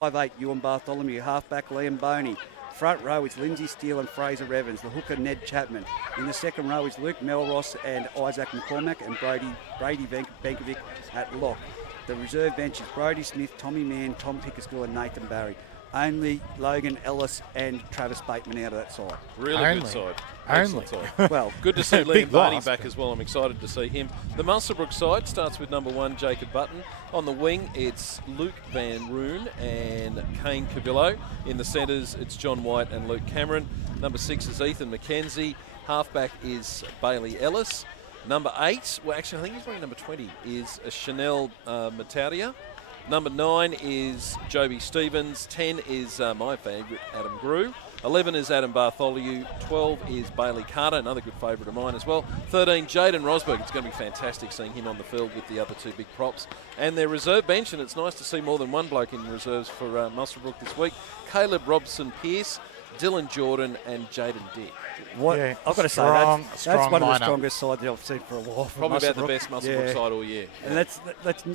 5'8", Ewan Bartholomew. Halfback, Liam Boney. Front row is Lindsay Steele and Fraser Evans. The hooker, Ned Chapman. In the second row is Luke Melross and Isaac McCormack, and Brady Benkovic at lock. The reserve bench is Brodie Smith, Tommy Mann, Tom Pickersgill and Nathan Barry. Only Logan Ellis and Travis Bateman out of that side. Really good side. Excellent side. Well, good to see Liam Boney back as well. I'm excited to see him. The Muswellbrook side starts with number 1, Jacob Button. On the wing, it's Luke Van Roon and Kane Cavillo. In the centres, it's John White and Luke Cameron. Number 6 is Ethan McKenzie. Halfback is Bailey Ellis. Number 8, well, actually, I think he's wearing number 20, is Chanel Mataria. Number 9 is Joby Stevens. 10 is my favourite, Adam Grew. 11 is Adam Bartholomew. 12 is Bailey Carter, another good favourite of mine as well. 13, Jaden Rosberg. It's going to be fantastic seeing him on the field with the other 2 big props. And their reserve bench, and it's nice to see more than one bloke in reserves for Muswellbrook this week. Caleb Robson-Pierce, Dylan Jordan and Jaden Dick. I've got to say, that's one of the strongest sides that I've seen for a while. Probably about the best Muswellbrook side all year. And let's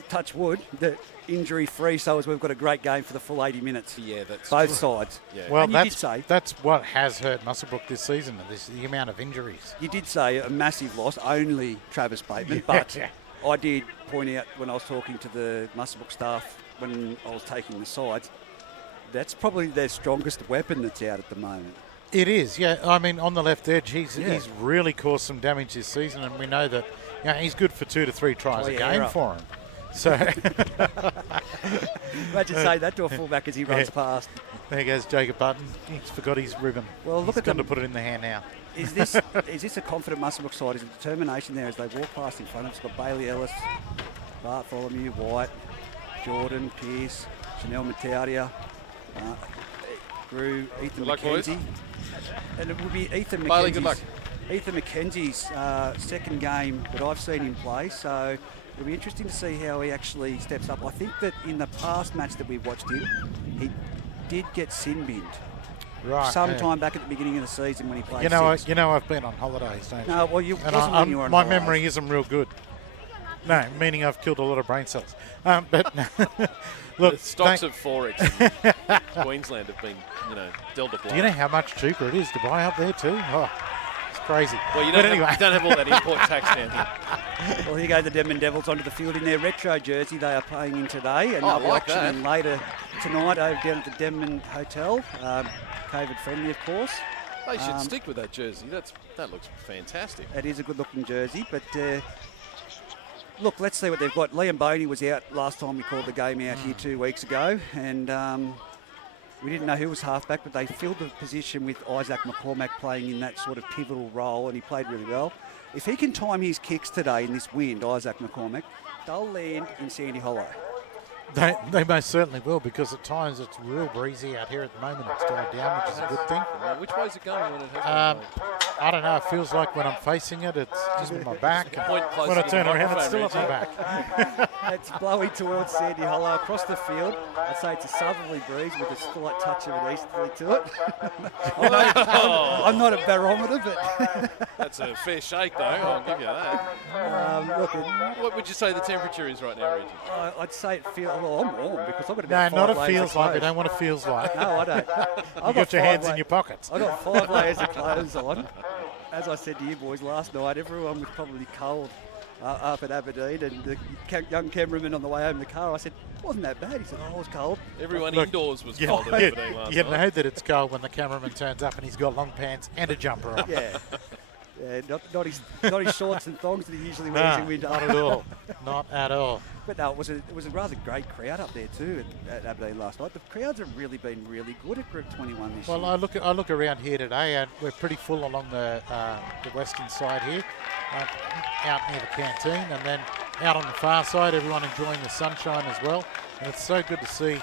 touch wood, that injury-free, so as we've got a great game for the full 80 minutes. Yeah, that's both true. sides. Yeah. Well, that's what has hurt Muswellbrook this season, the amount of injuries. You did say a massive loss, only Travis Bateman, but I did point out when I was talking to the Muswellbrook staff when I was taking the sides, that's probably their strongest weapon that's out at the moment. It is, yeah. I mean, on the left edge, he's really caused some damage this season, and we know that he's good for 2 to 3 tries a game for him. So imagine saying that to a fullback as he runs past. There goes Jacob Button. He's forgot his ribbon. Well, look he's going to put it in the hand now. Is this a confident Muswellbrook side? Is it determination there as they walk past in front of us? Got Bailey Ellis, Bartholomew, White, Jordan, Pearce, Chanel Mataudia, Grew, Ethan McKenzie. And it would be Ethan McKenzie's second game that I've seen him play, so it'll be interesting to see how he actually steps up. I think that in the past match that we watched him, he did get sin-binned. Right. Sometime back at the beginning of the season when he played six. I've been on holidays, don't you? No, well, you wasn't when you were on my holidays. memory isn't real good. No, meaning I've killed a lot of brain cells. But look, the stocks of Forex in Queensland have been, dealt a blow. Do you know how much cheaper it is to buy up there too? Oh, it's crazy. Well, you don't have all that import tax down here. Well, here go the Denman Devils onto the field in their retro jersey. They are playing in today, and they'll be auctioning later tonight over down at the Denman Hotel. COVID friendly, of course. They should stick with that jersey. That looks fantastic. It is a good-looking jersey, but look, let's see what they've got. Liam Boney was out last time we called the game out here 2 weeks ago, and we didn't know who was halfback, but they filled the position with Isaac McCormack playing in that sort of pivotal role, and he played really well. If he can time his kicks today in this wind, Isaac McCormack, they'll land in Sandy Hollow. They most certainly will, because at times it's real breezy out here at the moment. It's died down, which is a good thing. Which way is it going when it has I don't know. It feels like when I'm facing it, it's just on my back. When I turn around, it's still on my back. It's blowing towards Sandy Hollow across the field. I'd say it's a southerly breeze with a slight touch of an easterly to it. I'm not a barometer, but that's a fair shake, though. I'll give you that. What would you say the temperature is right now, Reggie? I'd say it feels. Well, I'm warm because I've got about 5 layers. No, not a feels like. We don't want to feels like. No, I don't. You got your hands in your pockets. I've got 5 layers of clothes on. As I said to you boys last night, everyone was probably cold up at Aberdeen, and the young cameraman on the way home in the car, I said, it wasn't that bad. He said, I was cold. Everyone indoors was cold at Aberdeen last night. You know that it's cold when the cameraman turns up and he's got long pants and a jumper on. Yeah, not his shorts and thongs that he usually wears in winter. Not at all. Not at all. But no, it was a rather great crowd up there too at Aberdeen last night. The crowds have really been really good at Group 21 this year. Well, I look around here today, and we're pretty full along the western side here, out near the canteen, and then out on the far side, everyone enjoying the sunshine as well. And it's so good to see,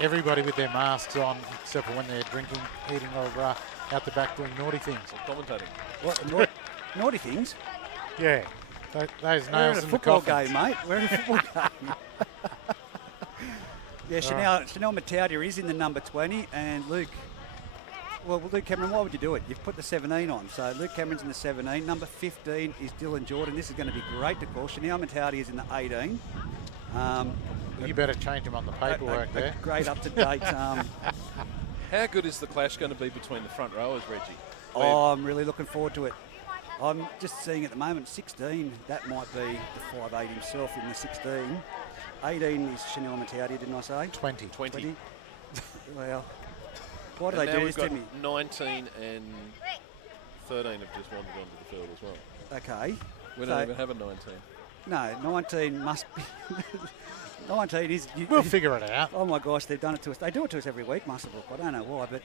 everybody with their masks on, except for when they're drinking, eating, or out the back doing naughty things. Or commentating. What, naughty things? Yeah. Those nails in the coffin. We're in a football game, mate. We're in a football game. Chanel Mataudia is in the number 20, and Luke Cameron, why would you do it? You've put the 17 on. So Luke Cameron's in the 17. Number 15 is Dylan Jordan. This is going to be great to call. Chanel Mataudia is in the 18. You better change them on the paperwork there. Great up-to-date. How good is the clash going to be between the front rowers, Reggie? Oh, I'm really looking forward to it. I'm just seeing at the moment 16. That might be the 5'8" himself in the 16. 18 is Chanel Mataudia, didn't I say? 20. 20. Well, why do And they now do we've this to got me? 19 and 13 have just wandered onto the field as well. Okay. We So- don't even have a 19. No, 19 must be. 19 is. We'll figure it out. Oh my gosh, they've done it to us. They do it to us every week, Muswellbrook. I don't know why, but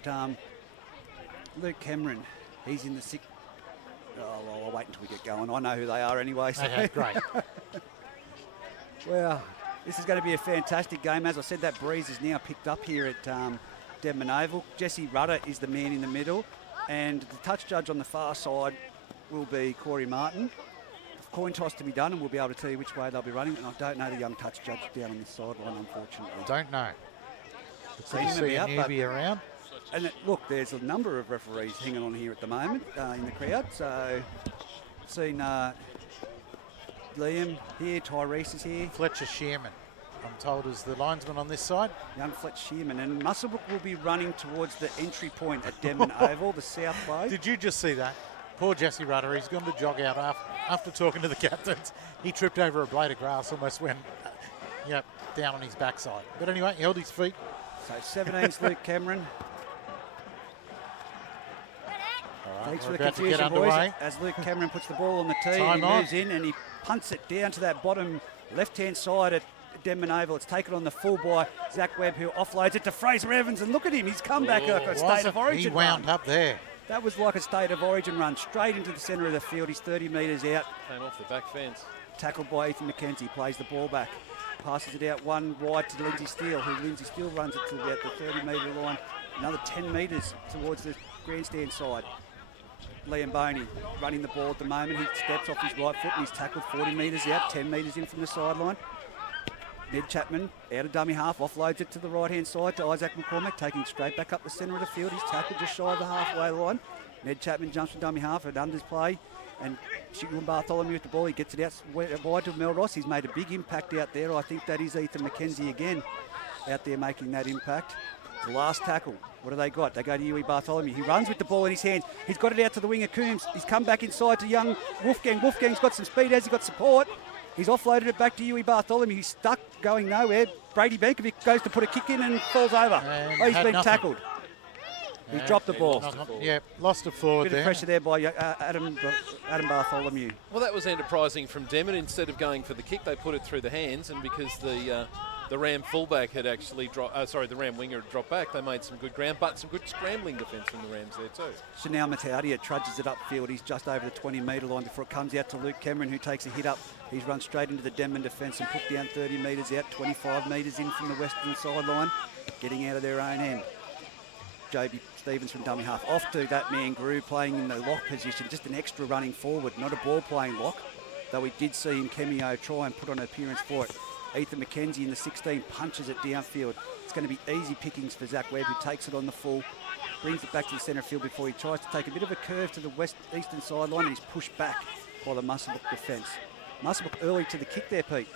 Luke Cameron, he's in the 6. Oh, well, I'll wait until we get going. I know who they are anyway. So. Okay, great. Well, this is going to be a fantastic game. As I said, that breeze is now picked up here at Denman Oval. Jesse Rudder is the man in the middle, and the touch judge on the far side will be Corey Martin. Coin toss to be done, and we'll be able to tell you which way they'll be running. And I don't know the young touch judge down on the sideline, unfortunately. Don't know. So Good to him see a about, but- newbie around. And look, there's a number of referees hanging on here at the moment in the crowd. So, I've seen Liam here, Tyrese is here, Fletcher Shearman, I'm told, is the linesman on this side. young Fletch Shearman, and Muswellbrook will be running towards the entry point at Denman Oval, the south way. Did you just see that? Poor Jesse Rudder, he's gone to jog out after talking to the captains. He tripped over a blade of grass, almost went down on his backside. But anyway, he held his feet. So 17's Luke Cameron. All right, Thanks for we're the about to get confusion, boys. underway. As Luke Cameron puts the ball on the tee, Time he on. moves in and he punts it down to that bottom left-hand side at Denman Oval. It's taken on the full by Zach Webb, who offloads it to Fraser Evans. And look at him, he's come back like a state of origin He wound run. up there. That was like a state of origin run, straight into the centre of the field. He's 30 metres out, Came off the back fence. tackled by Ethan McKenzie, plays the ball back. Passes it out one wide to Lindsay Steele, who Lindsay Steele runs it to about the 30-metre line. Another 10 metres towards the grandstand side. Liam Boney running the ball at the moment. He steps off his right foot and he's tackled 40 metres out, 10 metres in from the sideline. Ned Chapman out of dummy half, offloads it to the right-hand side to Isaac McCormack, taking it straight back up the centre of the field. He's tackled just shy of the halfway line. Ned Chapman jumps from dummy half at unders play, and Shiglin Bartholomew with the ball. He gets it out wide to Mel Ross. He's made a big impact out there. I think that is Ethan McKenzie again out there making that impact. The last tackle. What do they got? They go to Huey Bartholomew. He runs with the ball in his hands. He's got it out to the winger Coombs. He's come back inside to young Wolfgang. Wolfgang's got some speed. Has he got support? He's offloaded it back to Huey Bartholomew. He's stuck, going nowhere. Brady Benkovic goes to put a kick in and falls over. And He's had been nothing. tackled. He's dropped the ball. Yeah, lost a forward Bit of there. pressure there by Adam Bartholomew. Well, that was enterprising from Denman. Instead of going for the kick, they put it through the hands, and because the Ram fullback had actually dropped, the Ram winger had dropped back, they made some good ground, but some good scrambling defence from the Rams there too. Chanel Mataudia trudges it upfield. He's just over the 20-metre line before it comes out to Luke Cameron, who takes a hit up. He's run straight into the Denman defence and put down 30 metres out, 25 metres in from the western sideline, getting out of their own end. Joby Stevens from dummy half off to that man Grew playing in the lock position, just an extra running forward, not a ball playing lock, though we did see him Kemio try and put on an appearance for it. Ethan McKenzie in the 16 punches it downfield. It's going to be easy pickings for Zach Webb, who takes it on the full, brings it back to the centre field before he tries to take a bit of a curve to the eastern sideline, and he's pushed back by the Muswellbrook defence. Muswellbrook early to the kick there, Pete.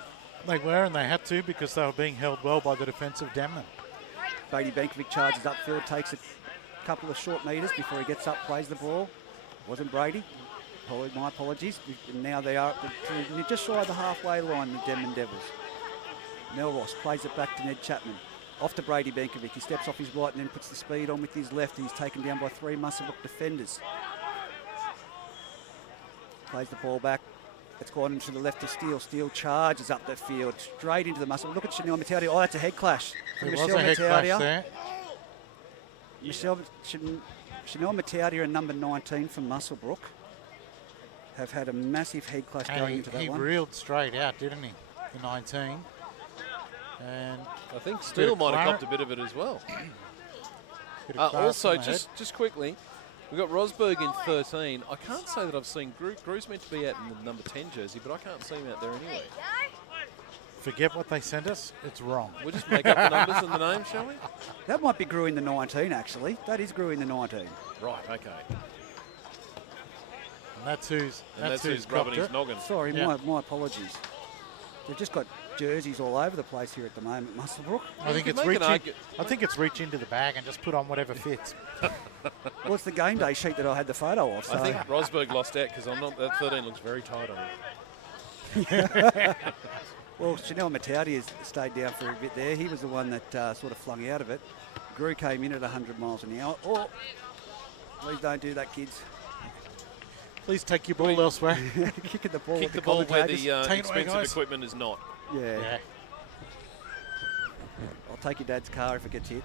They were, and they had to because they were being held well by the defence of Denman. Brady Benkovic charges upfield, takes a couple of short metres before he gets up, plays the ball. Wasn't Brady. My apologies. And now they are just shy of the halfway line, the Denman Devils. Mel Ross plays it back to Ned Chapman. Off to Brady Benkovic. He steps off his right and then puts the speed on with his left. He's taken down by 3 Muswellbrook defenders. Plays the ball back. It's gone into the left of Steele. Steele charges up the field, straight into the Muswellbrook. Look at Chanel Mataudia. Oh, that's a head clash. There was a head clash there. Chanel Mataudia and number 19 from Muswellbrook have had a massive head clash going into that he one. reeled straight out, didn't he, the 19. And I think Steele might have copped a bit of it as well. Also, just quickly, we've got Rosberg in 13. I can't say that I've seen Grew's meant to be out in the number 10 jersey, but I can't see him out there anyway. Forget what they sent us. It's wrong. We'll just make up the numbers and the names, shall we? That might be Grew in the 19, actually. That is Grew in the 19. Right, okay. And that's who's rubbing his noggin. Sorry, Yeah. my apologies. They've just got jerseys all over the place here at the moment, Muswellbrook. I think it's reach into the bag and just put on whatever fits. Well, it's the game day sheet that I had the photo of. So. I think Rosberg lost out because that 13 looks very tight on him. Well, Chanel Matauti has stayed down for a bit there. He was the one that sort of flung out of it. Grew came in at 100 miles an hour. Oh, please don't do that, kids. Please take your ball elsewhere. Kicking the ball. Kick the ball where the expensive equipment is not. Yeah. I'll take your dad's car if it gets hit.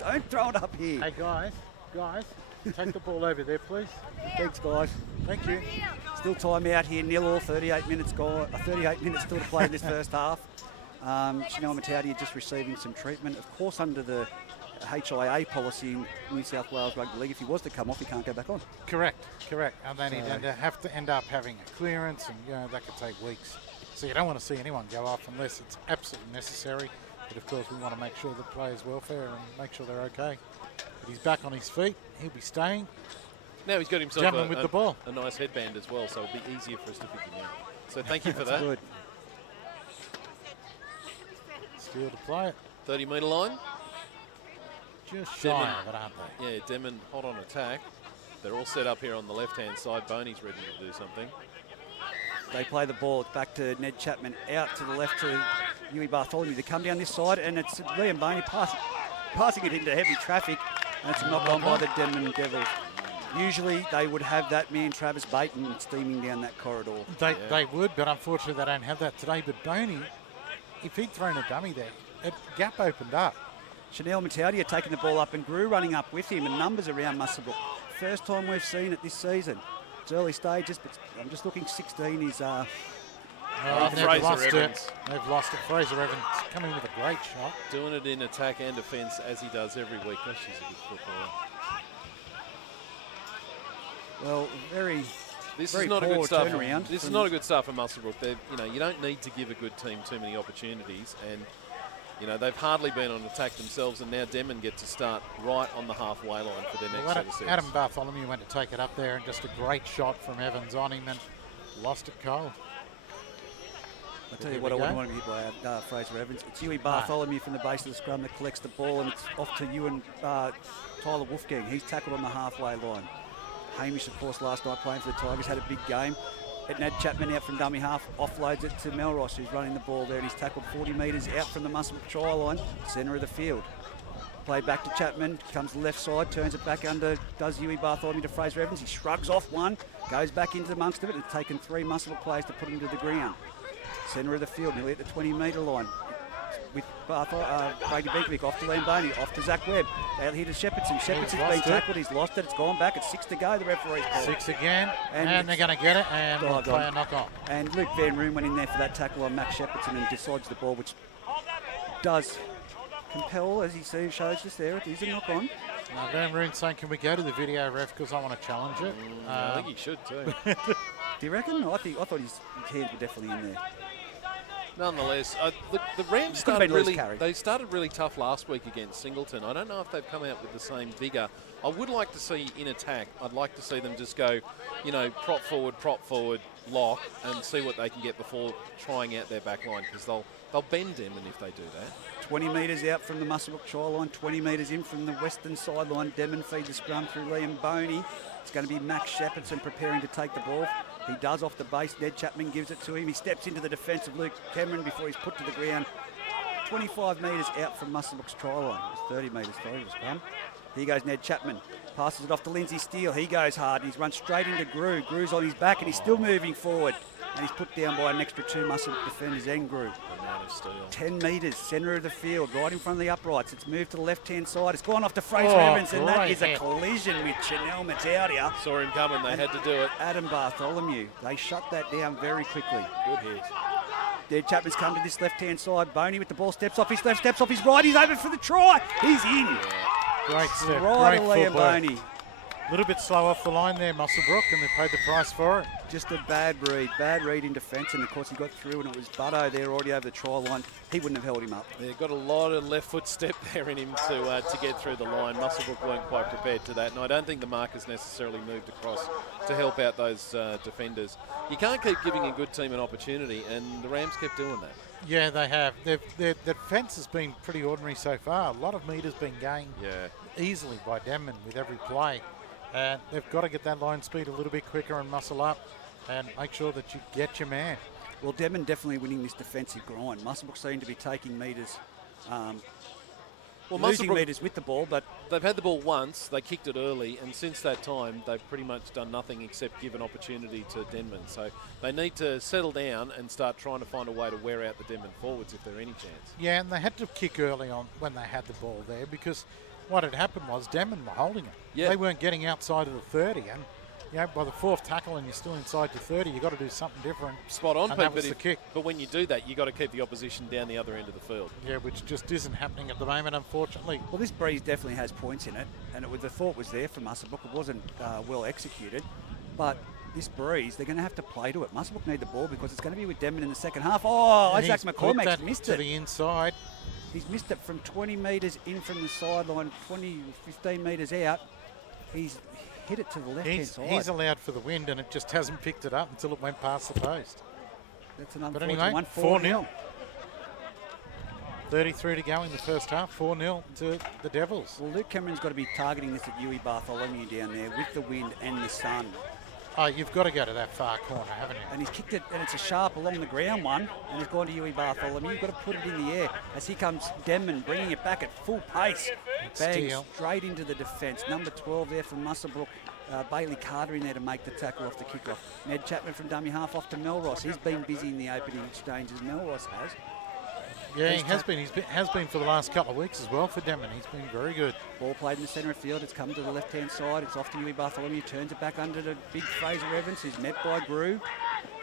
Don't throw it up here. Hey, guys, take the ball over there, please. Thanks, guys. Thank you. Still time out here, 0-0, 38 minutes gone. 38 minutes still to play in this first half. Chanel Matauti just receiving some treatment. Of course, under the HIA policy in New South Wales Rugby League, if he was to come off, he can't go back on. Correct. And then he'd have to end up having a clearance, and that could take weeks. So you don't want to see anyone go off unless it's absolutely necessary. But of course, we want to make sure the players' welfare and make sure they're okay. But he's back on his feet. He'll be staying. Now he's got himself a nice headband as well, so it'll be easier for us to pick him out. So thank you for That's that. Good. Still to play it. 30-metre line. Just shy of it, aren't they? Yeah, Denman hot on attack. They're all set up here on the left-hand side. Boney's ready to do something. They play the ball back to Ned Chapman, out to the left to Huey Bartholomew. They come down this side, and it's Liam Boney passing it into heavy traffic, and it's a knock on by the Denman Devils. Usually they would have that man, Travis Bateman, steaming down that corridor. They would, but unfortunately they don't have that today. But Boney, if he'd thrown a dummy there, a gap opened up. Chanel Matauti taking the ball up and Grew running up with him, and numbers around Muswellbrook. First time we've seen it this season. It's early stages, but I'm just looking 16 is... They've lost it. They've lost it. Fraser Evans coming with a great shot. Doing it in attack and defence as he does every week. Gosh, he's a good footballer. Well, This very is not a poor good start. turnaround. This is not a good start for Muswellbrook. You don't need to give a good team too many opportunities, and they've hardly been on attack themselves, and now Denman get to start right on the halfway line for their next set of sets. Adam Bartholomew went to take it up there, and just a great shot from Evans on him, and lost it cold. I'll tell you what, I wouldn't want to be hit by Fraser Evans. It's Huey Bartholomew from the base of the scrum that collects the ball, and it's off to Ewan Tyler Wolfgang. He's tackled on the halfway line. Hamish, of course, last night playing for the Tigers, had a big game. Ned Chapman out from dummy half, offloads it to Melross, who's running the ball there, and he's tackled 40 metres out from the Muswellbrook try line, centre of the field. Play back to Chapman, comes left side, turns it back under, does Huey Bartholomew to Fraser Evans. He shrugs off one, goes back into amongst of it, and it's taken 3 Muswellbrook players to put him to the ground. Centre of the field, nearly at the 20-metre line. With Brady Benkovic off to Lamboni, off to Zach Webb. Out here to Shepardson. Shepardsson's been tackled, he's lost it, it's gone back, it's 6 to go, the referee's call. 6 again, and they're going to get it, and we'll play a knock on. And Luke Van Roon went in there for that tackle on Max Shepardson and decides the ball, which does compel, as he shows us there, it is a knock on. Van Roon saying, can we go to the video ref because I want to challenge it? I think he should too. Do you reckon? I thought his hands were definitely in there. Nonetheless, the Rams started really tough last week against Singleton. I don't know if they've come out with the same vigour. I would like to see in attack, I'd like to see them just go, prop forward, lock, and see what they can get before trying out their back line, because they'll bend Denman if they do that. 20 metres out from the Muswellbrook try line, 20 metres in from the western sideline. Denman feeds the scrum through Liam Boney. It's going to be Max Shepardson preparing to take the ball. He does off the base. Ned Chapman gives it to him. He steps into the defence of Luke Cameron before he's put to the ground. 25 metres out from Muswellbrook's try line. It's 30 metres through the scrum. Here goes Ned Chapman. Passes it off to Lindsay Steele. He goes hard. He's run straight into Grew. Grew's on his back and he's still moving forward. And he's put down by an extra 2 Muswellbrook defenders and Grew. 10 metres, centre of the field, right in front of the uprights. It's moved to the left-hand side. It's gone off to Fraser Evans, and that is a collision with Chanel Matauti. Saw him coming, they had to do it. Adam Bartholomew. They shut that down very quickly. Good hit. Ned Chapman's come to this left-hand side. Boney with the ball, steps off his left, steps off his right. He's over for the try. He's in. Great step, Right great Liam footwork. Boney. A little bit slow off the line there, Muswellbrook, and they paid the price for it. Just a bad read in defence, and of course he got through, and it was Butto there already over the try line. He wouldn't have held him up. Yeah, got a lot of left foot step there in him to get through the line. Muswellbrook weren't quite prepared to that, and I don't think the markers necessarily moved across to help out those defenders. You can't keep giving a good team an opportunity, and the Rams kept doing that. Yeah, they have. Their defence has been pretty ordinary so far. A lot of metres been gained easily by Denman with every play. And they've got to get that line speed a little bit quicker and muscle up and make sure that you get your man. Well, Denman definitely winning this defensive grind. Muswellbrook seem to be taking metres, losing metres with the ball, but they've had the ball once, they kicked it early, and since that time they've pretty much done nothing except give an opportunity to Denman. So they need to settle down and start trying to find a way to wear out the Denman forwards if there are any chance. Yeah, and they had to kick early on when they had the ball there, because what had happened was Denman were holding it. Yeah. They weren't getting outside of the 30, and by the fourth tackle and you're still inside your 30, you've got to do something different. Spot on, and Pete, that was the kick. But when you do that, you've got to keep the opposition down the other end of the field. Yeah, which just isn't happening at the moment, unfortunately. Well, this breeze definitely has points in it, and the thought was there for Muswellbrook. It wasn't well executed, but this breeze, they're going to have to play to it. Muswellbrook need the ball because it's going to be with Denman in the second half. Oh, And Isaac he's put McCormack's that missed to it. the inside. He's missed it from 20 metres in from the sideline, 15 metres out. He's hit it to the left-hand side. He's allowed for the wind, and it just hasn't picked it up until it went past the post. That's an But unfortunate anyway, one. 4-0. 33 to go in the first half, 4-0 to the Devils. Well, Luke Cameron's got to be targeting this at Huey Bartholomew down there with the wind and the sun. Oh, you've got to go to that far corner, haven't you? And he's kicked it, and it's a sharp along the ground one, and it's gone to Huey Bartholomew. You've got to put it in the air. As here comes Denman, bringing it back at full pace. Bang, Steal. straight into the defence. Number 12 there from Muswellbrook. Bailey Carter in there to make the tackle off the kickoff. Ned Chapman from dummy half off to Melross. He's been busy in the opening exchanges. Melross has. Yeah, he has been. He has been for the last couple of weeks as well for Denman. He's been very good. Ball played in the centre of field. It's come to the left-hand side. It's off to Huey Bartholomew. Turns it back under to big Fraser Evans, who's met by Grew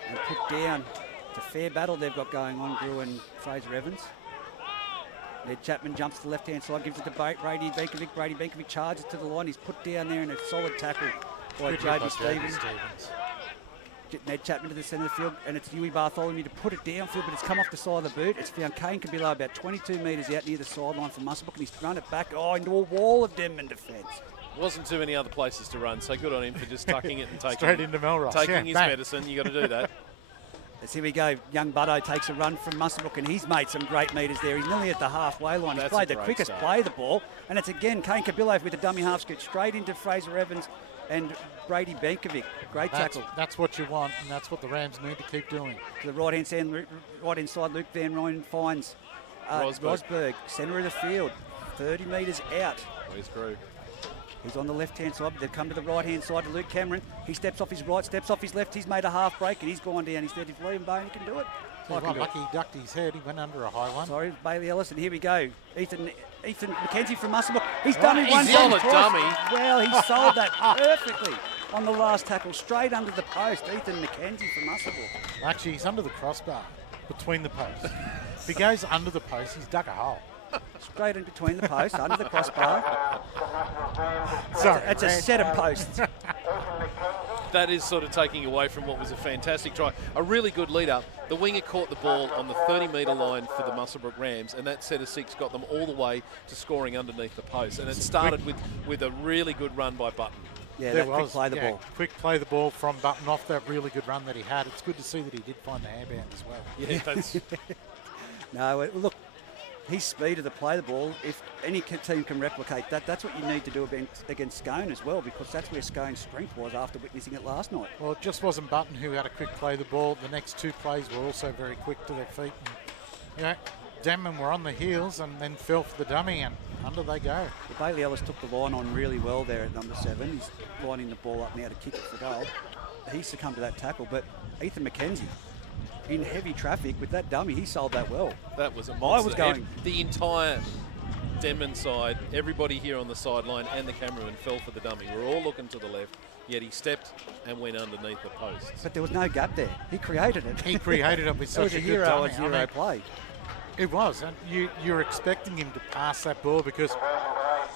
and put down. It's a fair battle they've got going on, Grew and Fraser Evans. Ned Chapman jumps to the left-hand side, gives it to Brady Benkovic. Brady Benkovic charges to the line. He's put down there in a solid tackle by Good job JB by Stevens. Stevens. Ned Chapman to the centre of the field, and it's Huey Bartholomew to put it downfield, but it's come off the side of the boot. It's found Kane Cabillo about 22 metres out near the sideline from Muswellbrook, and he's run it back into a wall of Denman defence. Wasn't too many other places to run, so good on him for just tucking it and taking Straight into Melross. taking his bang. medicine. You got to do that. As here we go, young Butto takes a run from Muswellbrook, and he's made some great metres there. He's nearly at the halfway line. He's That's played a the great quickest start. play of the ball, and it's again Kane Cabillo with the dummy half scoot straight into Fraser Evans and Brady Benkovic. Great tackle. That's what you want, and that's what the Rams need to keep doing. To the right-hand side, Luke Van Ryn finds Rosberg, centre of the field, 30 metres out. Where's Grew? He's on the left-hand side. They've come to the right-hand side to Luke Cameron. He steps off his right, steps off his left. He's made a half break, and he's gone down. He said, if Liam Bain can do it, I can do it. Lucky he ducked his head. He went under a high one. Sorry, Bailey Ellis, and here we go. Ethan McKenzie from Muswellbrook. He's done it he's one solid time. dummy. Well, he sold that perfectly on the last tackle, straight under the post. Ethan McKenzie from Muswellbrook. Actually, he's under the crossbar, between the posts. If he goes under the post, he's dug a hole. Straight in between the posts, under the crossbar. Sorry, It's a set of posts. That is sort of taking away from what was a fantastic try. A really good lead-up. The winger caught the ball on the 30-metre line for the Muswellbrook Rams, and that set of six got them all the way to scoring underneath the post. And it started with a really good run by Button. Yeah, There that quick was, play the yeah, ball. quick play the ball from Button off that really good run that he had. It's good to see that he did find the hairband as well. Yeah, that's No, look, his speed of the play the ball, if any team can replicate that, that's what you need to do against Scone as well, because that's where Scone's strength was after witnessing it last night. Well, it just wasn't Button who had a quick play the ball. The next two plays were also very quick to their feet. And, Denman were on the heels and then fell for the dummy, and under they go. Well, Bailey Ellis took the line on really well there at number 7. He's lining the ball up now to kick it for goal. He succumbed to that tackle, but Ethan McKenzie, in heavy traffic with that dummy, he sold that well. That was a I monster. was going. The entire Denman side, everybody here on the sideline and the cameraman fell for the dummy. We're all looking to the left, yet he stepped and went underneath the posts. But there was no gap there. He created it. He created it with It was such a a good hero dummy. on zero play. It was, and you're expecting him to pass that ball because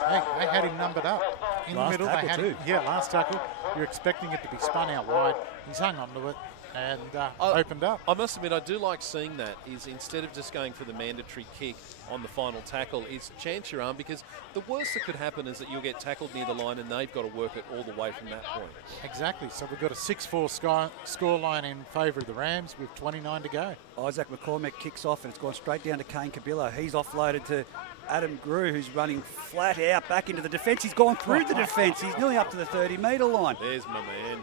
they had him numbered up. in Last the middle. tackle too. Last tackle. You're expecting it to be spun out wide. He's hung on to it and opened up. I must admit, I do like seeing that, is instead of just going for the mandatory kick on the final tackle, is chance your arm, because the worst that could happen is that you'll get tackled near the line and they've got to work it all the way from that point. Exactly. So we've got a 6-4 scoreline in favour of the Rams with 29 to go. Isaac McCormack kicks off and it's gone straight down to Kane Cabillo. He's offloaded to Adam Grew, who's running flat out back into the defence. He's gone through the defence. He's nearly up to the 30-metre line. There's my man.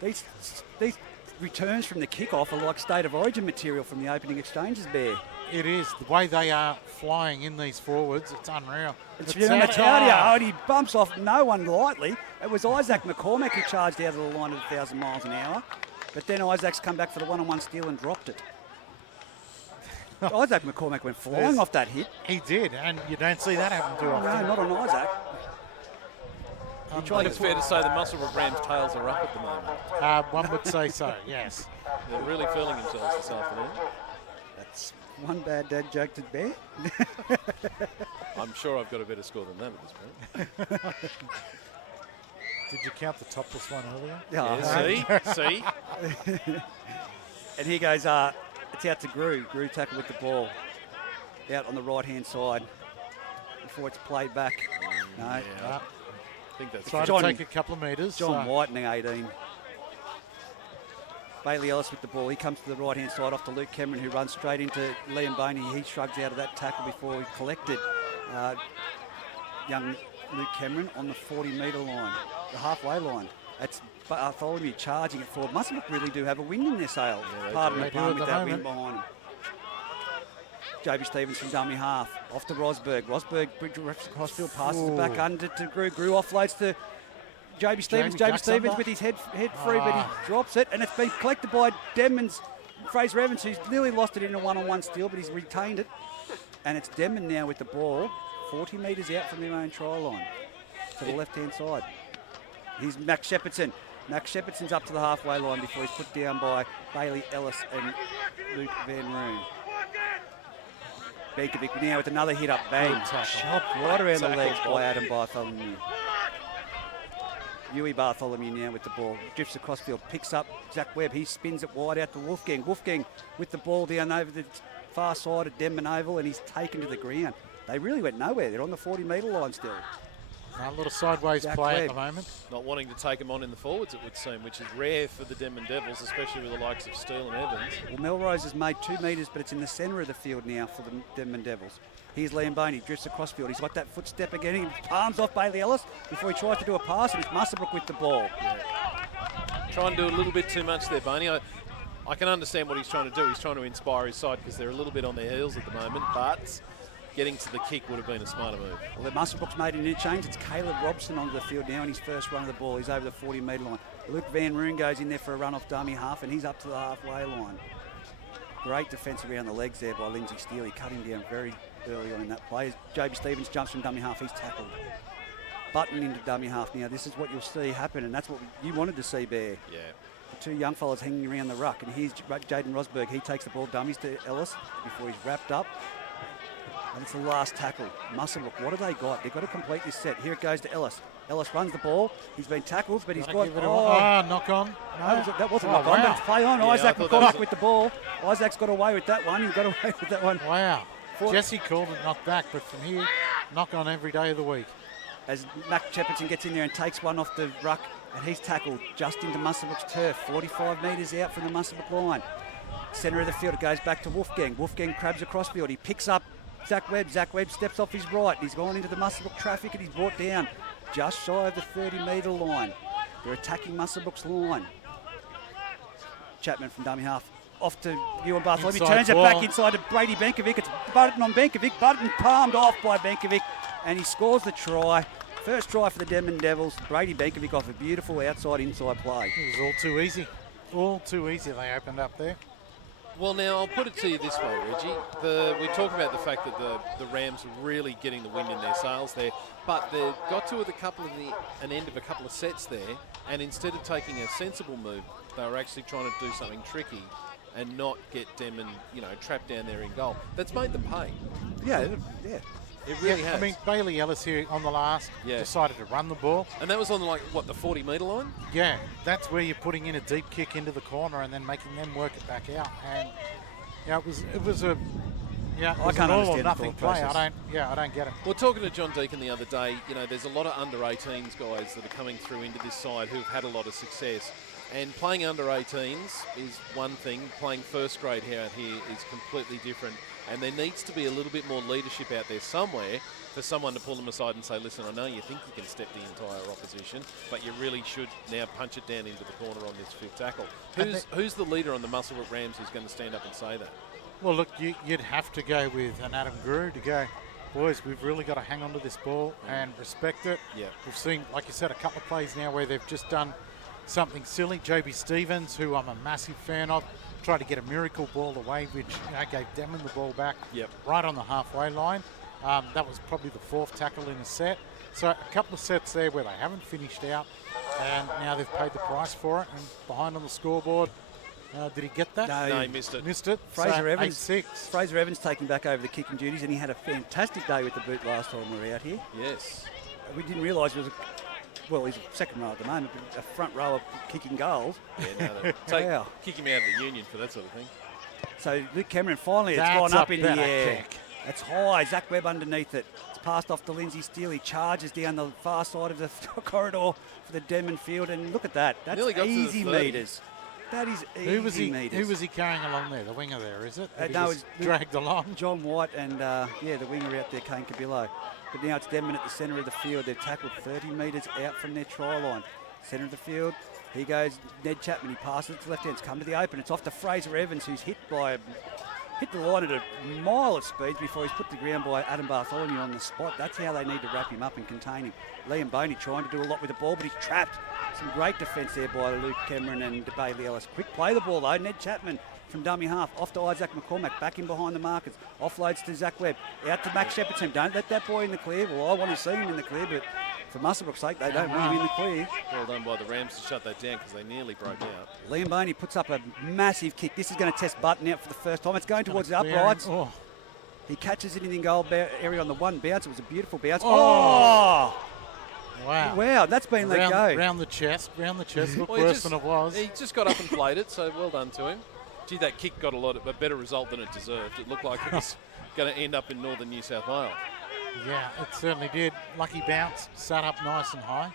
These returns from the kickoff are like state of origin material from the opening exchanges, Bear. It is. The way they are flying in these forwards, it's unreal. It's Mataudia. And he bumps off no one lightly. It was Isaac McCormack who charged out of the line at 1,000 miles an hour. But then Isaac's come back for the one-on-one steal and dropped it. Isaac McCormack went flying off that hit. He did, and you don't see that happen too often. No, not on Isaac. I think it's fair to say the Muswellbrook Rams' tails are up at the moment. One would say so, yes. They're really feeling themselves this afternoon. That's one bad dad joke to Bear. I'm sure I've got a better score than that at this point. Did you count the topless one earlier? Yeah, see? And here goes, it's out to Grew. Grew tackle with the ball. Out on the right-hand side before it's played back. No. I think that's trying to take a couple of metres. John Whitening, 18. Bailey Ellis with the ball. He comes to the right-hand side off to Luke Cameron, who runs straight into Liam Boney. He shrugs out of that tackle before he collected young Luke Cameron on the 40-metre line, the halfway line. That's Bartholomew charging it forward. Muswellbrook really do have a wing in their sails. Pardon the pun with that wing behind them. JB Stevens from dummy half. Off to Rosberg. Rosberg, crossfield passes it back under to Grew. Grew offloads to JB Stevens. JB Stevens with his head free, but he drops it. And it's been collected by Denman's Fraser Evans, who's nearly lost it in a one-on-one steal, but he's retained it. And it's Denman now with the ball, 40 metres out from their own try line to the left-hand side. Here's Max Shepardson. Max Sheppardson's up to the halfway line before he's put down by Bailey Ellis and Luke Van Roon. Benkovic now with another hit up. Bang. Chopped right around the legs by Adam Bartholomew. Huey Bartholomew now with the ball. Drifts across field. Picks up Zach Webb. He spins it wide out to Wolfgang. Wolfgang with the ball down over the far side of Denman Oval, and he's taken to the ground. They really went nowhere. They're on the 40-metre line still. A little sideways Zach play Webb. at the moment. Not wanting to take him on in the forwards, it would seem, which is rare for the Denman Devils, especially with the likes of Steele and Evans. Well, Melrose has made 2 metres, but it's in the centre of the field now for the Denman Devils. Here's Liam Boney, drifts across field. He's got that footstep again. He palms off Bailey Ellis before he tries to do a pass, and it's Muswellbrook with the ball. Trying to do a little bit too much there, Boney. I can understand what he's trying to do. He's trying to inspire his side because they're a little bit on their heels at the moment, but getting to the kick would have been a smarter move. Well, the Muswellbrook's made an interchange. It's Caleb Robson onto the field now in his first run of the ball. He's over the 40-metre line. Luke Van Roon goes in there for a run off dummy half, and he's up to the halfway line. Great defence around the legs there by Lindsay Steele. He cut him down very early on in that play. JB Stevens jumps from dummy half. He's tackled. Button into dummy half now. This is what you'll see happen, and that's what you wanted to see, Bear. Yeah. The 2 young fellas hanging around the ruck, and here's Jaden Rosberg. He takes the ball dummies to Ellis before he's wrapped up. And it's the last tackle. Muswellbrook, what have they got? They've got to complete this set. Here it goes to Ellis. Ellis runs the ball. He's been tackled, but he's got... knock on. No. That wasn't knock on, but it's play on. Yeah, Isaac McCormack with the ball. Isaac's got away with that one. He got away with that one. Wow. Jesse called it knock back, but from here, knock on every day of the week. As Mac Shepardson gets in there and takes one off the ruck, and he's tackled just into Muswellbrook's turf, 45 metres out from the Muswellbrook line. Centre of the field, it goes back to Wolfgang. Wolfgang crabs across field. He picks up Zach Webb. Zach Webb steps off his right. He's gone into the Muswellbrook traffic and he's brought down just shy of the 30-metre line. They're attacking Muswellbrook's line. Chapman from dummy half. Off to Ewan Bartholomew. Turns it back inside to Brady Benkovic. It's Button on Benkovic. Button palmed off by Benkovic, and he scores the try. First try for the Denman Devils. Brady Benkovic off a beautiful outside-inside play. It was all too easy. All too easy they opened up there. Well, now, I'll put it to you this way, Reggie. We talk about the fact that the Rams are really getting the wind in their sails there, but they've got to at an end of a couple of sets there, and instead of taking a sensible move, they were actually trying to do something tricky and not get Denman, trapped down there in goal. That's made them pay. Yeah. It really has. I mean, Bailey Ellis here on the last decided to run the ball. And that was on, like, what, the 40-metre line? Yeah, that's where you're putting in a deep kick into the corner and then making them work it back out. And yeah, it was an all or nothing play. I don't get it. Well, talking to John Deacon the other day, you know, there's a lot of under-18s guys that are coming through into this side who've had a lot of success. And playing under-18s is one thing. Playing first grade out here is completely different. And there needs to be a little bit more leadership out there somewhere for someone to pull them aside and say, listen, I know you think you can step the entire opposition, but you really should now punch it down into the corner on this fifth tackle. Who's the leader on the Muswellbrook Rams who's going to stand up and say that? Well, look, you'd have to go with an Adam Grew to go, boys, we've really got to hang on to this ball and respect it. Yeah. We've seen, like you said, a couple of plays now where they've just done something silly. Joby Stevens, who I'm a massive fan of, tried to get a miracle ball away, which gave Denman the ball back right on the halfway line. That was probably the fourth tackle in a set. So a couple of sets there where they haven't finished out, and now they've paid the price for it and behind on the scoreboard. Did he get that? No, he missed it. Missed it. Fraser Evans. 8-6. Fraser Evans taking back over the kicking duties, and he had a fantastic day with the boot last time we were out here. Yes. We didn't realise he was he's a second row at the moment, but a front row of kicking goals. Yeah, no, kick him out of the union for that sort of thing. So Luke Cameron finally has gone up in the air. That's high. Zach Webb underneath it. It's passed off to Lindsay Steele. He charges down the far side of the corridor for the Denman field, and look at that. That's easy metres. That is easy metres. Who was he carrying along there? The winger there, is it? No, it's dragged along. John White and the winger out there, Kane Cabillo. But now it's Denman at the centre of the field. They've tackled 30 metres out from their try line. Centre of the field. Here goes Ned Chapman. He passes it to left hand. It's come to the open. It's off to Fraser Evans, who's hit the line at a mile of speed before he's put to the ground by Adam Bartholomew on the spot. That's how they need to wrap him up and contain him. Liam Boney trying to do a lot with the ball, but he's trapped. Some great defence there by Luke Cameron and Bailey Ellis. Quick play the ball though. Ned Chapman from dummy half. Off to Isaac McCormack. Back in behind the markers. Offloads to Zach Webb. Out to Max Shepherd's team. Don't let that boy in the clear. Well, I want to see him in the clear, but for Muswellbrook's sake, they don't want him in the clear. Well done by the Rams to shut that down because they nearly broke out. Liam Boney puts up a massive kick. This is going to test Button out for the first time. It's going towards the uprights. Oh. He catches it in the goal area on the one bounce. It was a beautiful bounce. Oh! Wow, that's been let go. Round the chest. Looked worse than it was. He just got up and played it, so well done to him. Gee, that kick got a better result than it deserved. It looked like it was going to end up in northern New South Wales. Yeah, it certainly did. Lucky bounce, sat up nice and high.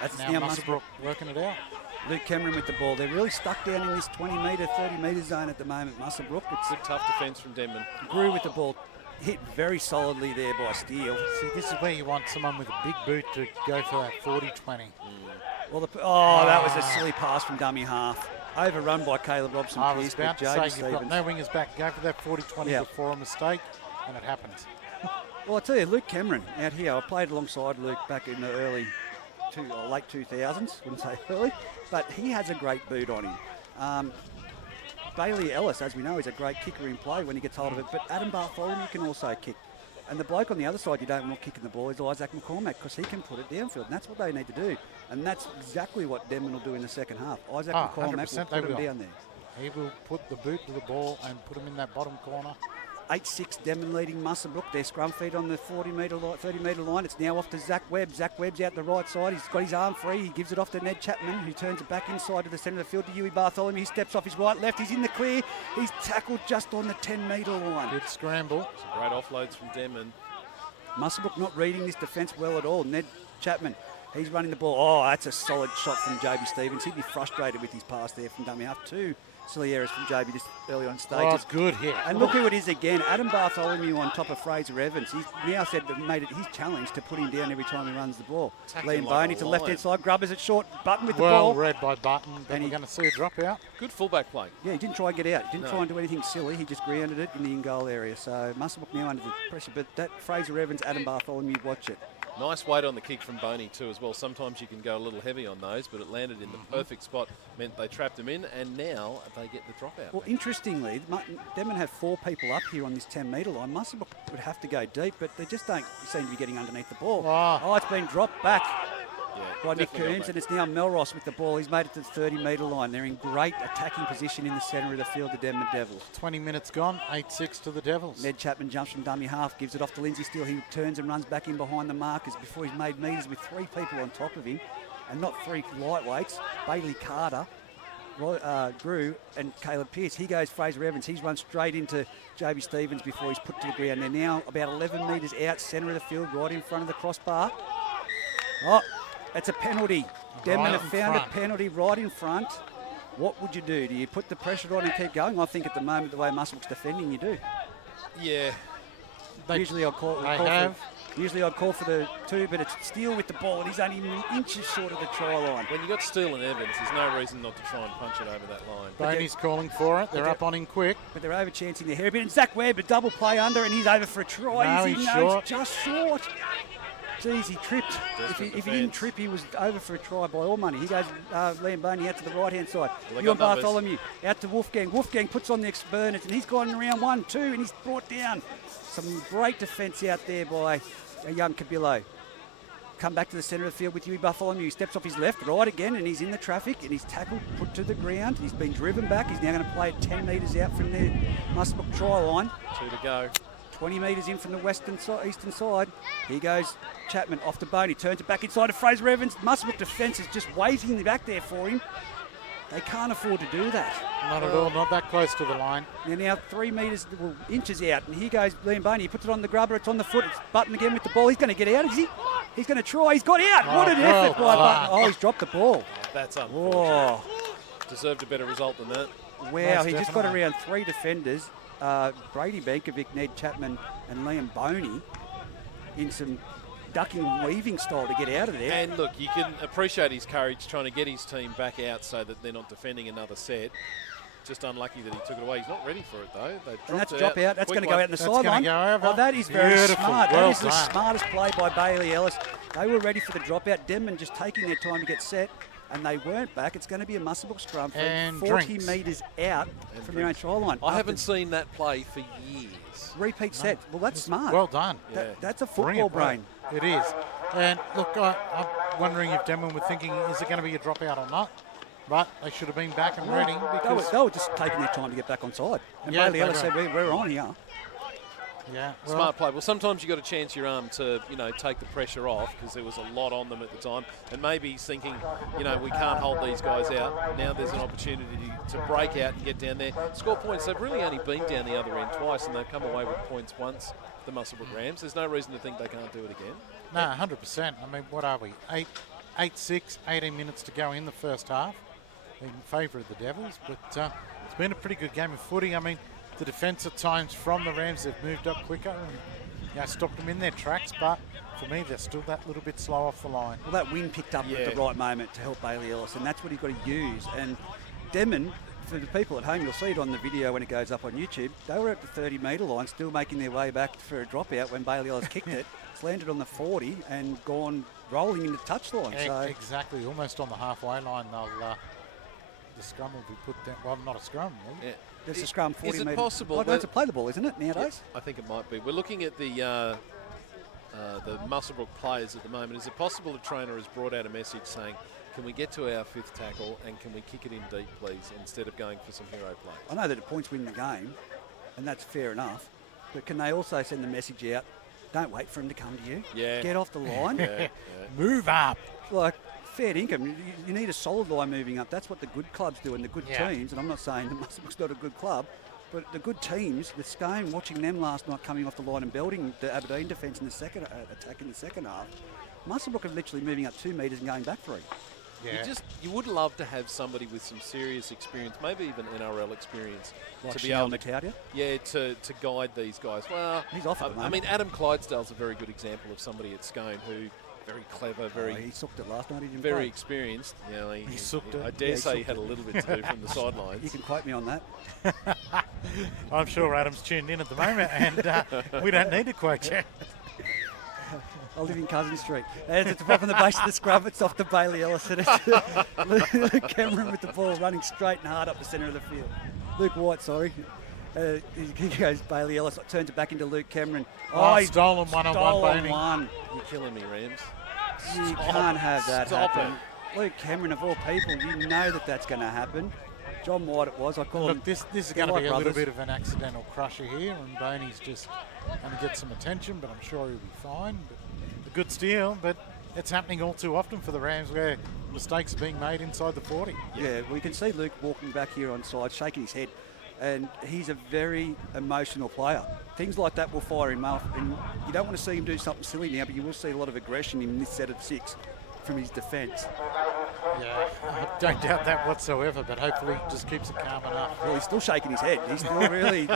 That's now Muswellbrook working it out. Luke Cameron with the ball. They're really stuck down in this 20-metre, 30-metre zone at the moment, Muswellbrook. It's a tough defence from Denman. Grew with the ball. Hit very solidly there by Steele. See, this is where you want someone with a big boot to go for that 40-20. Well, that was a silly pass from dummy half. Overrun by Caleb Robson. I was about to say, you've got no wingers back. Go for that 40-20 before a mistake, and it happens. Well, I tell you, Luke Cameron out here, I played alongside Luke back in the late 2000s, wouldn't say early, but he has a great boot on him. Bailey Ellis, as we know, is a great kicker in play when he gets hold of it, but Adam Bartholomew can also kick. And the bloke on the other side you don't want kicking the ball is Isaac McCormack, because he can put it downfield, and that's what they need to do. And that's exactly what Denman will do in the second half. Isaac McCormack will put him down there. He will put the boot to the ball and put him in that bottom corner. 8-6, Denman leading Muswellbrook. Their scrum feed on the 30-metre line. It's now off to Zach Webb. Zach Webb's out the right side. He's got his arm free. He gives it off to Ned Chapman, who turns it back inside to the centre of the field to Huey Bartholomew. He steps off his right, left. He's in the clear. He's tackled just on the 10-metre line. Good scramble. Some great offloads from Denman. Muswellbrook not reading this defence well at all. Ned Chapman, he's running the ball. Oh, that's a solid shot from Joby Stevens. He'd be frustrated with his pass there from dummy half. Two silly errors from Joby just early on stages. Oh, good hit. And look who it is again. Adam Bartholomew on top of Fraser Evans. He's now said that made it his challenge to put him down every time he runs the ball. Liam Boney to left-hand side. Grubbers it short. Button with the ball. Well read by Button. Then we're going to see a drop out. Good fullback play. Yeah, he didn't try and get out. He didn't try and do anything silly. He just grounded it in the in-goal area. So Muswellbrook now under the pressure. But that Fraser Evans, Adam Bartholomew, watch it. Nice weight on the kick from Boney too as well. Sometimes you can go a little heavy on those, but it landed in the perfect spot. Meant they trapped him in, and now they get the drop out. Well, interestingly, Denman have 4 people up here on this 10-metre line. Muswellbrook would have to go deep, but they just don't seem to be getting underneath the ball. Oh, it's been dropped back. by Nick definitely got Kearns, back. and it's now Melross with the ball. He's made it to the 30-metre line. They're in great attacking position in the centre of the field, the Denman Devils. 20 minutes gone, 8-6 to the Devils. Ned Chapman jumps from dummy half, gives it off to Lindsay Steele. He turns and runs back in behind the markers before he's made metres with 3 people on top of him, and not 3 lightweights. Bailey Carter, Grew, and Caleb Pearce. He goes Fraser Evans. He's run straight into JB Stevens before he's put to the ground. They're now about 11 metres out, centre of the field, right in front of the crossbar. Oh, that's a penalty. Denman have found a penalty right in front. What would you do? Do you put the pressure on and keep going? I think at the moment, the way Muswellbrook's defending, you do. Yeah. Usually I'd call for the 2, but it's Steele with the ball, and he's only inches short of the try line. When you got Steele and Evans, there's no reason not to try and punch it over that line. Boney's calling for it. They're up on him quick. But they're over-chancing their hair a bit. And Zach Webb, a double play under, and he's over for a try. No, he's short. Just short. Geez, he tripped. If he didn't trip, he was over for a try by all money. He goes, Liam Boney out to the right-hand side. Ewan Bartholomew out to Wolfgang. Wolfgang puts on the Expernus, and he's gone around 1-2, and he's brought down. Some great defence out there by a young Cabillo. Come back to the centre of the field with Huey Bartholomew. He steps off his left, right again, and he's in the traffic, and he's tackled, put to the ground. He's been driven back. He's now going to play it 10 metres out from the Muswellbrook try line. 2 to go. 20 metres in from the eastern side. Here goes Chapman off to Boney. Turns it back inside to Fraser Evans. Muswellbrook defence is just waiting back there for him. They can't afford to do that. Not at all, not that close to the line. They're now 3 metres, inches out. And here goes Liam Boney. He puts it on the grubber. It's on the foot. It's Button again with the ball. He's going to get out, is he? He's going to try. He's got out. What an effort by Button. Oh, he's dropped the ball. That's unfortunate. Deserved a better result than that. Wow, he just got around 3 defenders. Brady Bankovic, Ned Chapman and Liam Boney in some ducking and weaving style to get out of there. And look, you can appreciate his courage trying to get his team back out so that they're not defending another set. Just unlucky that he took it away. He's not ready for it though. And that's a drop out. That's going to go out in the sideline. Oh, that is very smart. Well that is the smartest play by Bailey Ellis. They were ready for the dropout. Denman just taking their time to get set, and they weren't back. It's going to be a Muswellbrook scrum from 40 metres out from their own try line. I haven't seen that play for years. Repeat set. Well, that's smart. Well done. That's a football brain. It is. And look, I'm wondering if Denman were thinking, is it going to be a dropout or not? But they should have been back and ready. Because they were just taking their time to get back on side. And Bailey Ellis said, we're on here. Yeah, smart play. Well, sometimes you've got to chance your arm to, take the pressure off because there was a lot on them at the time. And maybe he's thinking, we can't hold these guys out. Now there's an opportunity to break out and get down there. Score points. They've really only been down the other end twice, and they've come away with points once, the Muswellbrook Rams. There's no reason to think they can't do it again. No, 100%. I mean, what are we? 8-6, 18 minutes to go in the first half. In favour of the Devils, but it's been a pretty good game of footy. I mean, the defence at times from the Rams have moved up quicker and stopped them in their tracks, but for me they're still that little bit slow off the line. Well, that wind picked up at the right moment to help Bailey Ellis, and that's what he's got to use. And Denman, for the people at home, you'll see it on the video when it goes up on YouTube, they were at the 30-metre line still making their way back for a dropout when Bailey Ellis kicked it. It's landed on the 40 and gone rolling into touchline. Exactly, almost on the halfway line. The scrum will be put down. Well, not a scrum. Yeah. There's a scrum 40 metres. Is it possible? Well, that's a play the ball, isn't it, nowadays? Yeah, I think it might be. We're looking at the Muswellbrook players at the moment. Is it possible the trainer has brought out a message saying, can we get to our 5th tackle and can we kick it in deep, please, instead of going for some hero plays? I know that the points win the game, and that's fair enough. But can they also send the message out, don't wait for him to come to you. Yeah. Get off the line. Move up. Like, fair income. You need a solid line moving up. That's what the good clubs do and the good teams. And I'm not saying the Muswellbrook's not a good club, but the good teams, with Scone watching them last night coming off the line and building the Aberdeen defence in the second attack in the second half, Muswellbrook are literally moving up 2 metres and going back 3. Yeah. You would love to have somebody with some serious experience, maybe even NRL experience, like to be able to guide these guys. Well, he's off at the moment. I mean, Adam Clydesdale's a very good example of somebody at Scone who very clever, he sucked it last night. He didn't very play. Experienced. He sucked it. I dare say he had a little bit to do from the sidelines. You can quote me on that. I'm sure Adam's tuned in at the moment, and we don't need to quote you. I live in Cousin Street. It's from the base of the scrub. It's off to Bailey Ellis. And it's Cameron with the ball running straight and hard up the centre of the field. Luke White, sorry. He goes Bailey Ellis, turns it back into Luke Cameron. He's stolen one on one. You're killing me, Rams. You can't have that Stop happen. Luke Cameron, of all people, you know that that's going to happen. John White it was. I call him. Look, this is going to be a little bit of an accidental crusher here, and Boney's just going to get some attention, but I'm sure he'll be fine. But a good steal, but it's happening all too often for the Rams where mistakes are being made inside the 40. Yeah, we can see Luke walking back here on side, shaking his head, and he's a very emotional player. Things like that will fire him up, and you don't want to see him do something silly now, but you will see a lot of aggression in this set of 6 from his defence. Yeah, I don't doubt that whatsoever, but hopefully he just keeps it calm enough. Well, he's still shaking his head. He's still really...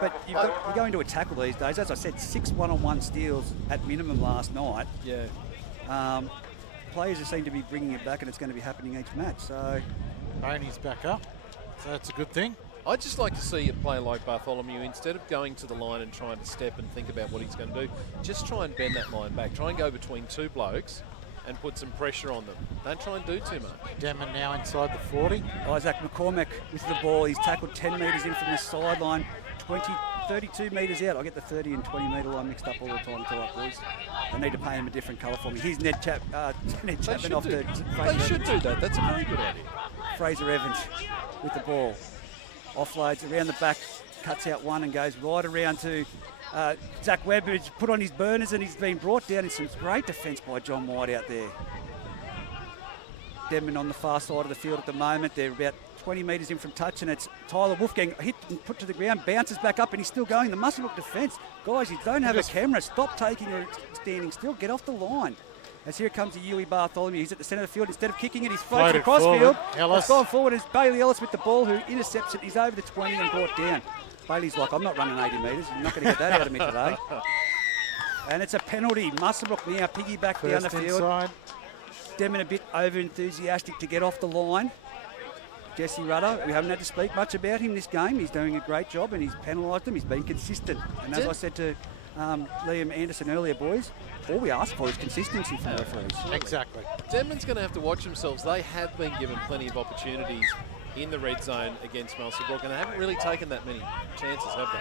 But you go into a tackle these days. As I said, 6 one-on-one steals at minimum last night. Yeah. Players seem to be bringing it back, and it's going to be happening each match. So Boney's back up, so that's a good thing. I'd just like to see a player like Bartholomew, instead of going to the line and trying to step and think about what he's going to do, just try and bend that line back. Try and go between 2 blokes and put some pressure on them. Don't try and do too much. Denman now inside the 40. Isaac McCormack with the ball. He's tackled 10 metres in from the sideline, 32 metres out. I get the 30 and 20 metre line mixed up all the time. Boys. They need to paint him a different colour for me. Here's Ned Chapman off the... They should do that. That's a very good idea. Fraser Evans with the ball. Offloads around the back, cuts out one and goes right around to Zach Webb, who's put on his burners, and he's been brought down in some great defence by John White out there. Denman on the far side of the field at the moment. They're about 20 metres in from touch, and it's Tyler Wolfgang hit and put to the ground, bounces back up, and he's still going. The Muswellbrook defence, guys, you don't have a camera. Stop taking or standing still. Get off the line. As here comes Yui Bartholomew. He's at the centre of the field. Instead of kicking it, he's floated across field. It's gone forward. It's Bailey Ellis with the ball, who intercepts it. He's over the 20 and brought down. Bailey's like, I'm not running 80 metres. You're not going to get that out of me today. And it's a penalty. Muswellbrook now piggyback down the field. Inside. Denman a bit over-enthusiastic to get off the line. Jesse Rudder, we haven't had to speak much about him this game. He's doing a great job, and he's penalised them. He's been consistent. And as I said to Liam Anderson earlier, boys, all we ask for is consistency from the referees. Exactly. Denman's going to have to watch themselves. They have been given plenty of opportunities in the red zone against Muswellbrook, and they haven't really taken that many chances, have they?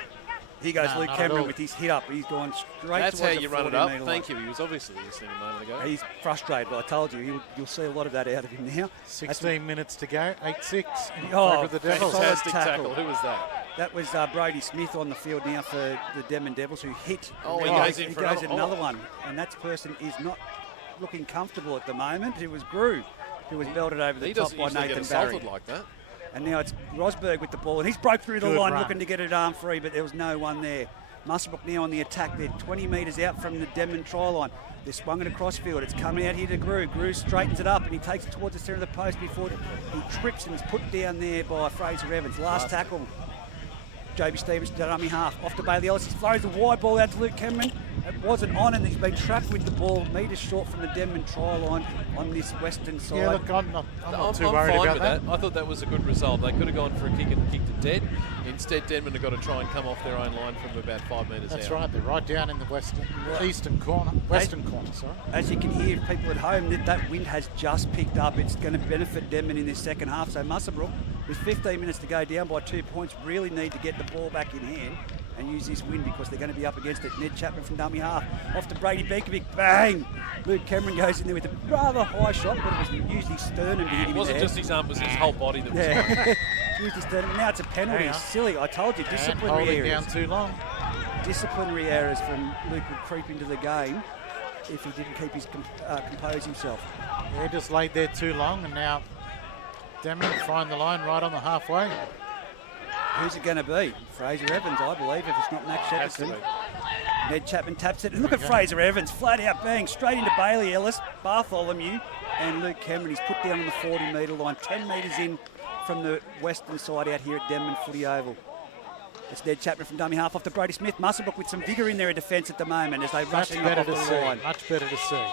Here goes Luke Cameron with his hit up. He's gone straight That's how towards you the run it up. 40-metre Thank line. you. He was obviously listening a moment ago. He's frustrated. I told you, you'll see a lot of that out of him now. 16 minutes to go. 8-6 in Oh, favour of the Devils. Fantastic tackle. tackle. Who was that? That was Brody Smith on the field now for the Denman Devils, who hit. Oh, he goes in he for goes another one. And that person is not looking comfortable at the moment. It was Grew, who was belted over the top by Nathan Nathan Barry. like that. And now it's Rosberg with the ball, and he's broke through the Good line run. looking to get it arm free, but there was no one there. Muswellbrook now on the attack. They're 20 metres out from the Denman try line. They're swung it across field. It's coming out here to Grew. Grew straightens it up, and he takes it towards the centre of the post before he trips and is put down there by Fraser Evans. Last tackle. Joby Stevens, dummy half. Off to Bailey Ellis. He throws a wide ball out to Luke Cameron. It wasn't on, and he's been trapped with the ball metres short from the Denman try line on this western side. Yeah, look, I'm not too I'm worried fine about with that. I thought that was a good result. They could have gone for a kick and kicked it dead. Instead, Denman have got to try and come off their own line from about 5 metres out. That's right. They're right down in the western corner. Sorry. As you can hear, people at home, that wind has just picked up. It's going to benefit Denman in this second half. So Muswellbrook, with 15 minutes to go, down by 2 points, really need to get the ball back in hand and use this win, because they're going to be up against it. Ned Chapman from dummy half. Off to Brady Bekovic. Bang! Luke Cameron goes in there with a rather high shot, but it was used his sternum to hit him. It wasn't just his arm, it was his whole body that was going. Used his sternum. Now it's a penalty. Silly. I told you, disciplinary holding errors. down too long. Disciplinary errors from Luke would creep into the game if he didn't keep his compose himself. Yeah, just laid there too long, and now Denman find the line right on the halfway. Who's it going to be? Fraser Evans, I believe, if it's not Max Shepperson. Ned Chapman taps it. And look at Fraser Evans, flat out bang, straight into Bailey Ellis, Bartholomew, and Luke Cameron. He's put down on the 40-metre line, 10 metres in from the western side out here at Denman Footy Oval. It's Ned Chapman from dummy half off to Brody Smith. Muswellbrook with some vigour in their defence at the moment as they rush him off the line. Much better to see.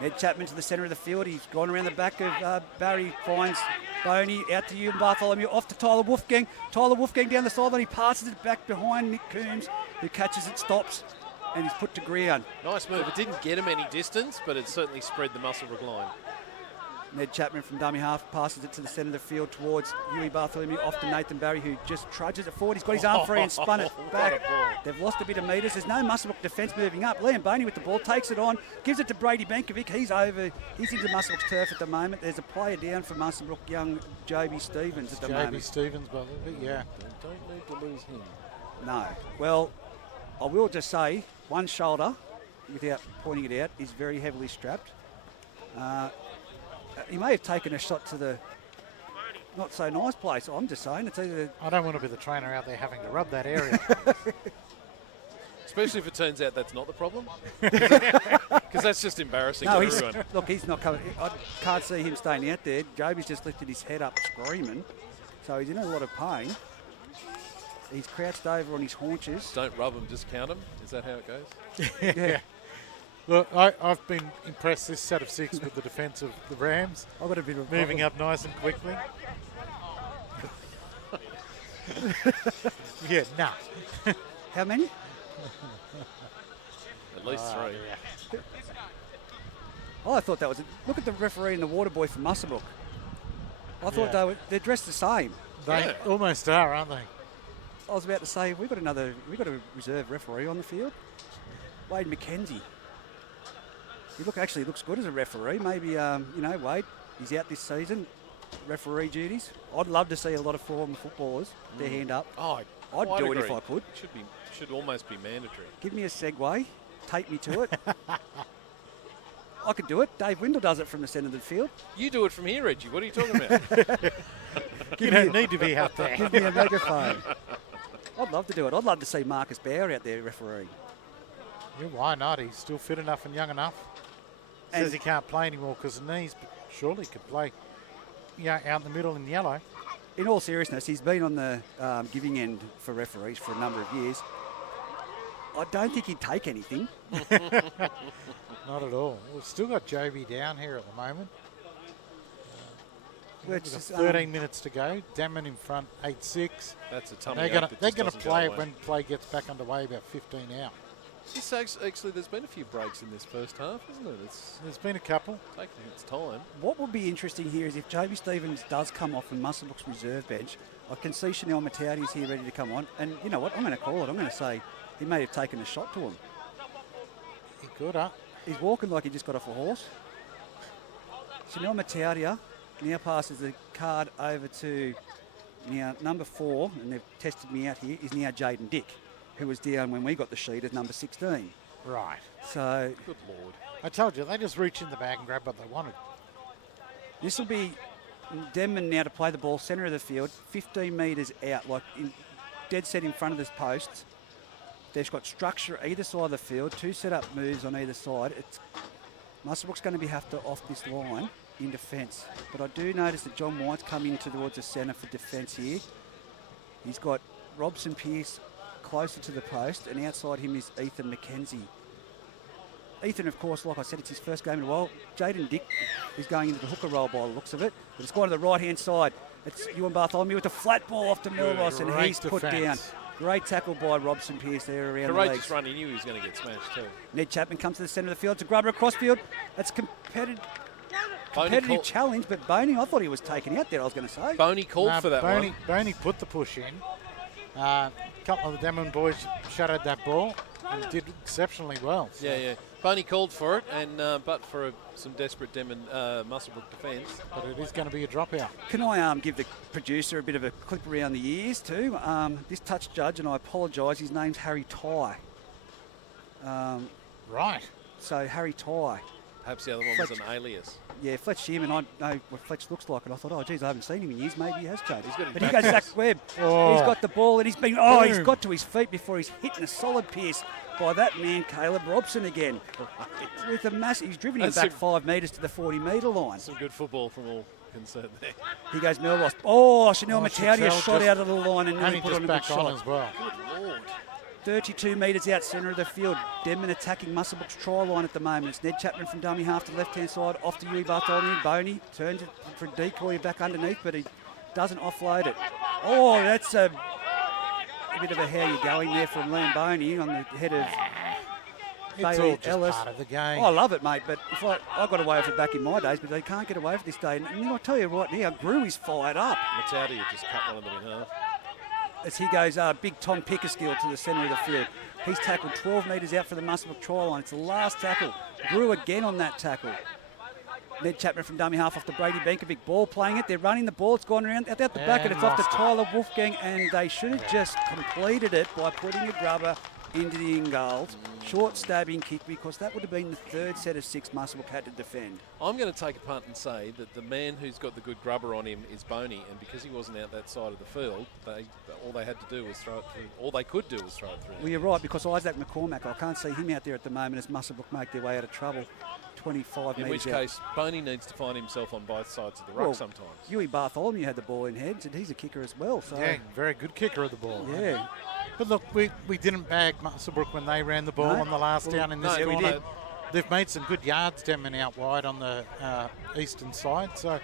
Ned Chapman to the centre of the field. He's gone around the back of Barry, finds Boney, out to you and Bartholomew, off to Tyler Wolfgang. Tyler Wolfgang down the sideline. He passes it back behind Nick Coombs, who catches it, stops, and he's put to ground. Nice move. It didn't get him any distance, but it certainly spread the Muswellbrook line. Ned Chapman from dummy half passes it to the centre of the field towards Huey Bartholomew, off to Nathan Barry, who just trudges it forward. He's got his arm free and spun it back. They've lost a bit of metres. There's no Muswellbrook defence moving up. Liam Boney with the ball, takes it on, gives it to Brady Benkovic. He's into Muswellbrook's turf at the moment. There's a player down for Muswellbrook, young J.B. Stevens at the moment. J.B. Stevens, but yeah. Don't need to lose him. No. Well, I will just say, one shoulder, without pointing it out, is very heavily strapped. He may have taken a shot to the not so nice place. I'm just saying. It's either I don't want to be the trainer out there having to rub that area. Especially if it turns out that's not the problem. Because that's just embarrassing to everyone. Look, he's not coming. I can't see him staying out there. Joby's just lifted his head up screaming. So he's in a lot of pain. He's crouched over on his haunches. Don't rub him, just count him. Is that how it goes? Yeah. Look, I've been impressed this set of 6 with the defence of the Rams. I've got a bit of moving up nice and quickly. Yeah, nah. How many? At least 3. Yeah. Oh, I thought that was it. Look at the referee and the water boy from Muswellbrook. I thought they're dressed the same. They almost are, aren't they? I was about to say, we've got a reserve referee on the field. Wade McKenzie. He actually looks good as a referee. Maybe, Wade, he's out this season, referee duties. I'd love to see a lot of former footballers, their hand up. Oh, I'd do it if I could. Should almost be mandatory. Give me a segue, take me to it. I could do it. Dave Windle does it from the centre of the field. You do it from here, Reggie. What are you talking about? You don't need to be out there. Give me a megaphone. I'd love to do it. I'd love to see Marcus Bauer out there refereeing. Yeah, why not? He's still fit enough and young enough. Says he can't play anymore because of knees, but surely he could play out in the middle in yellow. In all seriousness, he's been on the giving end for referees for a number of years. I don't think he'd take anything. Not at all. We've still got Joby down here at the moment. We've got 13 minutes to go. Denman in front, 8-6. That's a tummy. They're going to play it when play gets back underway, about 15 out. Actually, there's been a few breaks in this first half, isn't it? There's been a couple. Taking its time. What would be interesting here is if J.B. Stevens does come off from Muswellbrook's reserve bench, I can see Chanel Mataudi's here ready to come on. And you know what? I'm going to call it. I'm going to say he may have taken a shot to him. He could, huh? He's walking like he just got off a horse. Chanel Mataudia now passes the card over to number 4, and they've tested me out here, is now Jaden Dick, who was down when we got the sheet as number 16. Right. So, good Lord. I told you, they just reach in the bag and grab what they wanted. This will be Denman now to play the ball centre of the field, 15 metres out, dead set in front of the posts. They've got structure either side of the field, 2 set-up moves on either side. Muswellbrook's going to have to off this line in defence. But I do notice that John White's come in towards the centre for defence here. He's got Robson Pearce closer to the post, and outside him is Ethan McKenzie. Ethan, of course, like I said, it's his first game in a while. Jaden Dick is going into the hooker role by the looks of it, but it's gone to the right-hand side. It's Ewan Bartholomew with a flat ball off to Milross, and he's put down. Great tackle by Robson Pearce there around the legs. Courageous run, he knew he was going to get smashed too. Ned Chapman comes to the centre of the field to grubber across field. That's competitive challenge, but Boney, I thought he was taken out there, I was going to say. Boney called for that one. Boney put the push in. A couple of the Denman boys shadowed that ball and did exceptionally well. So. Yeah. Boney called for it, and but for some desperate Denman Muswellbrook defence. But it is going to be a dropout. Can I give the producer a bit of a clip around the ears too? This touch judge, and I apologise, his name's Harry Ty. Right. So Harry Ty. Perhaps the other one was an alias. Yeah, Fletch Shearman, I know what Fletch looks like, and I thought, oh, geez, I haven't seen him in years. Maybe he has changed. But he goes Zach Webb. Oh. He's got the ball, and he's got to his feet before he's hitting a solid pierce by that man, Caleb Robson, again. With a massive, he's driven him back 5 metres to the 40-metre line. Some good football from all concerned there. He goes Milross. Oh, Chanel Mataudia shot out of the line and nearly put on a good shot. As well. Good Lord. 32 metres out centre of the field. Denman attacking Muswellbrook's try line at the moment. It's Ned Chapman from dummy half to the left-hand side, off to Huey Bartholomew. Boney turns it for a decoy back underneath, but he doesn't offload it. Oh, that's a bit of a how you going there from Liam Boney on the head of It's Bailey all just Ellis. part of the game. Oh, I love it, mate, but if I got away with it back in my days, but they can't get away with this day. And I'll tell you right now, Grew is fired up. Matauti just cut one of them in half. As he goes, big Tom Pickersgill to the centre of the field. He's tackled 12 metres out for the Muswellbrook try line. It's the last tackle. Grew again on that tackle. Ned Chapman from dummy half off the Brady Benkovic. Ball playing it. They're running the ball. It's gone around out the back, and it's off to Tyler Wolfgang. And they should have just completed it by putting a grubber into the in-goals. Short stabbing kick, because that would have been the third set of 6 Muswellbrook had to defend. I'm going to take a punt and say that the man who's got the good grubber on him is Boney, and because he wasn't out that side of the field, all they had to do was throw it through. All they could do was throw it through. Well, you're right, because Isaac McCormack, I can't see him out there at the moment as Muswellbrook make their way out of trouble. 25 metres in which out. case, Boney needs to find himself on both sides of the ruck sometimes. Huey Bartholomew had the ball in heads, and he's a kicker as well. So Yeah, very good kicker of the ball. Yeah. But look, we didn't bag Muswellbrook when they ran the ball on the last down in this no, we corner. did. They've made some good yards, Denman out wide on the eastern side, so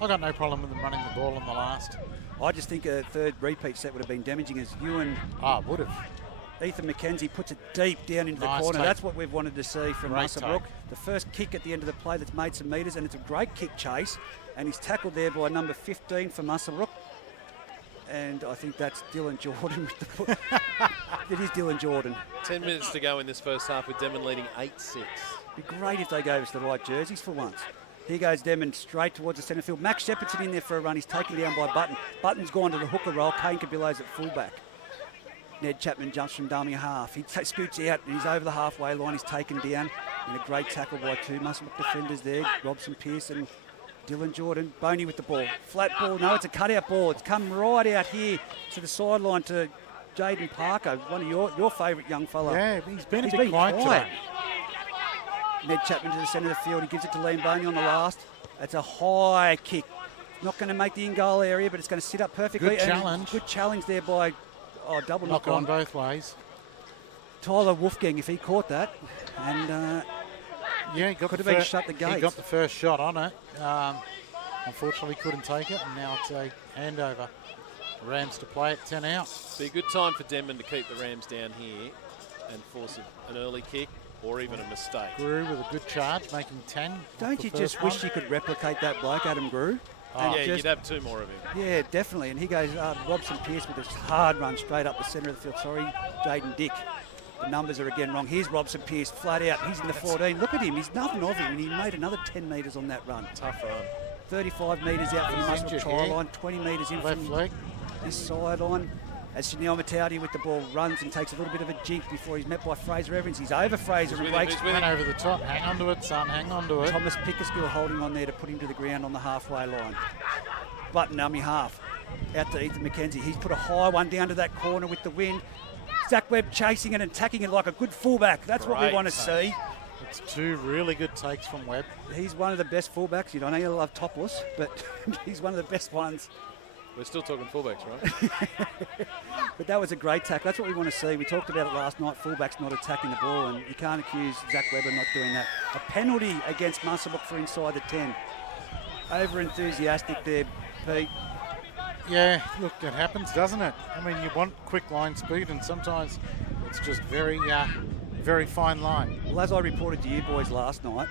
I got no problem with them running the ball on the last. I just think a third repeat set would have been damaging, as Ewan Would have. Ethan McKenzie puts it deep down into the Nice corner. take. That's what we've wanted to see from Great Muswellbrook. take. The first kick at the end of the play that's made some metres, and it's a great kick chase. And he's tackled there by number 15 for Muswellbrook. And I think that's Dylan Jordan with the foot. It is Dylan Jordan. 10 minutes to go in this first half with Denman leading 8-6. Be great if they gave us the right jerseys for once. Here goes Denman straight towards the centre field. Max Shepardson in there for a run. He's taken down by Button. Button's gone to the hooker roll. Kane Cabillo's at fullback. Ned Chapman jumps from dummy half. He scoots out and he's over the halfway line. He's taken down in a great tackle by 2 Muswellbrook defenders there. Robson Pearce and Dylan Jordan. Boney with the ball. Flat ball. No, it's a cutout ball. It's come right out here to the sideline to Jaden Parker, one of your favourite young fella. Yeah, he's been a bit quiet today. Ned Chapman to the centre of the field. He gives it to Liam Boney on the last. It's a high kick. Not going to make the in-goal area, but it's going to sit up perfectly. Good challenge. Good challenge there by double knock on both ways. Tyler Wolfgang, if he caught that. And yeah, he got could have been shut the gate. He got the first shot on it. Unfortunately, couldn't take it, and now it's a handover. Rams to play at 10 out. Be a good time for Denman to keep the Rams down here and force an early kick or even a mistake. Grew with a good charge, making 10. Don't you just wish you could replicate that bloke, Adam Grew? Yeah, you'd have 2 more of him. Yeah, definitely. And he goes, Robson Pearce with this hard run straight up the centre of the field. Sorry, Jaden Dick. The numbers are again wrong. Here's Robson Pearce flat out. He's in the 14. Look at him. He's nothing of him. And he made another 10 metres on that run. Tough run. 35 metres out from the Muswellbrook try line. 20 metres in left from leg. This sideline. As Chanel Matauti with the ball runs and takes a little bit of a jink before he's met by Fraser Evans. He's over Fraser and breaks. Went over the top. Hang on to it, son. Hang on to it. Thomas Pickersgill holding on there to put him to the ground on the halfway line. Button dummy half. Out to Ethan McKenzie. He's put a high one down to that corner with the wind. Zach Webb chasing it and attacking it like a good fullback. That's what we want to see. It's 2 really good takes from Webb. He's one of the best fullbacks. You know, I know you love topless, but he's one of the best ones. We're still talking fullbacks, right? But that was a great tackle. That's what we want to see. We talked about it last night, fullbacks not attacking the ball, and you can't accuse Zach Webber not doing that. A penalty against Muswellbrook for inside the 10. Over-enthusiastic there, Pete. Yeah, look, it happens, doesn't it? I mean, you want quick line speed, and sometimes it's just very, very fine line. Well, as I reported to you boys last night,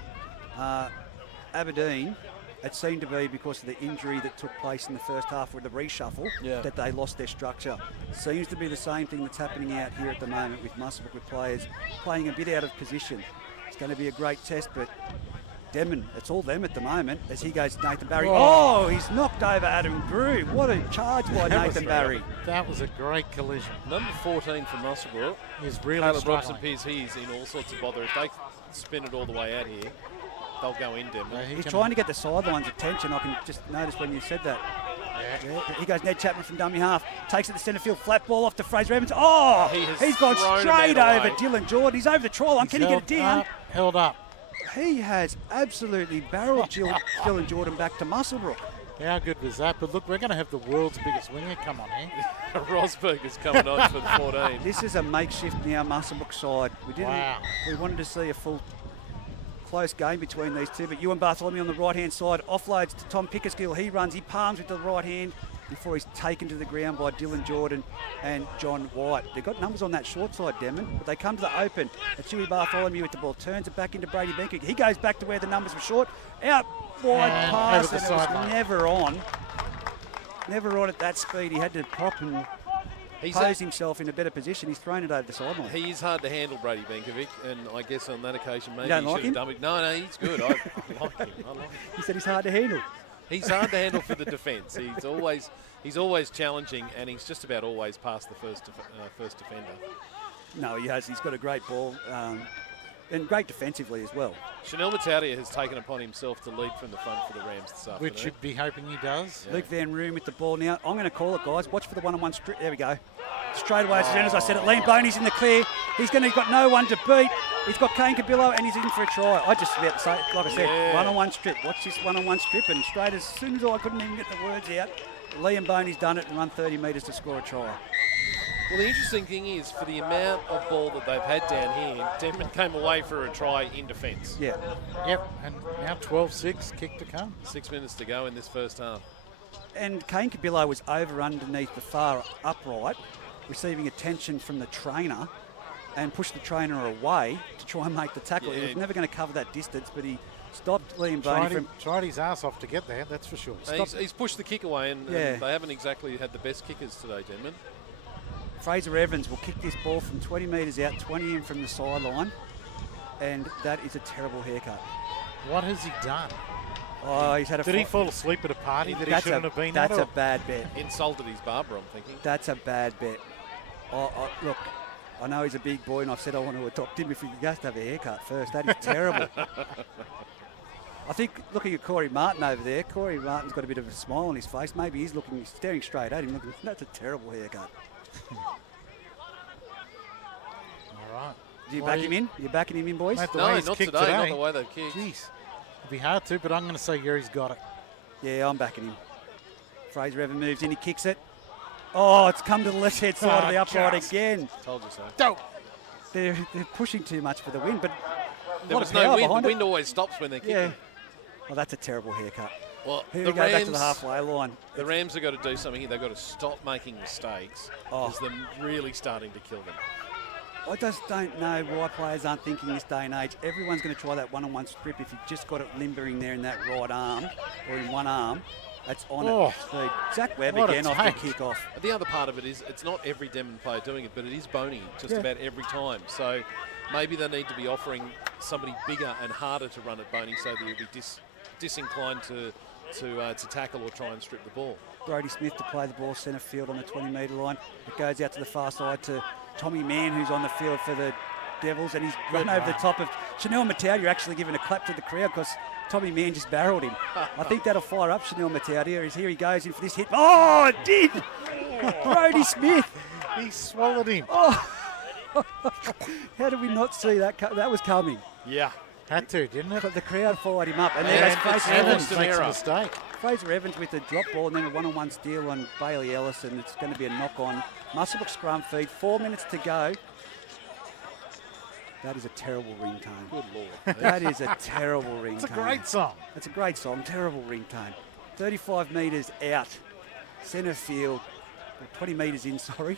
Aberdeen, it seemed to be because of the injury that took place in the first half with the reshuffle that they lost their structure. Seems to be the same thing that's happening out here at the moment with Muswellbrook, with players playing a bit out of position. It's going to be a great test, but Denman, it's all them at the moment as he goes to Nathan Barry. Oh, he's knocked over Adam Grew. What a charge by Nathan Barry. That was a great collision. Number 14 for Muswellbrook is really Caleb Robson Pearce. He's in all sorts of bother. If they spin it all the way out here, they'll go in, Denman. He's trying to get the sidelines' attention. I can just notice when you said that. Yeah. He goes Ned Chapman from dummy half. Takes it to centre field. Flat ball off to Fraser Evans. Oh, he's gone straight over Dylan Jordan. He's over the try line. Can he get it down? Held up. He has absolutely barreled Dylan Jordan back to Muswellbrook. How good was that? But look, we're going to have the world's biggest winger come on here. Rosberg is coming on for the 14. This is a makeshift now Muswellbrook side. We wanted to see a full close game between these two, but Ewan Bartholomew on the right-hand side offloads to Tom Pickersgill. He runs, he palms with the right hand, before he's taken to the ground by Dylan Jordan and John White. They've got numbers on that short side, Denman, but they come to the open. Chewy Bartholomew with the ball, turns it back into Brady Benke. He goes back to where the numbers were short. Out wide And pass, over the and it was sideline. never on. Never on at that speed. He had to pop and pose himself in a better position. He's thrown it over the sideline. He is hard to handle, Brady Benkovic, and I guess on that occasion maybe don't he like should have him? done it. No, he's good. I like him. I like him. He said he's hard to handle. He's hard to handle for the defence. He's always challenging, and he's just about always past the first defender. No, he has. He's got a great ball and great defensively as well. Chanel Mataudia has taken upon himself to lead from the front for the Rams this afternoon. Which you'd be hoping he does. Yeah. Luke Van Roon with the ball now. I'm going to call it, guys. Watch for the one-on-one strip. There we go. Straight away, as soon as I said it, Liam Boney's in the clear. He's got no one to beat. He's got Kane Cabillo, and he's in for a try. I just about to say, like I said, one-on-one strip. Watch this one-on-one strip, and straight as soon as I couldn't even get the words out, Liam Boney's done it and run 30 metres to score a try. Well, the interesting thing is, for the amount of ball that they've had down here, Denman came away for a try in defence. Yeah. Yep, and now 12-6, kick to come. 6 minutes to go in this first half. And Kane Cabillo was over underneath the far upright, receiving attention from the trainer, and pushed the trainer away to try and make the tackle. Yeah. He was never going to cover that distance, but he stopped Liam Boney from... Tried his ass off to get there, that's for sure. He's pushed the kick away, and they haven't exactly had the best kickers today, Denman. Fraser Evans will kick this ball from 20 metres out, 20 in from the sideline, and that is a terrible haircut. What has he done? Oh, he's had a... Did he fall asleep at a party that he shouldn't have been at? That's a bad bet. Insulted his barber, I'm thinking. That's a bad bet. Look, I know he's a big boy, and I've said I want to adopt him if he has to have a haircut first. That is terrible. I think looking at Corey Martin over there, Corey Martin's got a bit of a smile on his face. Maybe he's staring straight at him. Looking, that's a terrible haircut. All right. Do you back him in? You backing him in, boys? Mate, the No, way he's not kicked today, not the way they've kicked. Jeez. It'd be hard to, but I'm going to say Yuri's got it. Yeah, I'm backing him. Fraser Evans moves in, he kicks it. Oh, it's come to the left-hand side of the upright again. Told you so. Don't. They're pushing too much for the win, but There was no wind. The wind always stops when they're kicking. Yeah. Oh, that's a terrible haircut. Well, Here the we go Rams, back to the halfway line. The Rams have got to do something here. They've got to stop making mistakes because they're really starting to kill them. I just don't know why players aren't thinking this day and age. Everyone's going to try that one-on-one strip if you've just got it limbering there in that right arm or in one arm. That's on it. So Zach Webb again off the kick-off. The other part of it is it's not every Denman player doing it, but it is Boney just about every time. So maybe they need to be offering somebody bigger and harder to run at Boney so that he'll be disinclined to tackle or try and strip the ball. Brody Smith to play the ball centre field on the 20-metre line. It goes out to the far side to Tommy Mann, who's on the field for the Devils, and he's run over the top of Chanel Mataudia, actually giving a clap to the crowd because Tommy Mann just barreled him. I think that'll fire up Chanel Mataudia. Here he goes in for this hit. Oh, it did! Brody Smith. He swallowed him. Oh. How did we not see that? That was coming. Yeah. Had to, didn't it? But the crowd fired him up. And there goes Fraser Evans. Makes a mistake. Fraser Evans with a drop ball and then a one-on-one steal on Bailey Ellis, and it's going to be a knock-on. Muswellbrook scrum feed, 4 minutes to go. That is a terrible ringtone. Good Lord. That is a terrible ringtone. It's a great song. It's a great song, terrible ringtone. 35 metres out, centre field, or 20 metres in, sorry.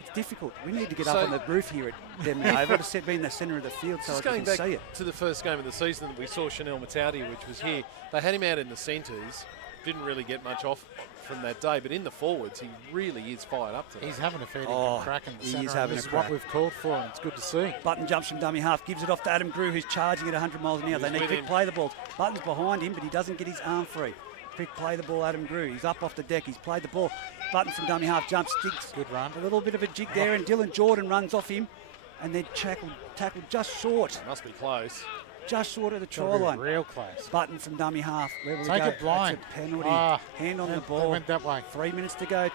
It's difficult. We need to get up on the roof here at Denman Oval to be in the centre of the field so I can see it. Going back to the first game of the season that we saw Chanel Mataudia, which was here, they had him out in the centres, didn't really get much off from that day, but in the forwards, he really is fired up today. He's having a fair crack in the he centre. is having This a is what crack. we've called for, and it's good to see. Button jumps from dummy half, gives it off to Adam Grew, who's charging at 100 miles an hour. They need quick play the ball. Button's behind him, but he doesn't get his arm free. Quick play the ball, Adam Grew. He's up off the deck. He's played the ball. Button from dummy half, jumps, sticks. Good run. A little bit of a jig there, and Dylan Jordan runs off him, and then tackled just short. Must be close. Just short of the try Gotta be line. real close. Button from dummy half. Level to Take go. it blind. That's a penalty. Hand on the They ball. went that way. 3 minutes to go.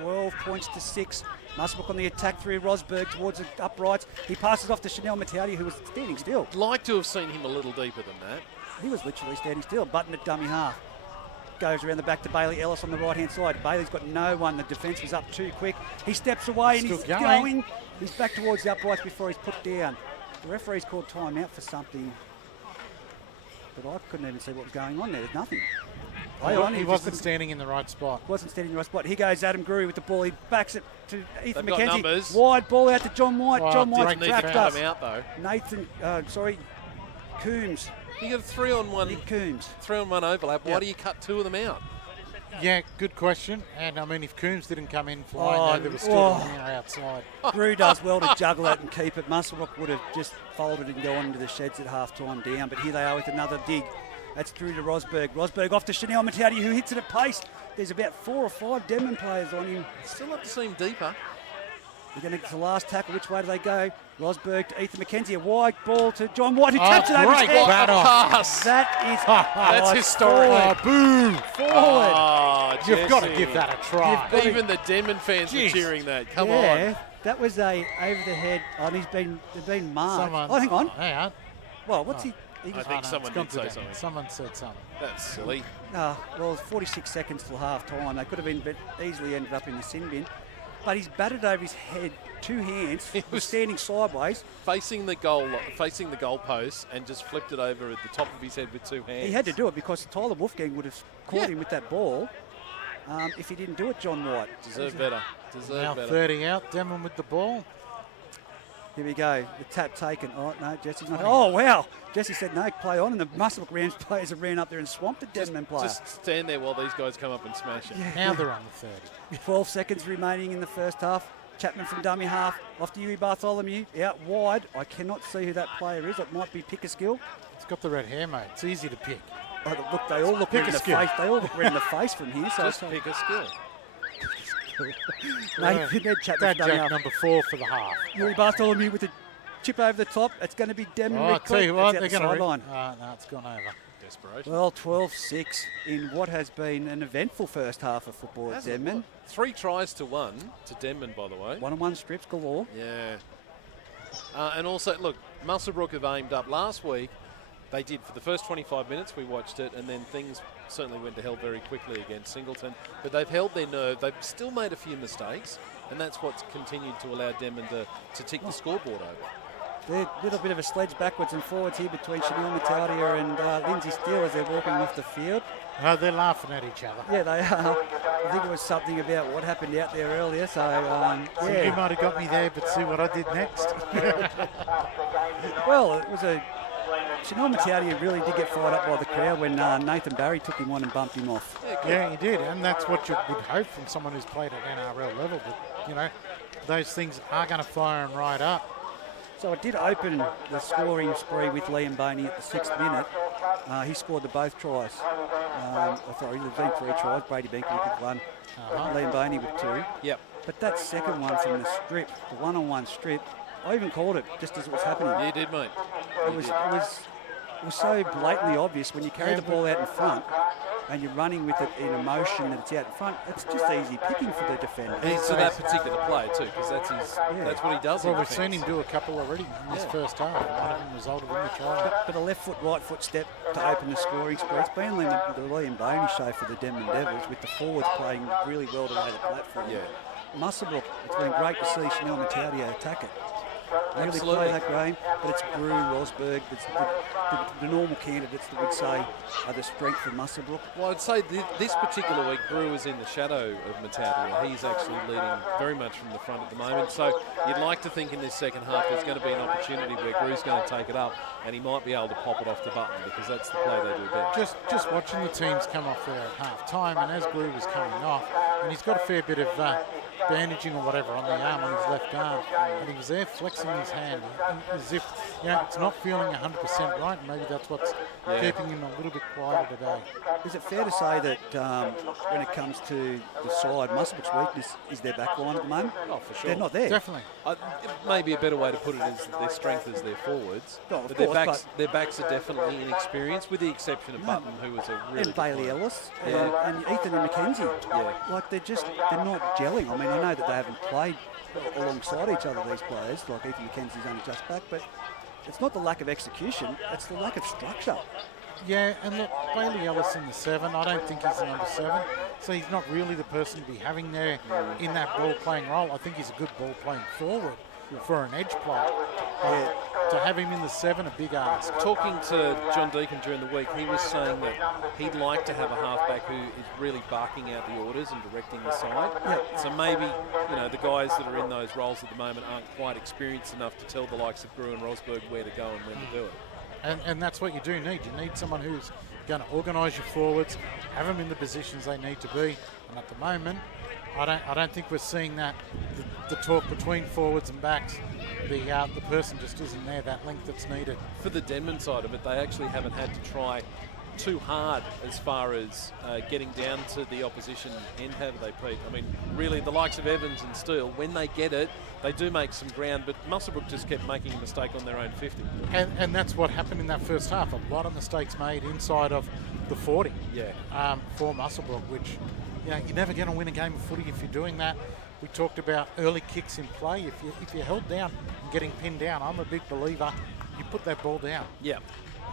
12 points to 6. Muswellbrook on the attack through Rosberg towards the uprights. He passes off to Chanel Mataudia, who was standing still. Like to have seen him a little deeper than that. He was literally standing still. Button at dummy half. Goes around the back to Bailey Ellis on the right-hand side. Bailey's got no one. The defence was up too quick. He steps away and Still he's going. He's back towards the uprights before he's put down. The referee's called time out for something, but I couldn't even see what was going on there. There's nothing. play on. He wasn't standing in the right spot. Wasn't standing in the right spot. Here goes Adam Grew with the ball. He backs it to Ethan They've got McKenzie. numbers. Wide ball out to John White. Oh, John White's great Need to trapped cut us. him out, though. Coombs. You got a 3-on-1. Nick Coombs. 3-on-1 overlap. Why Yeah. do you cut 2 of them out? Yeah, good question. And I mean, if Coombs didn't come in flying, they were still on the outside. Grew does well to juggle it and keep it. Muswellbrook would have just folded and gone into the sheds at half time down. But here they are with another dig. That's through to Rosberg. Rosberg off to Chanel Matauti, who hits it at pace. There's about 4 or 5 Denman players on him. Still have to see him deeper. They're going to get the last tackle. Which way do they go? Rosberg to Ethan McKenzie. A wide ball to John White, who taps it over his great head. battle. Pass. That is That's historic. Oh, boo! Forward. Oh, You've got to Jesse. give that a try. Even the Denman fans were Jeez. cheering that. Come yeah, on. that was a over the head. Oh, and they've been marked. Oh, hang on. Hang on. Well, what's he? I just, think someone it's gone did say to something. Someone said something. That's silly. well, 46 seconds till half time. They could have been easily ended up in the sin bin. But he's batted over his head, 2 hands, He was standing sideways. Facing the goal post, and just flipped it over at the top of his head with 2 hands. He had to do it because Tyler Wolfgang would have caught him with that ball if he didn't do it, John White. Deserve better. Now Deserve better. 30 out. Denman with the ball. Here we go. The tap taken. Oh, no, Jesse's not. Oh, wow. Jesse said no, play on. And the Muswellbrook players have ran up there and swamped the Denman player. Just stand there while these guys come up and smash it. Now they're on the 30. 12 seconds remaining in the first half. Chapman from dummy half. Off to Huey Bartholomew. Out wide. I cannot see who that player is. It might be Pickerskill. It's got the red hair, mate. It's easy to pick. Oh, look, they all look red in the Pickerskill. face. They all look red in the face from here. So Just pick a skill. Nathan Chapman Dad from dummy Jack half. number 4 for the half. Huey Bartholomew with the chip over the top. It's going to be Denman. Oh, I'll tell you what, they're going to... sideline. No, it's gone over. Desperation. Well, 12-6 in what has been an eventful first half of football at Hasn't it? Denman. 3 tries to 1 to Denman, by the way. 1-on-1 strips galore. Yeah. And also, look, Muswellbrook have aimed up last week. They did for the first 25 minutes. We watched it, and then things certainly went to hell very quickly against Singleton. But they've held their nerve. They've still made a few mistakes, and that's what's continued to allow Denman to tick the scoreboard over. A little bit of a sledge backwards and forwards here between Chanel Matautia and Lindsay Steele as they're walking off the field. No, they're laughing at each other. Yeah, they are. I think it was something about what happened out there earlier. So, So you yeah. might have got me there, but see what I did next. Well, it was a... Chanel Matautia really did get fired up by the crowd when Nathan Barry took him on and bumped him off. Yeah, he did, and that's what you would hope from someone who's played at NRL level. But, you know, those things are going to fire him right up. So it did open the scoring spree with Liam Bainey at the 6th minute. He scored both tries. Sorry, there's been 3 tries. Brady Binkley with 1. Liam Bainey with 2. Yep. But that second one from the strip, the 1-on-1 strip, I even called it just as it was happening. Yeah, you did, mate. It was so blatantly obvious when you carry the ball out in front and you're running with it in a motion that it's out in front. It's just easy picking for the defender. And to that particular player too, because that's what he does. Well, in we've seen defence. him do a couple already in this first half. One of them resulted in the try. But a left foot, right foot step to open the scoring spree. It's been the Liam Bainey show for the Denman Devils with the forwards playing really well to lay the platform. Yeah. Muswellbrook, it's been great to see Chanel Matautia attack it. Really Absolutely. play that game, but it's Grew, Rosberg, it's the normal candidates that we'd say are the strength of Muswellbrook. Well, I'd say this particular week, Brew is in the shadow of Matautia. He's actually leading very much from the front at the moment. So you'd like to think in this second half there's going to be an opportunity where Brew's going to take it up and he might be able to pop it off the button because that's the play they do best. Just watching the teams come off there at half time, and as Brew was coming off, and he's got a fair bit of bandaging or whatever on the arm, on his left arm, and he was there flexing his hand as if, you know, it's not feeling 100% right, and maybe that's what's keeping him a little bit quieter today. Is it fair to say that when it comes to the side, Muswellbrook's weakness is their back line at the moment? Oh, for sure. They're not there. Definitely. Maybe a better way to put it is their strength is their forwards. Oh, of but course, their backs are definitely inexperienced, with the exception of Button, who was a really And good Bailey player. Ellis Yeah. and Ethan and McKenzie. Yeah. Like they're not gelling. I mean, I know that they haven't played alongside each other, these players, like Ethan McKenzie's only just back, but it's not the lack of execution, it's the lack of structure. Yeah, and look, Bailey Ellis in the 7, I don't think he's the number 7, so he's not really the person to be having there in that ball-playing role. I think he's a good ball-playing forward for an edge player. Yeah. to have him in the 7, a big ask. Talking to John Deacon during the week, he was saying that he'd like to have a halfback who is really barking out the orders and directing the side. Yeah. So maybe, the guys that are in those roles at the moment aren't quite experienced enough to tell the likes of Brew and Rosberg where to go and when to do it. And that's what you do need. You need someone who's going to organise your forwards, have them in the positions they need to be. And at the moment, I don't think we're seeing that. The talk between forwards and backs, the person just isn't there, that length that's needed. For the Denman side of it, they actually haven't had to try too hard as far as getting down to the opposition end, have they, Pete? I mean, really, the likes of Evans and Steele, when they get it, they do make some ground, but Muswellbrook just kept making a mistake on their own 50. And that's what happened in that first half. A lot of mistakes made inside of the 40 for Muswellbrook, which, you're never going to win a game of footy if you're doing that. We talked about early kicks in play. If you're held down and getting pinned down, I'm a big believer, you put that ball down. Yeah.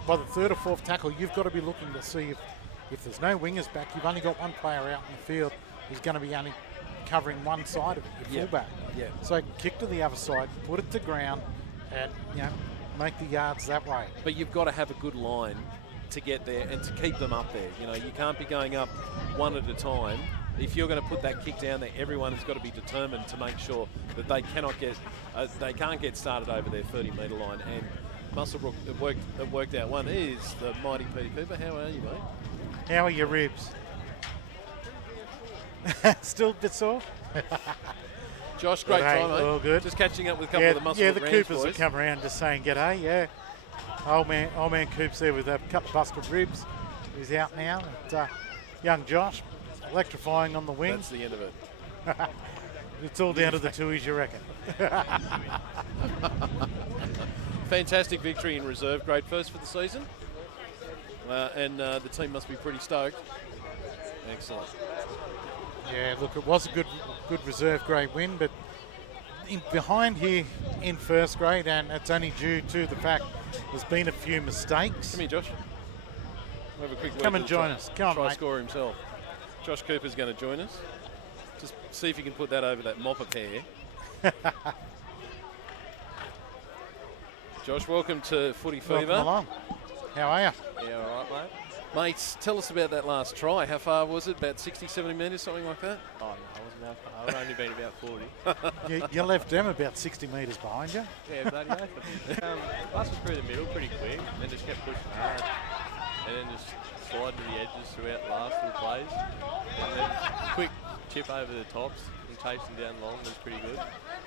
By the third or fourth tackle, you've got to be looking to see if there's no wingers back, you've only got one player out in the field who's going to be only covering one side of it, your fullback. Yeah. So kick to the other side, put it to ground, and make the yards that way. But you've got to have a good line to get there and to keep them up there. You can't be going up one at a time. If you're going to put that kick down there, everyone has got to be determined to make sure that they can't get started over their 30-metre line. And Muswellbrook have worked out one is the mighty Peter Cooper. How are you, mate? How are your ribs? Still a bit sore? Josh, great time, mate. All good. Just catching up with a couple of the Muswellbrook Yeah, the Rams Coopers boys. have come around just saying g'day, yeah. Old man Coops there with a couple busted ribs. He's out now. And, young Josh, electrifying on the wing. That's the end of it. It's all down to the twoies, you reckon? Fantastic victory in reserve grade, first for the season. And the team must be pretty stoked. Excellent. Yeah, look, it was a good reserve grade win, but behind here in first grade, and it's only due to the fact there's been a few mistakes. Come here, Josh. We'll have a quick Come and join us. Come on, try mate. score himself. Josh Cooper's going to join us. Just see if you can put that over that mop of hair. Josh, welcome to Footy Fever. Welcome along. How are you? Yeah, all right, mate. Mates, tell us about that last try. How far was it? About 60, 70 metres, something like that? Oh, no, I wasn't that far. I've only been about 40. You left them about 60 metres behind you. Yeah, bloody oath. Us was through the middle pretty quick, and then just kept pushing hard. And then just slide to the edges throughout the last few plays. And then quick chip over the tops and chase them down long was pretty good.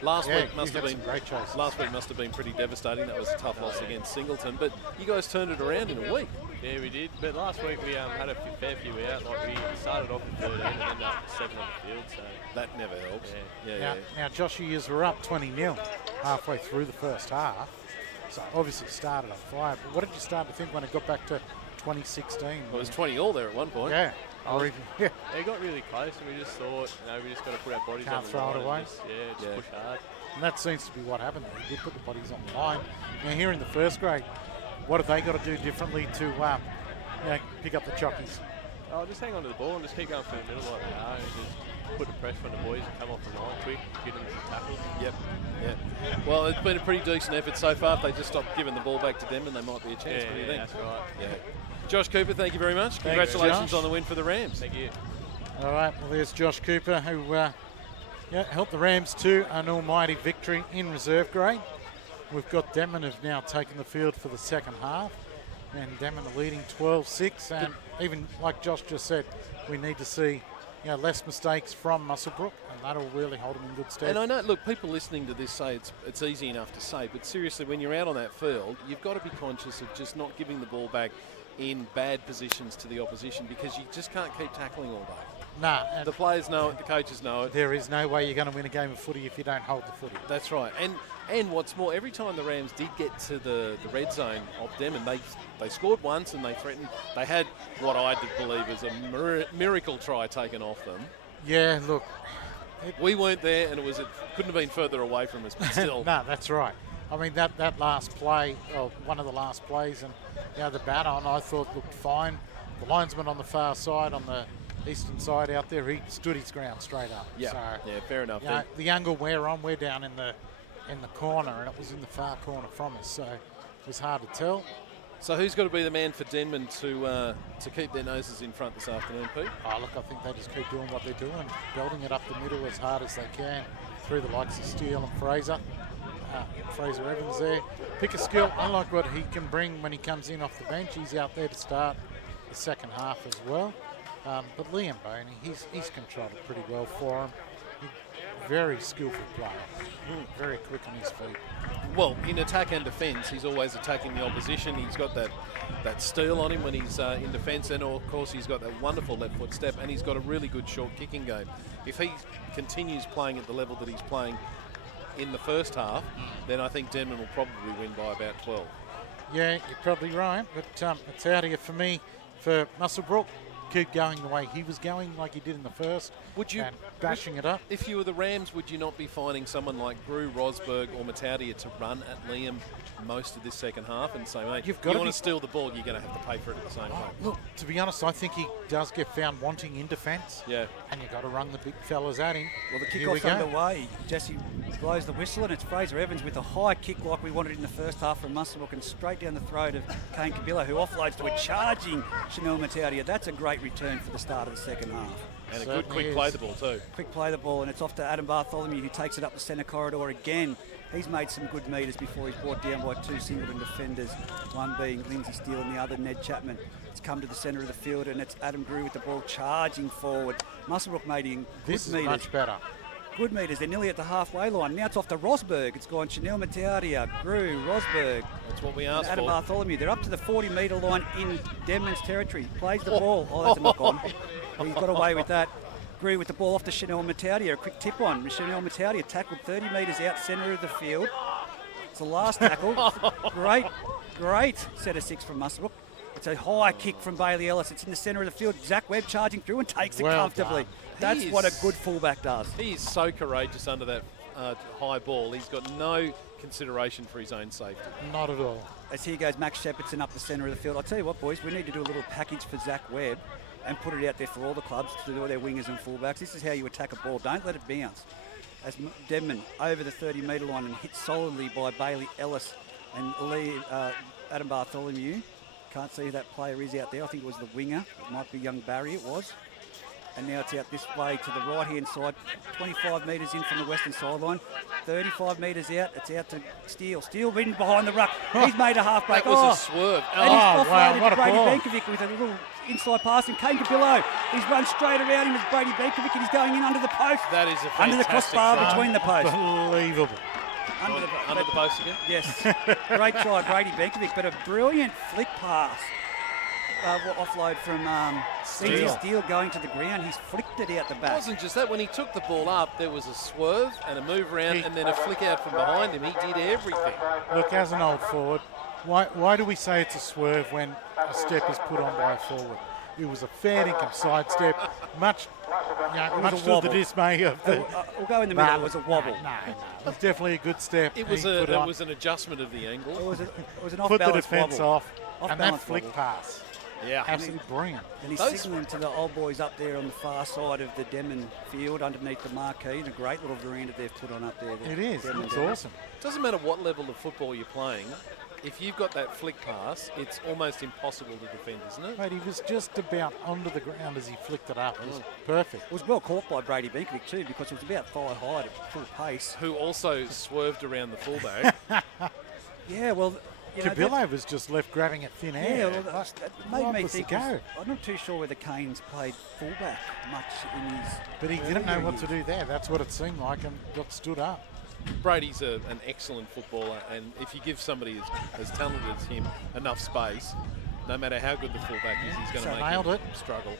Last Yeah, week must you have had been some great chases. Last week must have been pretty devastating. That was a tough loss against Singleton, but you guys turned it around in a week. Yeah, we did. But last week we had a fair few out. Like we started off with 13 and ended up with 7 on the field. So That never helps. Now, Josh, you were up 20-0 halfway through the first half. So obviously started on fire. But what did you start to think when it got back to 2016? It was 20 all there at one point. Yeah. Or even, yeah. it got really close, and we just thought, we just got to put our bodies Can't on the throw line it away. and just push hard. And that seems to be what happened there. You did put the bodies on the line. Now, here in the first grade, what have they got to do differently to pick up the chockies? Oh, just hang on to the ball and just keep going through the middle like they are, and just put the pressure on the boys and come off the line quick, get them some tackles. Yep. Well, it's been a pretty decent effort so far. If they just stop giving the ball back to Denman, they might be a chance. What do you think? That's right. Yeah. Josh Cooper, thank you very much. Thanks, Congratulations Josh. on the win for the Rams. Thank you. All right, well, there's Josh Cooper, who helped the Rams to an almighty victory in reserve grade. We've got Denman who've now taken the field for the second half, and Denman are leading 12-6. And even like Josh just said, we need to see less mistakes from Muswellbrook, and that'll really hold them in good stead. And I know, look, people listening to this say it's easy enough to say, but seriously, when you're out on that field, you've got to be conscious of just not giving the ball back in bad positions to the opposition, because you just can't keep tackling all day. Nah, The players know it, the coaches know it. there is no way you're going to win a game of footy if you don't hold the footy. That's right. And what's more, every time the Rams did get to the red zone of Denman, they scored once and they threatened. They had what I did believe is a miracle try taken off them. Yeah, look. We weren't there, and it couldn't have been further away from us, but still. No, that's right. I mean, that last play, or one of the last plays, and the baton I thought looked fine. The linesman on the far side, on the eastern side out there, he stood his ground straight up. Yeah, So, fair enough. the younger we're down in the in the corner, and it was in the far corner from us, so it was hard to tell. So who's got to be the man for Denman to keep their noses in front this afternoon, Pete? Oh, look, I think they just keep doing what they're doing, belting it up the middle as hard as they can through the likes of Steele and Fraser. Fraser Evans there. Pick a skill, unlike what he can bring when he comes in off the bench. He's out there to start the second half as well. But Liam Boney, he's controlled it pretty well for him. Very skillful player, very quick on his feet. Well, in attack and defence, he's always attacking the opposition. He's got that steal on him when he's in defence, and of course he's got that wonderful left foot step, and he's got a really good short kicking game. If he continues playing at the level that he's playing in the first half, then I think Denman will probably win by about 12. Yeah, you're probably right, but it's out here for me for Muswellbrook. Keep going the way he was going, like he did in the first. Would you and bashing it up? If you were the Rams, would you not be finding someone like Grew, Rosberg, or Mataudia to run at Liam most of this second half and say, mate, you want to steal the ball, you're going to have to pay for it at the same time? Look, to be honest, I think he does get found wanting in defence. Yeah. And you've got to run the big fellas at him. Well, the kickoff's underway. Jesse blows the whistle, and it's Fraser Evans with a high kick like we wanted in the first half from Muswellbrook and straight down the throat of Kane Cabillo, who offloads to a charging Chanel Mataudia. That's a great return for the start of the second half. And a good quick play the ball too. Quick play the ball, and it's off to Adam Bartholomew, who takes it up the centre corridor again. He's made some good metres before he's brought down by two Singleton defenders, one being Lindsay Steele and the other Ned Chapman. It's come to the centre of the field, and it's Adam Grew with the ball charging forward. Muswellbrook making good This is metres. much better. Good metres. They're nearly at the halfway line. Now it's off to Rosberg. It's gone Chanel Mataudia, Grew, Rosberg. That's what we asked Adam for. Bartholomew. They're up to the 40-metre line in Denman's territory. Plays the ball. Oh, that's a knock-on. He's got away with that. Grew with the ball off to Chanel Mataudia. A quick tip on. Chanel Mataudia tackled 30 metres out centre of the field. It's the last tackle. Great set of six from Muswellbrook. It's a high kick from Bailey Ellis. It's in the centre of the field. Zach Webb charging through and takes it comfortably. That's what a good fullback does. He is so courageous under that high ball. He's got no consideration for his own safety. Not at all. As here goes Max Shepardson up the centre of the field. I'll tell you what, boys, we need to do a little package for Zach Webb and put it out there for all the clubs to do their wingers and fullbacks. This is how you attack a ball. Don't let it bounce. As Denman over the 30-metre line and hit solidly by Bailey Ellis and Adam Bartholomew. Can't see who that player is out there. I think it was the winger. It might be young Barry, it was. And now it's out this way to the right-hand side. 25 metres in from the western sideline. 35 metres out. It's out to Steele. Steele in behind the ruck. He's made a half-break. That was a swerve. And he's offloaded what to a Brady ball. Benkovic with a little inside pass. And Kane Cabillo, he's run straight around him as Brady Benkovic, and he's going in under the post. That is a fantastic under the crossbar try. between the posts. Unbelievable. Under the post again? Yes. Great try, Brady Benkovic, but a brilliant flick pass. Offload from Steele going to the ground. He's flicked it out the It back. wasn't just that. When he took the ball up, there was a swerve and a move around and then a flick out from behind him. He did everything. Look, as an old forward, why do we say it's a swerve when a step is put on by a forward? It was a fair income sidestep, much to the dismay of the... We'll go in the middle. It was a wobble. No. It was definitely a good step. It was an adjustment of the angle. It was an Put the off-balance defence wobble. off, and that Off-balance flick wobble. pass. Yeah. Absolutely brilliant. And he's signalling to the old boys up there on the far side of the Denman field underneath the marquee. And a great little veranda they've put on up there. It is. Denman It's does. awesome. Doesn't matter what level of football you're playing. If you've got that flick pass, it's almost impossible to defend, isn't it? Mate, he was just about onto the ground as he flicked it up. It was perfect. It was well caught by Brady Benkovic too, because it was about thigh high at full pace. Who also swerved around the fullback. Yeah, well, Cabillo was just left grabbing at thin air. Yeah, well, that made What me was the think. go? I'm not too sure whether Kane's played fullback much in his. But he didn't know earlier what to years. do there. That's what it seemed like, and got stood up. Brady's an excellent footballer, and if you give somebody as talented as him enough space, no matter how good the fullback is, he's going to So make nailed him it. struggle.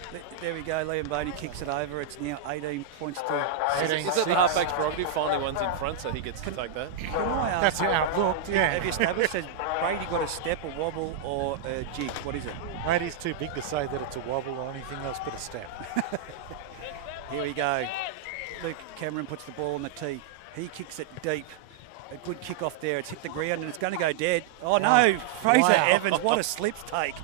There we go. Liam Boney kicks it over. It's now 18 points to 18. Is that the halfback's prerogative? Finally, one's in front, so he gets to take that. Can I ask, That's how it looked, yeah. Have you established, has Brady got a step, a wobble, or a jig? What is it? Brady's too big to say that it's a wobble or anything else but a step. Here we go. Luke Cameron puts the ball on the tee. He kicks it deep. A good kick off there. It's hit the ground and it's going to go dead. Oh no, Fraser Wow. Evans, what a slips take.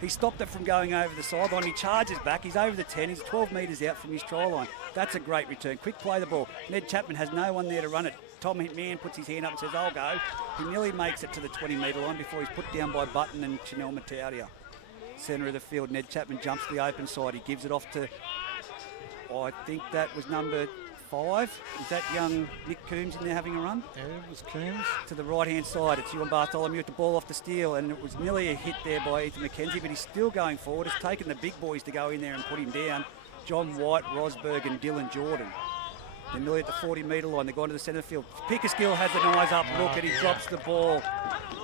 He stopped it from going over the sideline. He charges back. He's over the 10. He's 12 metres out from his try line. That's a great return. Quick play the ball. Ned Chapman has no one there to run it. Tom Mann puts his hand up and says, I'll go. He nearly makes it to the 20-metre line before he's put down by Button and Chanel Mataudia. Centre of the field, Ned Chapman jumps to the open side. He gives it off to, I think that was number 5. Is that young Nick Coombs in there having a run? Yeah, it was Coombs. To the right-hand side, it's Ewan Bartholomew with the ball off the steal, and it was nearly a hit there by Ethan McKenzie, but he's still going forward. It's taken the big boys to go in there and put him down. John White, Rosberg and Dylan Jordan. They're nearly at the 40-metre line. They've gone to the centre field. Pickersgill has an eyes up look, and he drops the ball.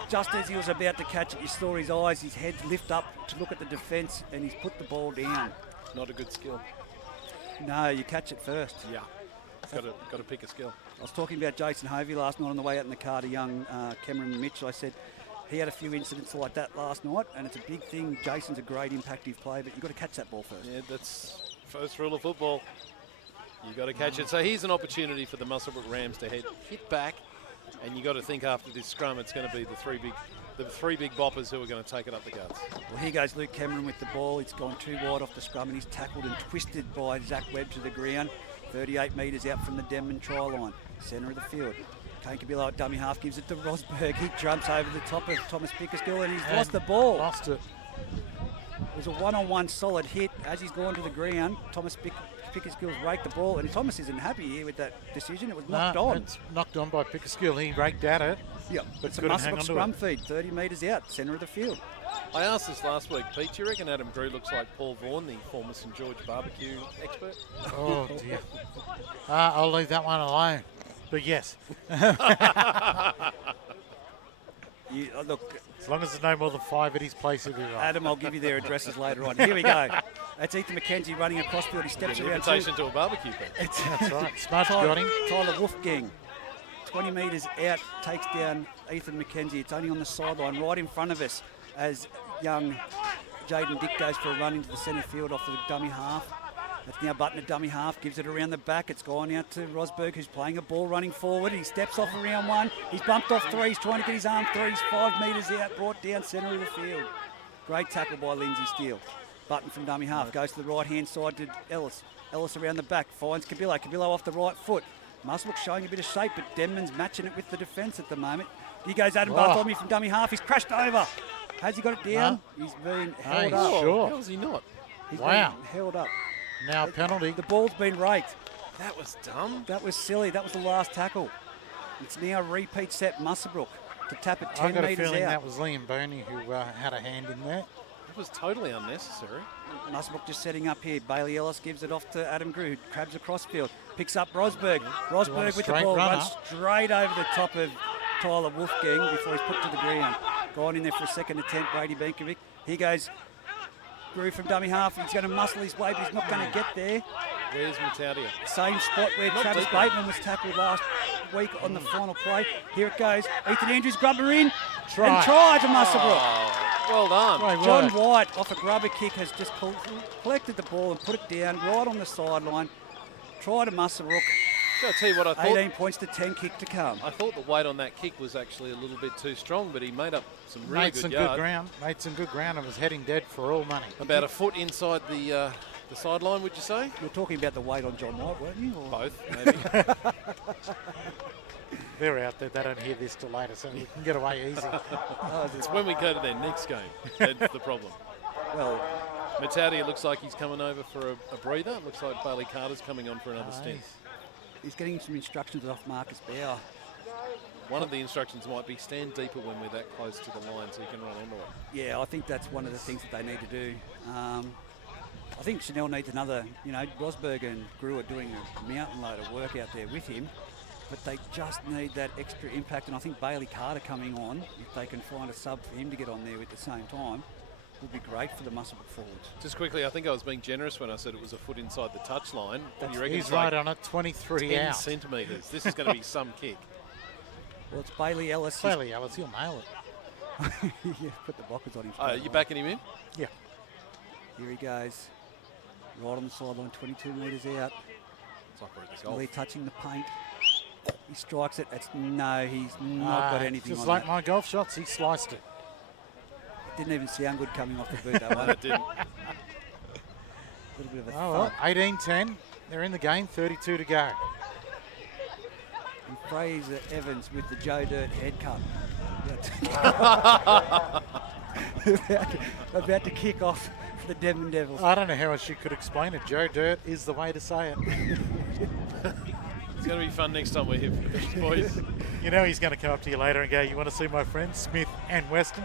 Just as he was about to catch it, you saw his eyes, his head lift up to look at the defence, and he's put the ball down. Not a good skill. No, you catch it first. Yeah. Got to pick a skill. I was talking about Jason Hovey last night on the way out in the car to young Cameron Mitchell. I said he had a few incidents like that last night, and it's a big thing. Jason's a great impactive player, but you've got to catch that ball first. Yeah, that's first rule of football. You've got to catch it. So here's an opportunity for the Muswellbrook Rams to hit back, and you've got to think after this scrum it's going to be the three big boppers who are going to take it up the guts. Well, here goes Luke Cameron with the ball. It's gone too wide off the scrum, and he's tackled and twisted by Zach Webb to the ground. 38 metres out from the Denman try line. Centre of the field. Kane Kabilo at dummy half gives it to Rosberg. He jumps over the top of Thomas Pickersgill, and he's lost the ball. Lost it. It was a one-on-one solid hit. As he's gone to the ground, Thomas Pickersgill's raked the ball, and Thomas isn't happy here with that decision. It was knocked on. It's knocked on by Pickersgill. He raked at it. Yeah, but it's a couldn't hang Muswellbrook on to scrum it. feed, 30 metres out, centre of the field. I asked this last week, Pete. Do you reckon Adam Grew looks like Paul Vaughan, the former St George barbecue expert? Oh, dear. I'll leave that one alone. But yes. Look, As long as there's no more than 5 at his place, he'll be right. Adam, I'll give you their addresses later on. Here we go. That's Ethan McKenzie running across field. He steps An around. invitation to a barbecue, Pete. That's right. Smart got him. Tyler Wolfgang, 20 metres out, takes down Ethan McKenzie. It's only on the sideline right in front of us as young Jaden Dick goes for a run into the centre field off the dummy half. That's now Button a dummy half, gives it around the back. It's gone out to Rosberg, who's playing a ball running forward. He steps off around 1. He's bumped off 3. He's trying to get his arm 3. He's 5 metres out, brought down centre of the field. Great tackle by Lindsay Steele. Button from dummy half, goes to the right-hand side to Ellis. Ellis around the back, finds Kabilo. Kabilo off the right foot. Muswellbrook showing a bit of shape, but Denman's matching it with the defence at the moment. Here goes Adam Bartholomew from dummy half. He's crashed over. Has he got it down? He's been held up. Sure. How was he not? He's Wow. been held up. Now penalty. The ball's been raked. That was dumb. That was silly. That was the last tackle. It's now repeat set Muswellbrook to tap it I 10 got a metres feeling out. that was Liam Boney who had a hand in that. It was totally unnecessary. Muswellbrook just setting up here. Bailey Ellis gives it off to Adam Grew, who crabs across field. Picks up Rosberg. Rosberg with the straight ball, runner? runs straight over the top of Tyler Wolfgang before he's put to the ground. Gone in there for a second attempt, Brady Benkovic. Here goes Grew from dummy half. He's going to muscle his way, but he's not going to get there. Where's Mataudia? Same spot where Not Travis deep. Bateman was tackled last week on the final play. Here it goes. Ethan Andrews grubber in. Try. And try to Muswellbrook. Oh, well done. Great John work. White off a grubber kick has just collected the ball and put it down right on the sideline. Try to Muswellbrook. I'll tell you what I thought. 18 points to 10 kick to come. I thought the weight on that kick was actually a little bit too strong, but he made up some really Made good some yard. good ground. Made some good ground and was heading dead for all money. About a foot inside the sideline, would you say? You were talking about the weight on John White, weren't you? Or- Both, maybe. They're out there. They don't hear this till later, so you can get away easy. It's when we go to their next game. That's the problem. Well, Mataudia looks like he's coming over for a breather. Looks like Bailey Carter's coming on for another stint. he's getting some instructions off Marcus Bauer. One of the instructions might be stand deeper when we're that close to the line so you can run onto it. Yeah, I think that's one of the things that they need to do. I think Chanel needs another, Rosberg and Grew are doing a mountain load of work out there with him, but they just need that extra impact, and I think Bailey Carter coming on, if they can find a sub for him to get on there at the same time, would be great for the Muswellbrook forwards. Just quickly, I think I was being generous when I said it was a foot inside the touch line. You reckon He's it's right like on it, 23 10 out. centimetres. This is going to be some kick. Well, it's Bailey Ellis. Clearly, Alice, he'll nail it. Yeah, put the blockers on him. You backing him in? Yeah. Here he goes. Right on the sideline, 22 metres out. It's like we're at the golf. Lee touching the paint. He strikes it. No, he's not got anything Just on like that. my golf shots, he sliced it. Didn't even sound good coming off the boot, that one. No, it didn't. A little bit of a Oh, well, thud. 18-10. They're in the game, 32 to go. In Fraser Evans with the Joe Dirt head cut. about to kick off for the Denman Devils. I don't know how she could explain it. Joe Dirt is the way to say it. It's going to be fun next time we're here for the boys. You know he's going to come up to you later and go, you want to see my friends, Smith and Weston?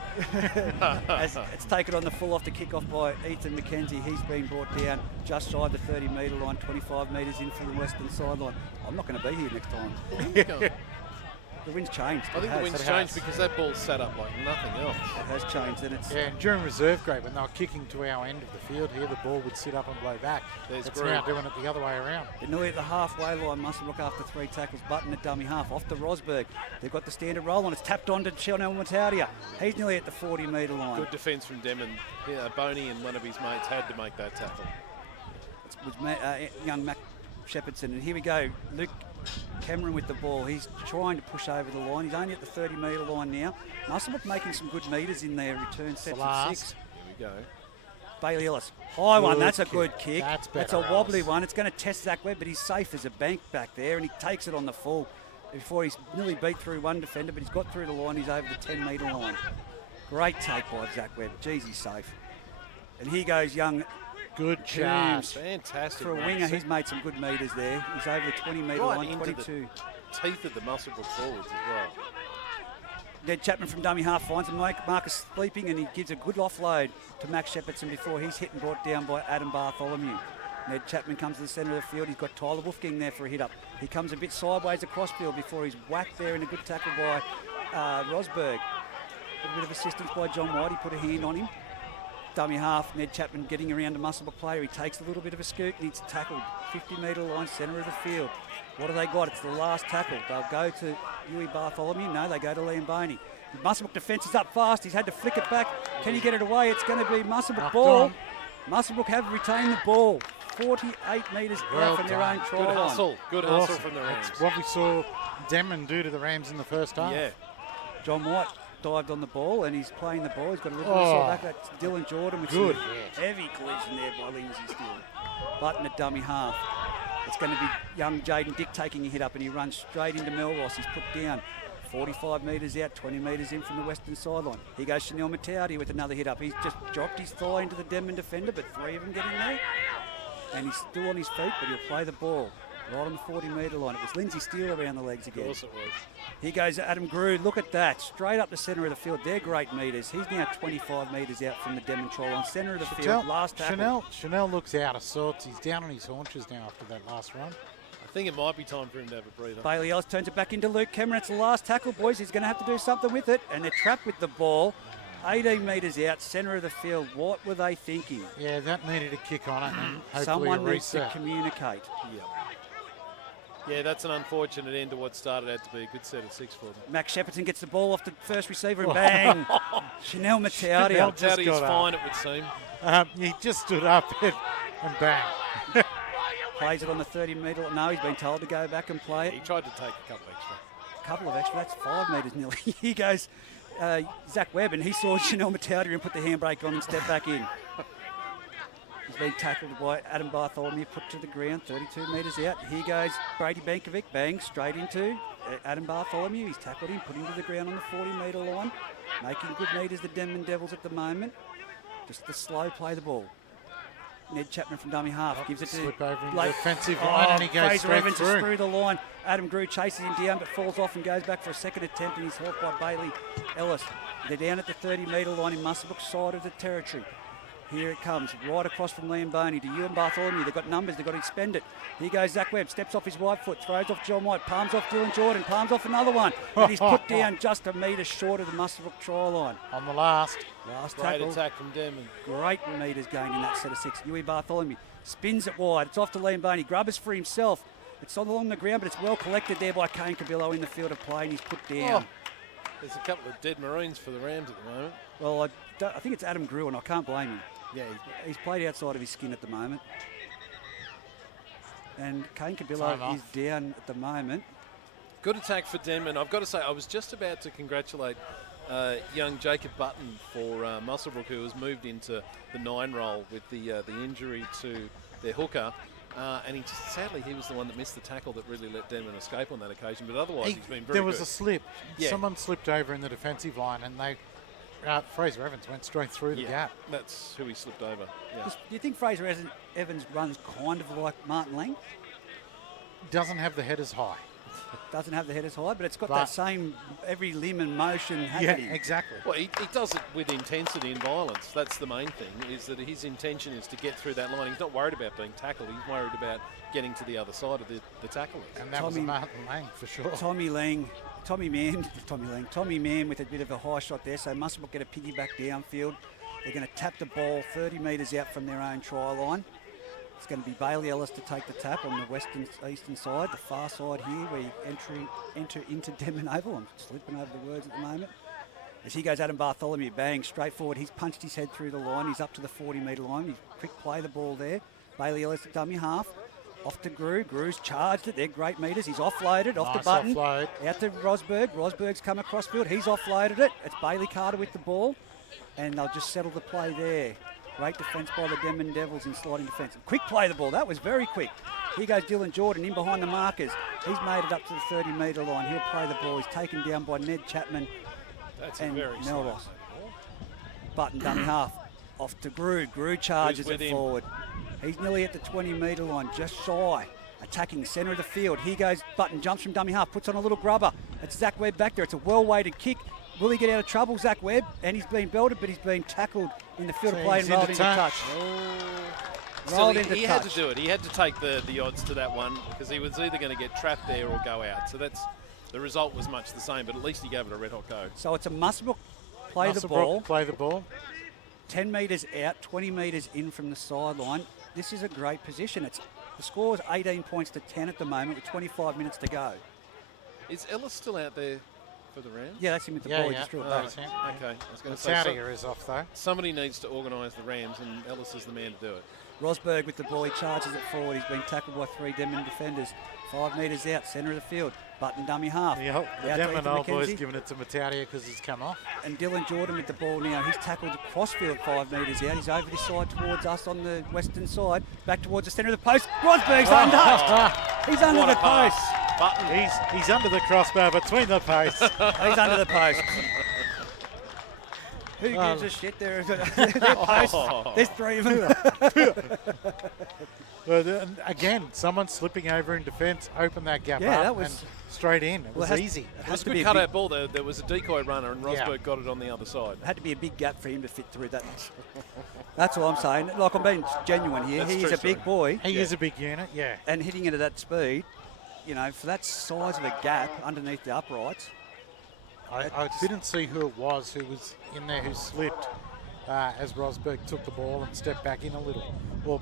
As it's taken on the full off the kick-off by Ethan McKenzie. He's been brought down just shy of the 30-metre line, 25 metres in from the western sideline. I'm not going to be here next time. The wind's changed. I think the wind's changed because that ball sat up like nothing else. It has changed, and it's... Yeah, and during reserve grade, when they were kicking to our end of the field here, the ball would sit up and blow back. It's now doing it the other way around. They're nearly at the halfway line. Muswellbrook after 3 tackles. Button at dummy half. Off to Rosberg. They've got the standard roll on. It's tapped on to Chanel Mataria. He's nearly at the 40-metre line. Good defence from Denman. Boney and one of his mates had to make that tackle. It was young Mac Shepherdson. And here we go. Luke Cameron with the ball. He's trying to push over the line. He's only at the 30-metre line now. Muswellbrook making some good metres in their return set from 6. Here we go. Bailey Ellis. High one. That's a good kick. That's a wobbly one. It's going to test Zach Webb, but he's safe as a bank back there, and he takes it on the full before he's nearly beat through one defender, but he's got through the line. He's over the 10-metre line. Great take by Zach Webb. Jeez, he's safe. And here goes young... Good charge. Fantastic. For a winger, he's made some good metres there. He's over the 20-metre line, 22. Teeth of the Muswellbrook forwards as well. Ned Chapman from dummy half finds Marcus sleeping, and he gives a good offload to Max Shepherdson before he's hit and brought down by Adam Bartholomew. Ned Chapman comes to the centre of the field. He's got Tyler Wolfgang there for a hit up. He comes a bit sideways across field before he's whacked there in a good tackle by Rosberg. A bit of assistance by John White. He put a hand on him. Dummy half, Ned Chapman getting around a Muswellbrook player. He takes a little bit of a scoot and he's tackled. 50-metre line, centre of the field. What have they got? It's the last tackle. They'll go to Huey Bartholomew. No, they go to Liam Boney. Muswellbrook defence is up fast. He's had to flick it back. Can he get it away? It's going to be Muswellbrook ball. Muswellbrook have retained the ball. 48 metres out from their own try line. Good hustle. Good hustle from the Rams. That's what we saw Denman do to the Rams in the first half. Yeah. John White dived on the ball and he's playing the ball. He's got a little bit of side back. That's Dylan Jordan with some heavy collision there by Lindsay Steele. Button at dummy half. It's going to be young Jaden Dick taking a hit up, and he runs straight into Melross. He's put down 45 metres out, 20 metres in from the western sideline. Here goes Chanel Matauti with another hit up. He's just dropped his thigh into the Denman defender, but 3 of them get in there. And he's still on his feet, but he'll play the ball right on the 40-metre line. It was Lindsay Steele around the legs again. Of course it was. Here goes Adam Grew. Look at that. Straight up the centre of the field. They're great metres. He's now 25 metres out from the Denman try line. Centre of the field. Last tackle. Chanel looks out of sorts. He's down on his haunches now after that last run. I think it might be time for him to have a breather. Bailey Ellis turns it back into Luke Cameron. It's the last tackle, boys. He's going to have to do something with it. And they're trapped with the ball. 18 metres out, centre of the field. What were they thinking? Yeah, that needed a kick on it. And hopefully someone needs to communicate. Yeah. Yeah, that's an unfortunate end to what started out to be a good set of 6 for them. Max Shepherdson gets the ball off the first receiver and bang! Chanel Matauti. Matauti's fine, it would seem. He just stood up and bang. Plays it on the 30-metre. No, he's been told to go back and play it. He tried to take a couple extra. Couple of extra. That's 5 metres nearly. He goes Zach Webb, and he saw Chanel Matauti and put the handbrake on and stepped back in. He's been tackled by Adam Bartholomew, put to the ground, 32 metres out. Here goes Brady Bankovic, bang, straight into Adam Bartholomew. He's tackled him, put him to the ground on the 40-metre line. Making good metres, the Denman Devils at the moment. Just the slow play the ball. Ned Chapman from dummy half gives it to slip over into the offensive line, and he goes Fraser straight Evans through. Is through the line. Adam Grew chases him down but falls off and goes back for a second attempt, and he's helped by Bailey Ellis. They're down at the 30-metre line in Muswellbrook's side of the territory. Here it comes, right across from Liam Boney to Ewan Bartholomew. They've got numbers, they've got to expend it. Here goes Zach Webb, steps off his right foot, throws off John White, palms off Dylan Jordan, palms off another one. And he's put down just a metre short of the Muswellbrook try line. On the last Great tackle. attack from Denman. Great metres gained in that set of 6. Ewan Bartholomew spins it wide. It's off to Liam Boney. Grubbers for himself. It's on along the ground, but it's well collected there by Kane Cabillo in the field of play, and he's put down. There's a couple of dead Marines for the Rams at the moment. Well, I think it's Adam Grew, and I can't blame him. Yeah, he's played outside of his skin at the moment. And Kane Cabillo is down at the moment. Good attack for Denman. I've got to say, I was just about to congratulate young Jacob Button for Muswellbrook, who has moved into the 9 role with the injury to their hooker. And sadly, he was the one that missed the tackle that really let Denman escape on that occasion. But otherwise, he's been very good. There was a slip. Yeah. Someone slipped over in the defensive line, and Fraser Evans went straight through the gap. That's who he slipped over. Yeah. Do you think Fraser Evans runs kind of like Martin Lang? Doesn't have the head as high. Doesn't have the head as high, but it's got that same every limb and motion happening. Yeah, exactly. Well, he does it with intensity and violence. That's the main thing, is that his intention is to get through that line. He's not worried about being tackled. He's worried about getting to the other side of the tacklers. And that was a Martin Lang for sure. Tommy Mann with a bit of a high shot there, so Muswellbrook get a piggyback downfield. They're going to tap the ball 30 metres out from their own try line. It's going to be Bailey Ellis to take the tap on the eastern side, the far side here, where you enter into Denman Oval. I'm slipping over the words at the moment. As he goes, Adam Bartholomew, bang, straight forward. He's punched his head through the line. He's up to the 40-metre line. He's quick play the ball there. Bailey Ellis at dummy half. Off to Grew. Grew's charged it. They're great metres. He's offloaded. Off Nice to Button. offload. Out to Rosberg. Rosberg's come across field. He's offloaded it. It's Bailey Carter with the ball. And they'll just settle the play there. Great defence by the Denman Devils in sliding defence. Quick play the ball. That was very quick. Here goes Dylan Jordan in behind the markers. He's made it up to the 30-metre line. He'll play the ball. He's taken down by Ned Chapman and Melrose. Button dummy half. Off to Grew. Grew charges it forward. He's nearly at the 20-metre line, just shy. Attacking centre of the field. Here goes Button. Jumps from dummy half. Puts on a little grubber. It's Zach Webb back there. It's a well-weighted kick. Will he get out of trouble, Zach Webb? And he's been belted, but he's been tackled in the field of play and rolled into touch. He had to do it. He had to take the odds to that one because he was either going to get trapped there or go out. So the result was much the same, but at least he gave it a red-hot go. So it's a Muswellbrook play the ball. 10 metres out, 20 metres in from the sideline. This is a great position. The score is 18 points to 10 at the moment with 25 minutes to go. Is Ellis still out there for the Rams? Yeah, that's him with the ball. Okay, I was going to say. Saudia is off though. Somebody needs to organise the Rams, and Ellis is the man to do it. Rosberg with the ball. He charges it forward. He's been tackled by 3 Denman defenders. 5 metres out, centre of the field. Button dummy half. The Denman old boy's giving it to Mataudia because he's come off. And Dylan Jordan with the ball now. He's tackled across field 5 metres out. He's over this side towards us on the western side. Back towards the centre of the post. Rosberg's untouched. He's under the post. Button. He's under the crossbar between the posts. He's under the post. Who gives a shit? They're posts. There's 3 of them. Well, again, someone slipping over in defence, open that gap up that was and straight in. It was easy. It was a good cut-out ball. There was a decoy runner, and Rosberg got it on the other side. It had to be a big gap for him to fit through that. That's all I'm saying. Like, I'm being genuine here. He is a big boy. He is a big unit, yeah. And hitting it at that speed, you know, for that size of a gap underneath the uprights. I didn't see who it was who was in there who slipped as Rosberg took the ball and stepped back in a little. Or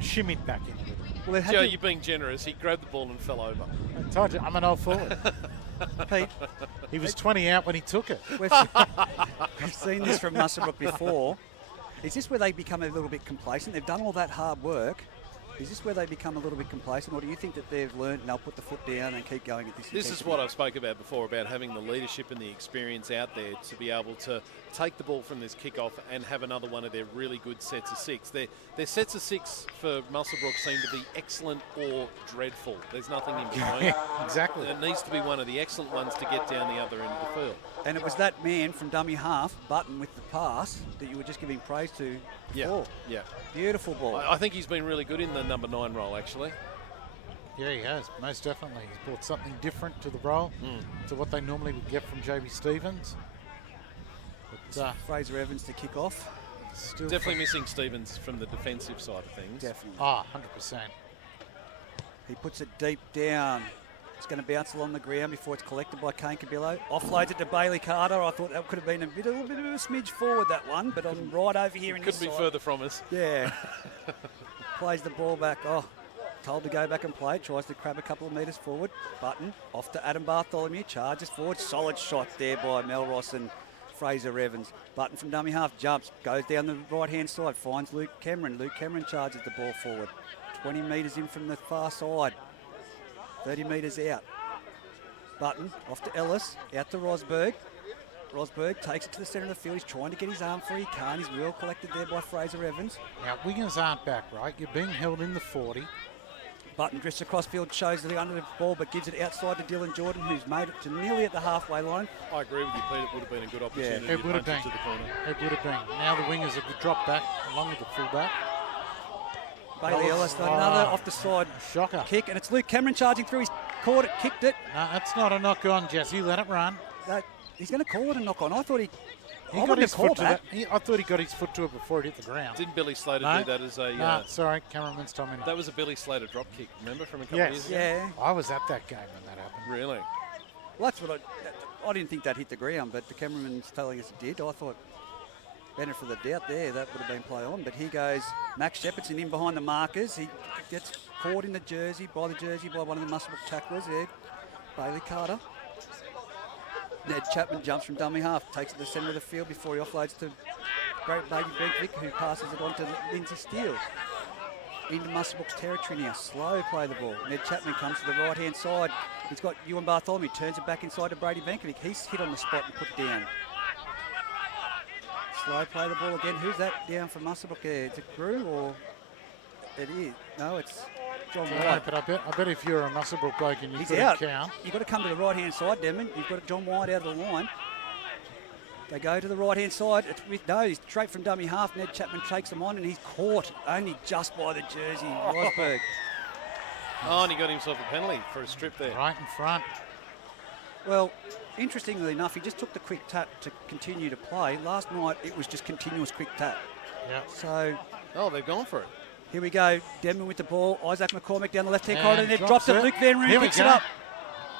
shimmied back in a little. Well, Joe, you're being generous. He grabbed the ball and fell over. I told you, I'm an old forward. Pete, he was 20 out when he took it. We've seen this from Muswellbrook before. Is this where they become a little bit complacent? They've done all that hard work. Is this where they become a little bit complacent, or do you think that they've learned and they'll put the foot down and keep going at this? This is what I've spoke about before, about having the leadership and the experience out there to be able to take the ball from this kickoff and have another one of their really good sets of 6. Their sets of 6 for Muswellbrook seem to be excellent or dreadful. There's nothing in between. Exactly. It needs to be one of the excellent ones to get down the other end of the field. And it was that man from dummy half, Button, with the pass that you were just giving praise to before. Yeah. Beautiful ball. I think he's been really good in the number 9 role, actually. Yeah, he has, most definitely. He's brought something different to the role, to what they normally would get from JB Stevens. But, Fraser Evans to kick off. Still definitely missing Stevens from the defensive side of things. Definitely. 100%. He puts it deep down. It's going to bounce along the ground before it's collected by Kane Cabillo. Offloads it to Bailey little I thought that could have been a little bit of a smidge forward, that one, but I'm right over here in this side. Couldn't be further from us. Yeah. Plays the ball back. Told to go back and play. Tries to crab a couple of metres forward. Button off to Adam Bartholomew. Charges forward. Solid shot there by Melrose and Fraser Evans. Button from dummy half. Jumps. Goes down the right-hand side. Finds Luke Cameron. Luke Cameron charges the ball forward. 20 metres in from the far side. 30 metres out. Button off to Ellis. Out to Rosberg. Rosberg takes it to the centre of the field. He's trying to get his arm free. He can't. He's well collected there by Fraser Evans. Now, wingers aren't back, right? You're being held in the 40. Button drifts across field, shows the under the ball, but gives it outside to Dylan Jordan, who's made it to nearly at the halfway line. I agree with you, Pete. It would have been a good opportunity It would have to punch been. it to the corner. It would have been. Now the wingers have dropped back along with the fullback. Bailey Ellis, another off the side Shocker. kick, and it's Luke Cameron charging through. He's caught it, kicked it. No, that's not a knock on, Jesse. Let it run. He's going to call it a knock on. I thought He I got wouldn't his have called foot to that. that. I thought he got his foot to it before it hit the ground. Didn't Billy Slater No. do that as a... No, sorry, cameraman's told me not. that was a Billy Slater drop kick, remember, from a couple of years Yes. ago? Yeah. I was at that game when that happened. Really? Well, that's what I didn't think that hit the ground, but the cameraman's telling us it did. I thought, benefit of the doubt there, that would have been play on. But here goes Max Shepardson in behind the markers. He gets caught in the jersey by one of the Muswellbrook tacklers there, Bailey Carter. Ned Chapman jumps from dummy half, takes it to the centre of the field before he offloads to Great Baby Benkovic, who passes it on to Lindsay Steele. Into Muswellbrook's territory now. Slow play the ball. Ned Chapman comes to the right-hand side. He's got Ewan Bartholomew, turns it back inside to Brady Benkovic. He's hit on the spot and put down. Slow play the ball again. Who's that down for Muswellbrook there? Is it Grew or it is? No, it's John Yeah, White. but I bet if you're a Muswellbrook bloke and you He's couldn't out. count. You've got to come to the right-hand side, Denman. You've got John White out of the line. They go to the right-hand side. He's straight from dummy half. Ned Chapman takes them on, and he's caught only just by the jersey. Rosberg. Oh, and he got himself a penalty for a strip there. Right in front. Well, interestingly enough, he just took the quick tap to continue to play. Last night, it was just continuous quick tap. Yeah. So Oh, they've gone for it. here we go. Denman with the ball. Isaac McCormick down the left-hand And corner, and they've drops dropped it. it. Luke Van Roon Here we picks it go. up.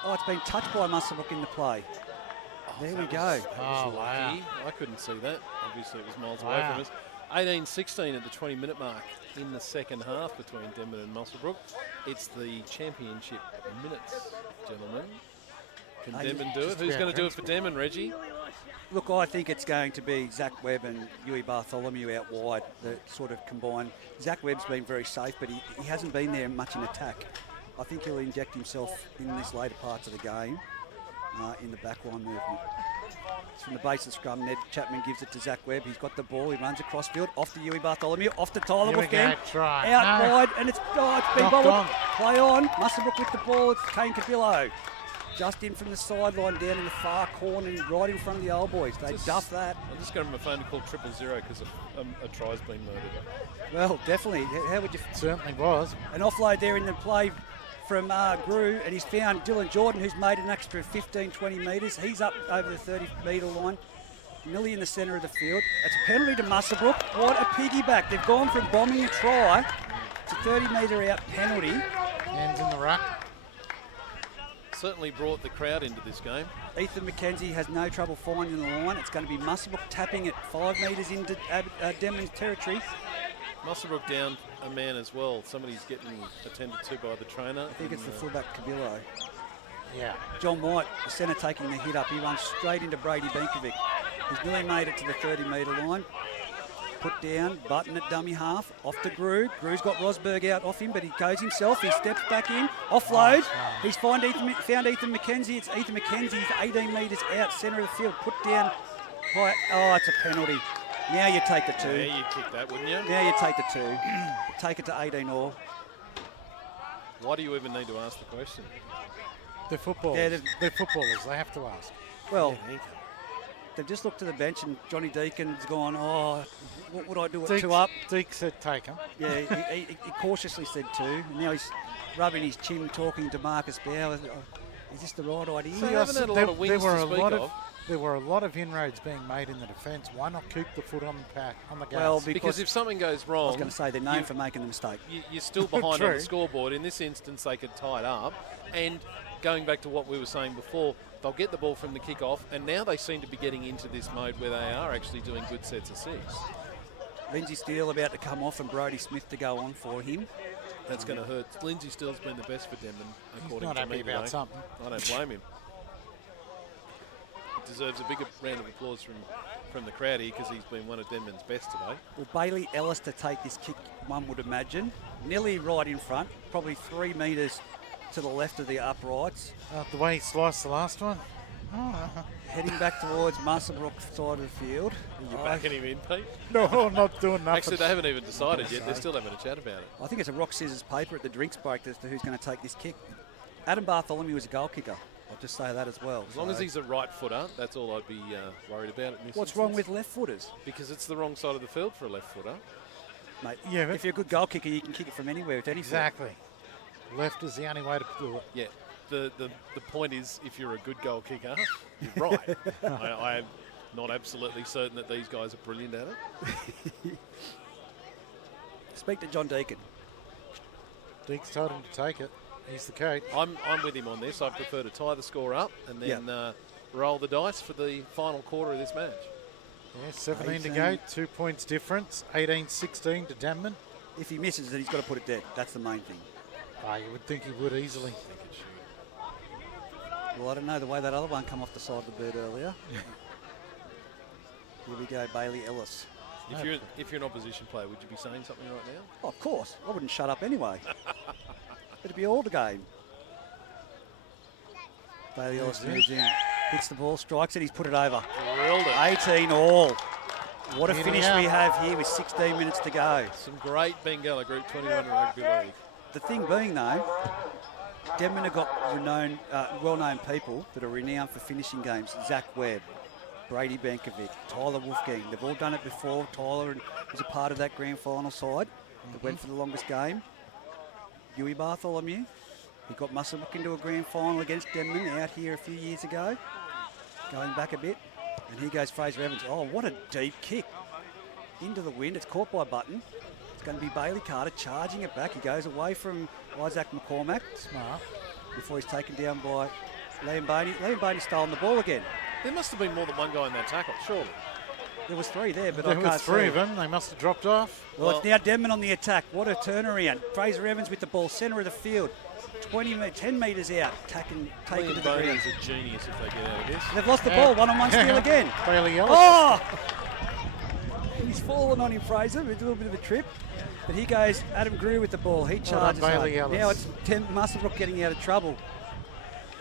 Oh, it's been touched by Muswellbrook in the play. There we go. Oh, wow. Lucky. I couldn't see that. Obviously, it was miles away Wow. from us. 18-16 at the 20-minute mark in the second half between Denman and Muswellbrook. It's the championship minutes, gentlemen. Can Denman do it? Who's going to do it for Denman, Reggie? Look, I think it's going to be Zach Webb and Huey Bartholomew out wide, the sort of combined. Zach Webb's been very safe, but he hasn't been there much in attack. I think he'll inject himself in this later parts of the game in the backline movement. It's from the base of the scrum. Ned Chapman gives it to Zach Webb. He's got the ball. He runs across field, off to Huey Bartholomew, off to Tyler Here we Wolfgang. go, try. Out No. wide, and it's been Knocked bobbled. on. Play on. Muswellbrook with the ball. It's Kane Cabillo. Just in from the sideline, down in the far corner, and right in front of the old boys. They duff that. I'm just going to my phone to call 000 because a try's been murdered. Well, definitely. How would you... Certainly was. An offload there in the play from Grew, and he's found Dylan Jordan, who's made an extra 15, 20 metres. He's up over the 30-metre line, nearly in the centre of the field. It's a penalty to Muswellbrook. What a piggyback. They've gone from bombing a try to 30-metre out penalty. Hands in the ruck. Certainly brought the crowd into this game. Ethan McKenzie has no trouble finding the line. It's going to be Muswellbrook tapping it 5 metres into Denman's territory. Muswellbrook down a man as well. Somebody's getting attended to by the trainer. I think it's the fullback Cabillo. Yeah. John White, the centre, taking the hit up. He runs straight into Brady Benkovic. He's nearly made it to the 30-metre line. Put down, Button at dummy half, off to Grew. Grew's got Rosberg out off him, but he goes himself. He steps back in, offload. He's found Ethan McKenzie. It's Ethan McKenzie's 18 metres out, centre of the field. Put down. Oh, it's a penalty. Now you take the 2. Yeah, you'd kick that, wouldn't you? Now you take the 2. Take it to 18 all. Why do you even need to ask the question? They're footballers. Yeah, they're footballers. They have to ask. Well, Yeah, they've just looked to the bench and Johnny Deacon's gone, oh, what would I do at 2 up? Deke said take them. Yeah, he cautiously said 2. And now he's rubbing his chin, talking to Marcus Bauer. Oh, is this the right idea? So they haven't had a lot of wings to speak of. There were a lot of inroads being made in the defence. Why not keep the foot on the gas? Well, Because if something goes wrong, I was going to say they're known for making a mistake. you're still behind on True. the scoreboard. In this instance, they could tie it up. And going back to what we were saying before, they'll get the ball from the kick-off, and now they seem to be getting into this mode where they are actually doing good sets of 6. Lindsay Steele about to come off and Brody Smith to go on for him. That's going to hurt. Lindsay Steele's been the best for Denman, according not to happy me about today. something. I don't blame him. He deserves a bigger round of applause from the crowd here because he's been one of Denman's best today. Well, Bailey Ellis to take this kick, one would imagine. Nearly right in front, probably 3 metres to the left of the uprights. The way he sliced the last one. Heading back towards Muswellbrook side of the field. You're backing him in, Pete? No, I'm not doing nothing. Actually, they haven't even decided yet. They're still having a chat about it. I think it's a rock, scissors, paper at the drinks break as to who's going to take this kick. Adam Bartholomew was a goal kicker. I'll just say that as well. As long as he's a right footer, that's all I'd be worried about. What's wrong with left footers? Because it's the wrong side of the field for a left footer. Mate, Yeah, but- if you're a good goal kicker, you can kick it from anywhere with any foot. Exactly. Left is the only way to do it. Yeah. The point is, if you're a good goal kicker, you're right. I am not absolutely certain that these guys are brilliant at it. Speak to John Deacon. Deke's told him to take it. He's the coach. I'm with him on this. I prefer to tie the score up and then roll the dice for the final quarter of this match. Yeah, 17 to go, 2 points difference, 18-16 to Denman. If he misses it, he's got to put it dead. That's the main thing. You would think he would easily. Well, I don't know, the way that other one come off the side of the bird earlier. Here we go, Bailey Ellis. If you're an opposition player, would you be saying something right now? Oh, of course. I wouldn't shut up anyway. It'd be all the game. Bailey Ellis moves in, hits the ball, strikes it, he's put it over. Drilled it. 18 all. What a finish we have here with 16 minutes to go. Some great Bengala Group 21 rugby league. The thing being, though, Denman have got well-known people that are renowned for finishing games. Zach Webb, Brady Bankovic, Tyler Wolfgang. They've all done it before. Tyler was a part of that grand final side that went for the longest game. Huey Bartholomew, he got Muswellbrook into a grand final against Denman out here a few years ago. Going back a bit. And here goes Fraser Evans. Oh, what a deep kick. Into the wind. It's caught by Button. It's going to be Bailey Carter charging it back. He goes away from Isaac McCormack. Smart. Before he's taken down by Liam Bainey. Liam Bainey's stolen the ball again. There must have been more than one guy in that tackle, surely. There was three there, but there I can't was three see. of them. They must have dropped off. Well, it's now Denman on the attack. What a turnaround. Fraser Evans with the ball, centre of the field. 10 metres out, taking to the ground. Bailey's a genius if they get out of this. They've lost the ball, one-on-one steal again. Bailey Ellis. Oh! He's fallen on him, Fraser, with a little bit of a trip. But here goes Adam Greer with the ball. He charges Bailey up. Ellis. Now it's Muswellbrook getting out of trouble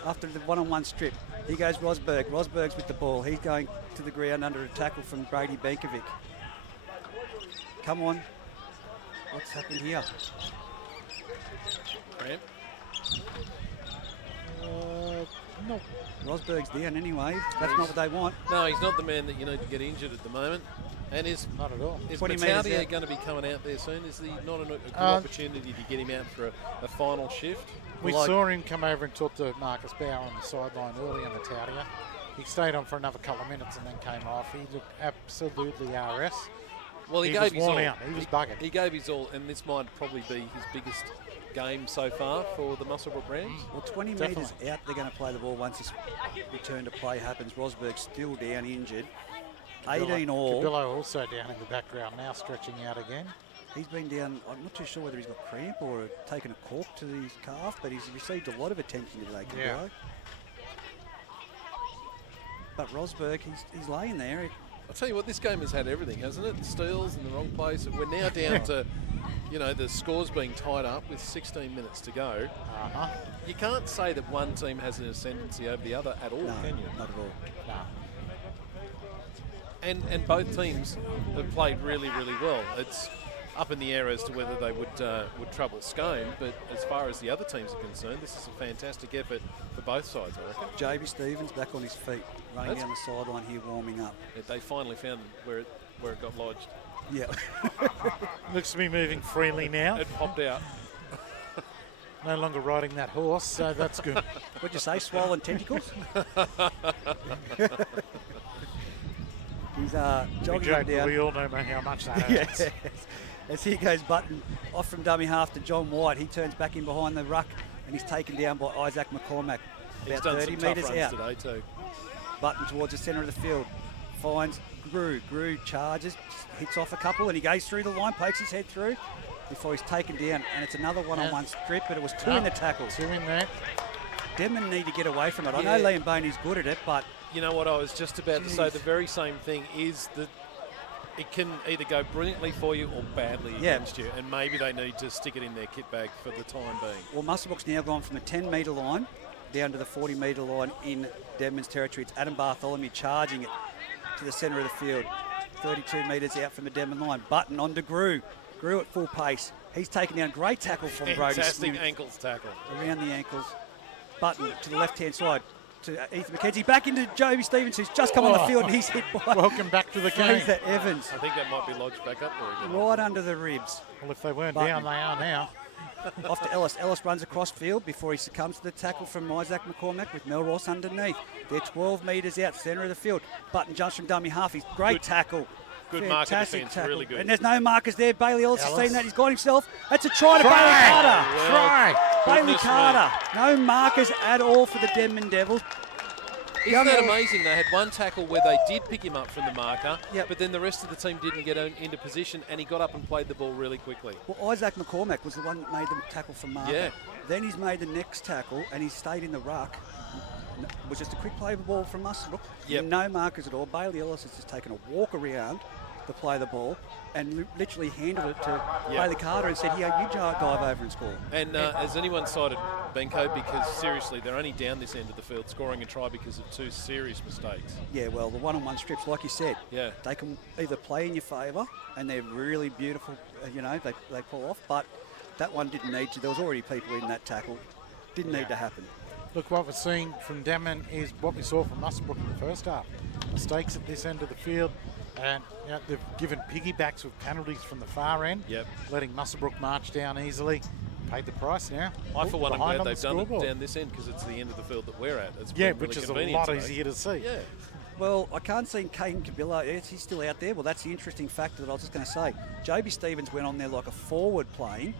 after the one-on-one strip. Here goes Rosberg. Rosberg's with the ball. He's going to the ground under a tackle from Brady Bankovic. Come on. What's happened here? Cramp. No. Rosberg's down anyway. That's not what they want. No, he's not the man that you need to get injured at the moment. And is Not at all. 20 metres Battaglia out. going to be coming out there soon? Is he not a good opportunity to get him out for a final shift? We saw him come over and talk to Marcus Bauer on the sideline early in the Tautia. He stayed on for another couple of minutes and then came off. He looked absolutely RS. Well, he was gave his all. worn out. He was bugging. He gave his all, and this might probably be his biggest game so far for the Muswellbrook Rams. Well, 20 metres out, they're going to play the ball once this return to play happens. Rosberg's still down, injured. 18 all. Cabillo also down in the background now, stretching out again. He's been down, I'm not too sure whether he's got cramp or taken a cork to his calf, but he's received a lot of attention today, Cabillo. But Rosberg, he's laying there. I'll tell you what, this game has had everything, hasn't it? The steals in the wrong place. We're now down to, the scores being tied up with 16 minutes to go. You can't say that one team has an ascendancy over the other at all, can you? Not at all. No. And both teams have played really, really well. It's up in the air as to whether they would trouble Scone, but as far as the other teams are concerned, this is a fantastic effort for both sides, I reckon. JB Stevens back on his feet, running down the sideline here, warming up. They finally found where it got lodged. Yeah. Looks to be moving freely now. It popped out. No longer riding that horse, so that's good. What'd you say, swollen tentacles? He's jogging up down. We all know how much that Yes. hurts. As here goes Button off from dummy half to John White. He turns back in behind the ruck and he's taken down by Isaac McCormack. He's About done 30 some tough metres runs out. today too. Button towards the centre of the field. Finds Grew. Grew charges, hits off a couple and he goes through the line, pokes his head through before he's taken down. And it's another one-on-one strip, but it was two in the tackles. Two in there. Denman need to get away from it. I know Liam Bainey's good at it, but... You know what, I was just about to say the very same thing is that it can either go brilliantly for you or badly against you, and maybe they need to stick it in their kit bag for the time being. Well, Muswellbrook's now gone from a 10-metre line down to the 40-metre line in Denman's territory. It's Adam Bartholomew charging it to the centre of the field. 32 metres out from the Denman line. Button on to Grew. Grew at full pace. He's taken down. Great tackle from Brody. Fantastic ankles tackle. Around the ankles. Button to the left-hand side. To Ethan McKenzie. Back into Joby Stevens, who's just come on the field and he's hit by Welcome back to the game. Fraser Evans. I think that might be lodged back up there again. Right under the ribs. Well, if they weren't Button. down, they are now. Off to Ellis. Ellis runs across field before he succumbs to the tackle from Isaac McCormack with Mel Ross underneath. They're 12 metres out, centre of the field. Button jumps from dummy half. He's great tackle. Good marker Fantastic defence, tackle. really good. And there's no markers there. Bailey Ellis has Ellis. seen that. He's got himself. That's a try to Bailey Try! Carter. Try! Bailey Goodness Carter. No markers at all for the Denman Devils. Isn't that amazing? They had one tackle where they did pick him up from the marker, Yep. but then the rest of the team didn't get into position, and he got up and played the ball really quickly. Well, Isaac McCormack was the one that made the tackle from marker. Yeah. Then he's made the next tackle and he stayed in the ruck. It was just a quick play of the ball from Muswellbrook. Yep. No markers at all. Bailey Ellis has just taken a walk around to play the ball and literally handed it to Bailey Carter and said, here, you dive over and score. And has anyone cited Benko? Because seriously, they're only down this end of the field scoring a try because of two serious mistakes. Yeah, well, the one-on-one strips, like you said, Yeah. they can either play in your favour and they're really beautiful, they pull off, but that one didn't need to. There was already people in that tackle. Didn't need to happen. Look, what we're seeing from Denman is what we saw from Muswellbrook in the first half. Mistakes at this end of the field, and they've given piggybacks with penalties from the far end, letting Muswellbrook march down easily. Paid the price now. I, for one, am Behind glad on they've the done it scoreboard. down this end because it's the end of the field that we're at. It's Yeah, been which really is a convenient lot today. easier to see. Yeah. Well, I can't see Caden Kabila. He's still out there. Well, that's the interesting factor that I was just going to say. Joby Stevens went on there like a forward playing,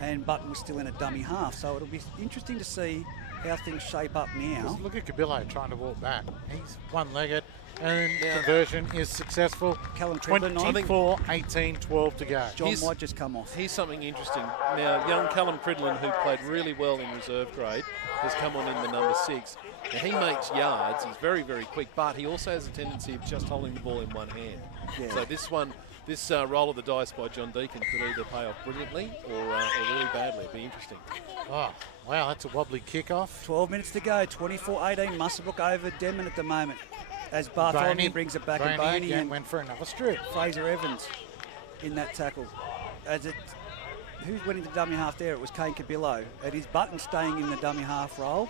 and Button was still in a dummy half. So it'll be interesting to see how things shape up now. Just look at Cabillo trying to walk back. He's one-legged, and conversion is successful. Callum Triplin, 24, 18, 12 to go. John might just come off. Here's something interesting. Now, young Callum Cridlin, who played really well in reserve grade, has come on in the number 6. Now, he makes yards. He's very, very quick, but he also has a tendency of just holding the ball in one hand. Yeah. So this roll of the dice by John Deacon could either pay off brilliantly or really badly. It'd be interesting. Oh, wow, that's a wobbly kickoff. 12 minutes to go. 24-18. Muswellbrook over Denman at the moment. As Bartholomew brings it back, and Boney again and went for another strip. Fraser Evans in that tackle. Who went into dummy half there? It was Kane Cabillo. It is Button staying in the dummy half role.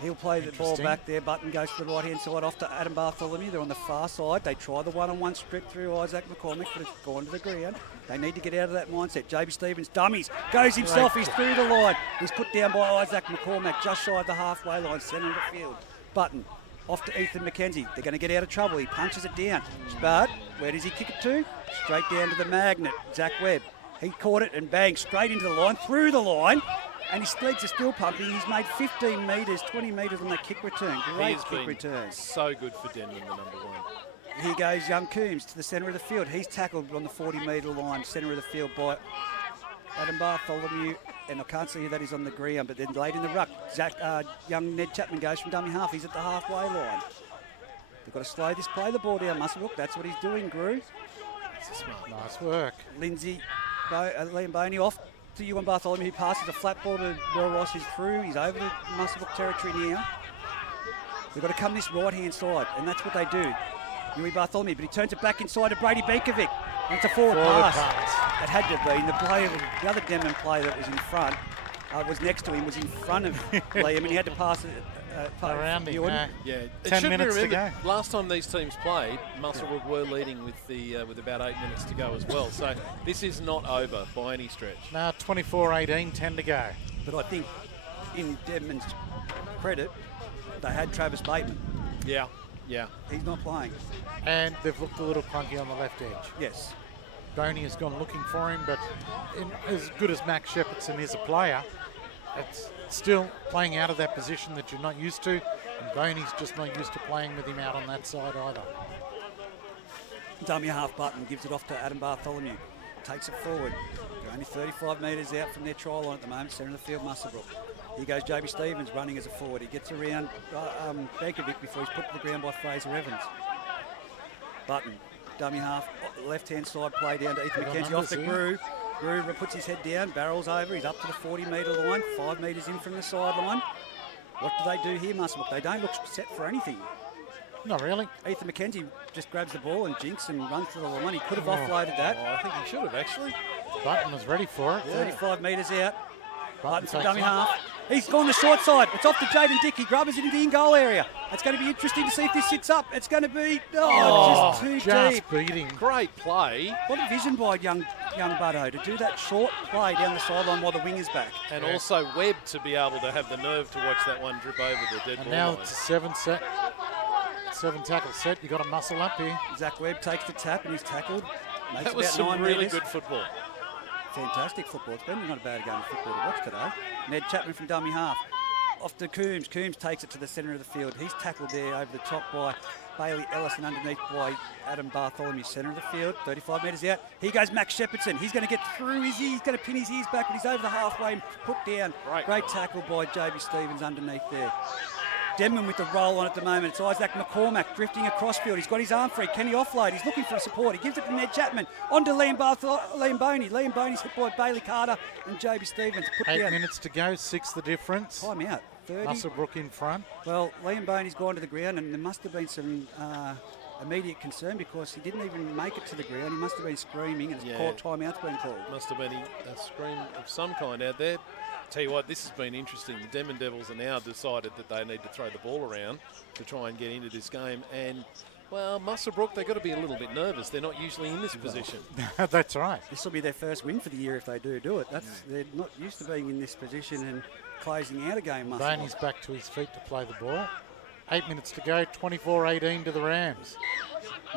He'll play the ball back there. Button goes to the right-hand side off to Adam Bartholomew. They're on the far side. They try the one-on-one strip through Isaac McCormack, but it's gone to the ground. They need to get out of that mindset. Joby Stevens dummies. Goes himself. He's through the line. He's put down by Isaac McCormack just shy of the halfway line, centre of the field. Button off to Ethan McKenzie. They're going to get out of trouble. He punches it down. But where does he kick it to? Straight down to the magnet, Zach Webb. He caught it and bang, straight into the line, through the line. And his legs are still pumping. He's made 15 metres, 20 metres on that kick return. Great kick return. So good for Denman, the number 1. Here goes young Coombs to the centre of the field. He's tackled on the 40-metre line, centre of the field by Adam Bartholomew. And I can't see who that is on the ground, but then late in the ruck, young Ned Chapman goes from dummy half. He's at the halfway line. They've got to slow this play the ball down, Muswellbrook. That's what he's doing, Grew. Nice work. Lindsay, Liam Boney off to Ewan Bartholomew. He passes a flat ball to Bill Ross. He's through. He's over the Muswellbrook territory now. They've got to come this right-hand side, and that's what they do. Ewan Bartholomew, but he turns it back inside to Brady Benkovic. It's a forward pass. It had to be. The other Denman player that was in front, was next to him, was in front of Liam, and he had to pass it around him. Yeah, 10 minutes to go. Last time these teams played, Muswellbrook were leading with about 8 minutes to go as well. So this is not over by any stretch. Now 24-18, 10 to go. But I think, in Denman's credit, they had Travis Bateman. Yeah. He's not playing. And they've looked a little clunky on the left edge. Yes. Boney has gone looking for him, but as good as Max Shepardson is a player, it's still playing out of that position that you're not used to, and Boney's just not used to playing with him out on that side either. Dummy half Button gives it off to Adam Bartholomew. Takes it forward. They're only 35 metres out from their try line at the moment, centre of the field, Muswellbrook. Here goes Joby Stevens running as a forward. He gets around Benkovic before he's put to the ground by Fraser Evans. Button, dummy half, left-hand side play down to Ethan McKenzie off the Grew. Grew puts his head down, barrels over. He's up to the 40-metre line, 5 metres in from the sideline. What do they do here, Muswellbrook? They don't look set for anything. Not really. Ethan McKenzie just grabs the ball and jinks and runs to the line. He could have offloaded that. Oh, I think he should have, actually. Button was ready for it. 35 metres out. Button's for takes dummy it. half. He's gone the short side. It's off to Jaden Dickey. Grubbers it into the in-goal area. It's going to be interesting to see if this sits up. It's going to be, just too deep. Beating. Great play. What a vision by young Butto to do that short play down the sideline while the wing is back. And also Webb to be able to have the nerve to watch that one drip over the dead And ball now line. it's a 7 tackle set. You got to muscle up here. Zach Webb takes the tap and he's tackled. Makes That was about some 9 really metres. good football. Fantastic football. It's been not a bad game of football to watch today. Ned Chapman from dummy half. Off to Coombs. Coombs takes it to the centre of the field. He's tackled there over the top by Bailey Ellis and underneath by Adam Bartholomew, centre of the field. 35 metres out. Here goes Max Shepardson. He's going to get through his ears. He's going to pin his ears back, but he's over the halfway and put down. Great tackle by JB Stevens underneath there. Denman with the roll on at the moment. It's Isaac McCormack drifting across field. He's got his arm free. Can he offload? He's looking for support. He gives it to Ned Chapman. On to Liam Boney. Liam Boney's hit by Bailey Carter and JB Stevens. Put 8 down. minutes to go, 6 the difference. Time out. 30. Muswellbrook in front. Well, Liam Boney's gone to the ground and there must have been some immediate concern because he didn't even make it to the ground. He must have been screaming and timeout's been called. Must have been a scream of some kind out there. Tell you what, this has been interesting. The Denman Devils are now decided that they need to throw the ball around to try and get into this game. And, well, Muswellbrook, they've got to be a little bit nervous. They're not usually in this position. That's right. This will be their first win for the year if they do it. They're not used to being in this position and closing out a game. Boney's back to his feet to play the ball. 8 minutes to go, 24-18 to the Rams.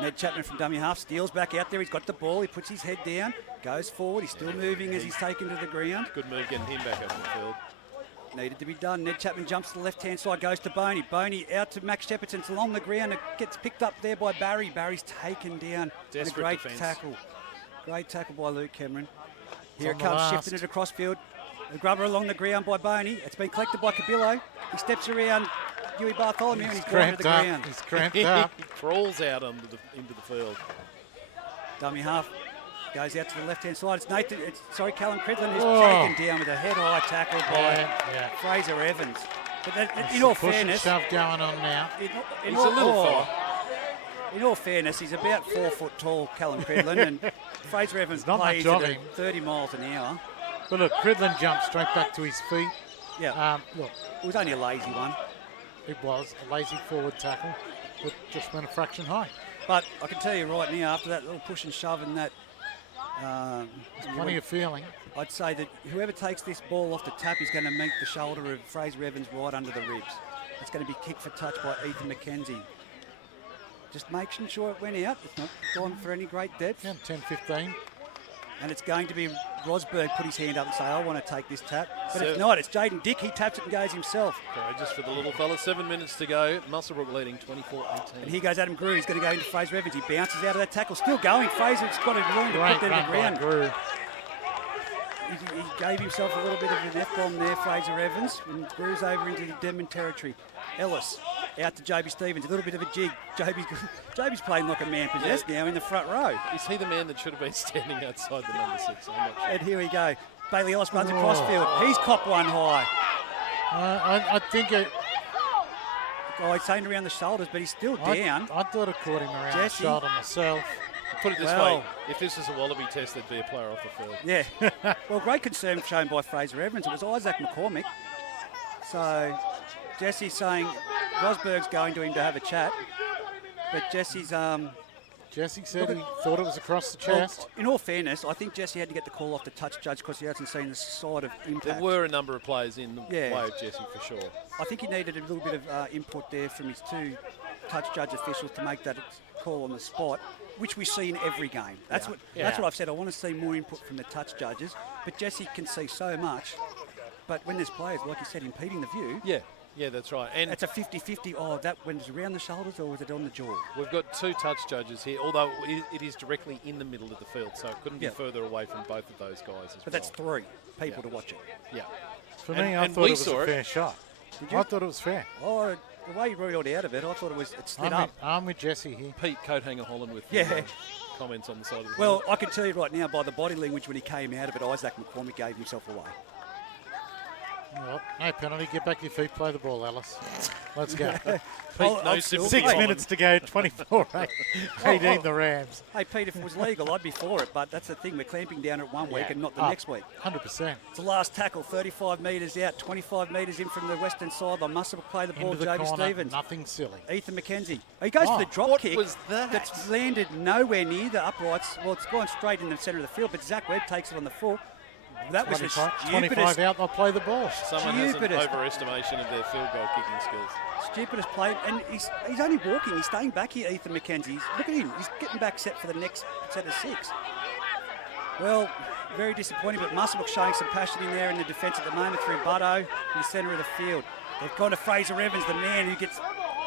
Ned Chapman from dummy half steals back out there. He's got the ball. He puts his head down, goes forward. He's still moving as he's taken to the ground. Good move getting him back up the field. Needed to be done. Ned Chapman jumps to the left-hand side, goes to Boney. Boney out to Max Shepardson. It's along the ground. It gets picked up there by Barry. Barry's taken down. Desperate a great defence. tackle. Great tackle by Luke Cameron. Here it on the comes, last. shifting it across field. The grubber along the ground by Boney. It's been collected by Cabillo. He steps around Huey Bartholomew and he's gone to the ground. He's cramped up. He crawls out into the field. Dummy half goes out to the left-hand side. It's Callum Cridland who's Oh. taken down with a head-high tackle by Fraser Evans. But in all Push and fairness, shove going on now. in He's a little fella. In all fairness, he's about 4 foot tall, Callum Cridland, and Fraser Evans not much plays of at him. 30 miles an hour. But look, Cridland jumped straight back to his feet. Yeah, Look, it was only a lazy one. it was a lazy forward tackle, but just went a fraction high. But I can tell you right now, after that little push and shove and that, Plenty of feeling. I'd say that whoever takes this ball off the tap is going to meet the shoulder of Fraser Evans right under the ribs. It's going to be kicked for touch by Ethan McKenzie. Just making sure it went out. It's not gone for any great depth. Yeah, 10-15. And it's going to be Rosberg put his hand up and say, I want to take this tap. But So- if not, it's Jaden Dick. He taps it and goes himself. Courageous for the little fella. 7 minutes to go. Muswellbrook leading 24-18. And here goes Adam Grew. He's going to go into Fraser Evans. He bounces out of that tackle. Still going. Fraser's got a room to Great put them to the run by ground. Grew. He gave himself a little bit of an F-bomb there, Fraser Evans. And Grew's over into the Denman territory. Ellis out to JB Stevens. A little bit of a jig. JB's playing like a man possessed now in the front row. Is he the man that should have been standing outside the number 6? I'm not sure. And here we go. Bailey Ellis runs across field. He's copped one high. I think it. Oh, he's taken around the shoulders, but he's still down. I thought it caught him around Jesse. the shoulder myself. Put it this Well- way, if this was a Wallaby test, there'd be a player off the field. Yeah. Well, great concern shown by Fraser Evans. It was Isaac McCormick. So Jesse's saying Rosberg's going to him to have a chat. But Jesse's... Jesse said he thought it was across the well, chest. in all fairness, I think Jesse had to get the call off the touch judge because he hasn't seen the side of impact. There were a number of players in the Yeah. way of Jesse for sure. I think he needed a little bit of input there from his two touch judge officials to make that call on the spot, which we see in every game. That's what I've said. I want to see more input from the touch judges, but Jesse can see so much. But when there's players, like you said, impeding the view, Yeah, that's right. And it's a 50-50. Oh, that went around the shoulders or was it on the jaw? we've got two touch judges here, although it is directly in the middle of the field, so it couldn't be Yeah. further away from both of those guys as But that's well. 3 people to watch it. Yeah. For And- me, I and thought we it was saw a it. fair shot. Did you? I thought it was fair. Oh, the way you reeled out of it, I thought it slid up. I'm with Jesse here. Pete Coathanger Holland with Yeah. comments on the side of the Well, field. I can tell you right now by the body language when he came out of it, Isaac McCormick gave himself away. Well, no penalty. Get back to your feet. Play the ball, Alice. Let's go. No 6 minutes to go. 24-18 the Rams. Hey, Pete, if it was legal, I'd be for it. But that's the thing. We're clamping down at one week and not the next week. 100%. It's the last tackle, 35 metres out, 25 metres in from the western sideline. Muswellbrook play the ball, Into the Jaby corner, Stevens. Nothing silly. Ethan McKenzie. He goes for the drop what kick. was that? That's landed nowhere near the uprights. Well, it's gone straight in the centre of the field, but Zach Webb takes it on the full. That was the 25 out, they'll play the ball. Someone has an overestimation of their field goal kicking skills. Stupidest play, and he's only walking. He's staying back here, Ethan McKenzie. Look at him. He's getting back set for the next set of 6. Well, very disappointing, but Muswellbrook showing some passion in there in the defence at the moment through Butto in the centre of the field. They've gone to Fraser Evans, the man who gets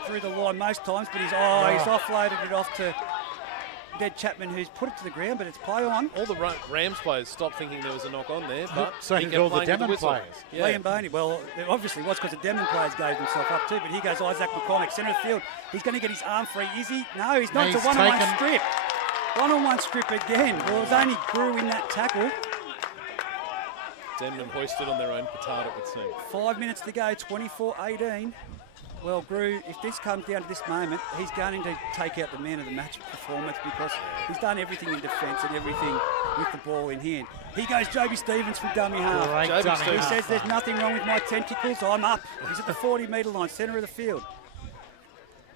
through the line most times, but he's offloaded it off to Ned Chapman, who's put it to the ground, but it's play on. All the Rams players stopped thinking there was a knock on there, but so he did kept all the playing with Denman whistle. players. Yeah. Liam Boney, well, it obviously was because the Denman players gave himself up too, but he goes Isaac McCormick, centre of the field. He's going to get his arm free, is he? No, he's not. No, It's a one-on-one strip. One-on-one strip again. Well, it was only Grew in that tackle. Denman hoisted on their own petard, it would seem. 5 minutes to go, 24-18. Well, Grew, if this comes down to this moment, he's going to take out the man of the match performance because he's done everything in defence and everything with the ball in hand. He goes Joby Stevens from dummy half. He says there's nothing wrong with my tentacles, I'm up. He's at the 40-metre line, centre of the field.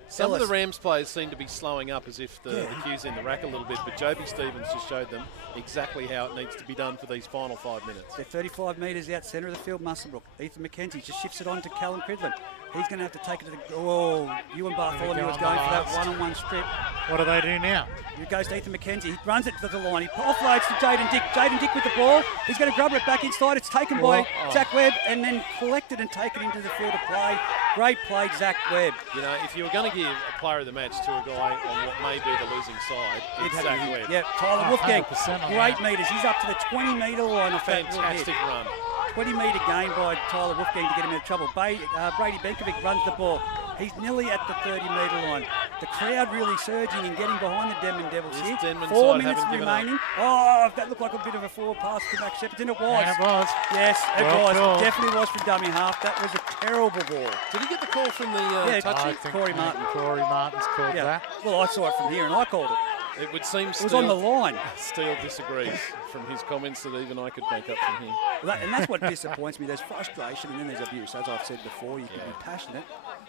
Some of the Rams players seem to be slowing up as if the cue's in the rack a little bit, but Joby Stevens just showed them exactly how it needs to be done for these final 5 minutes. They're 35 metres out, centre of the field, Muswellbrook. Ethan McKenzie just shifts it on to Callum Cridland. He's going to have to take it to the... Oh, Ewan Bartholomew was going for that one-on-one strip. What do they do now? Here goes to Ethan McKenzie. He runs it to the line. He offloads to Jaden Dick. Jaden Dick with the ball. He's going to grub it back inside. It's taken by Zach Webb and then collected and taken into the field of play. Great play, Zach Webb. You know, if you were going to give a player of the match to a guy on what may be the losing side, it's Zach Webb. Yeah, Tyler Wolfgang. 100% Great metres. He's up to the 20-metre line off that Fantastic run. 20-metre gain by Tyler Wolfgang to get him out of trouble. Brady Benkovic runs the ball. He's nearly at the 30-metre line. The crowd really surging and getting behind the Denman Devils here. 4 minutes remaining. Oh, that looked like a bit of a forward pass to Max Shepard. And it was. Yeah, it was. Yes, it was. Cool. It definitely was from dummy half. That was a terrible ball. Did he get the call from the touch? I think Corey Martin. Corey Martin's called that. Well, I saw it from here and I called it. It would seem It was on the line. Steele disagrees from his comments that even I could make up from him. And that's what disappoints me. There's frustration and then there's abuse. As I've said before, you can be passionate.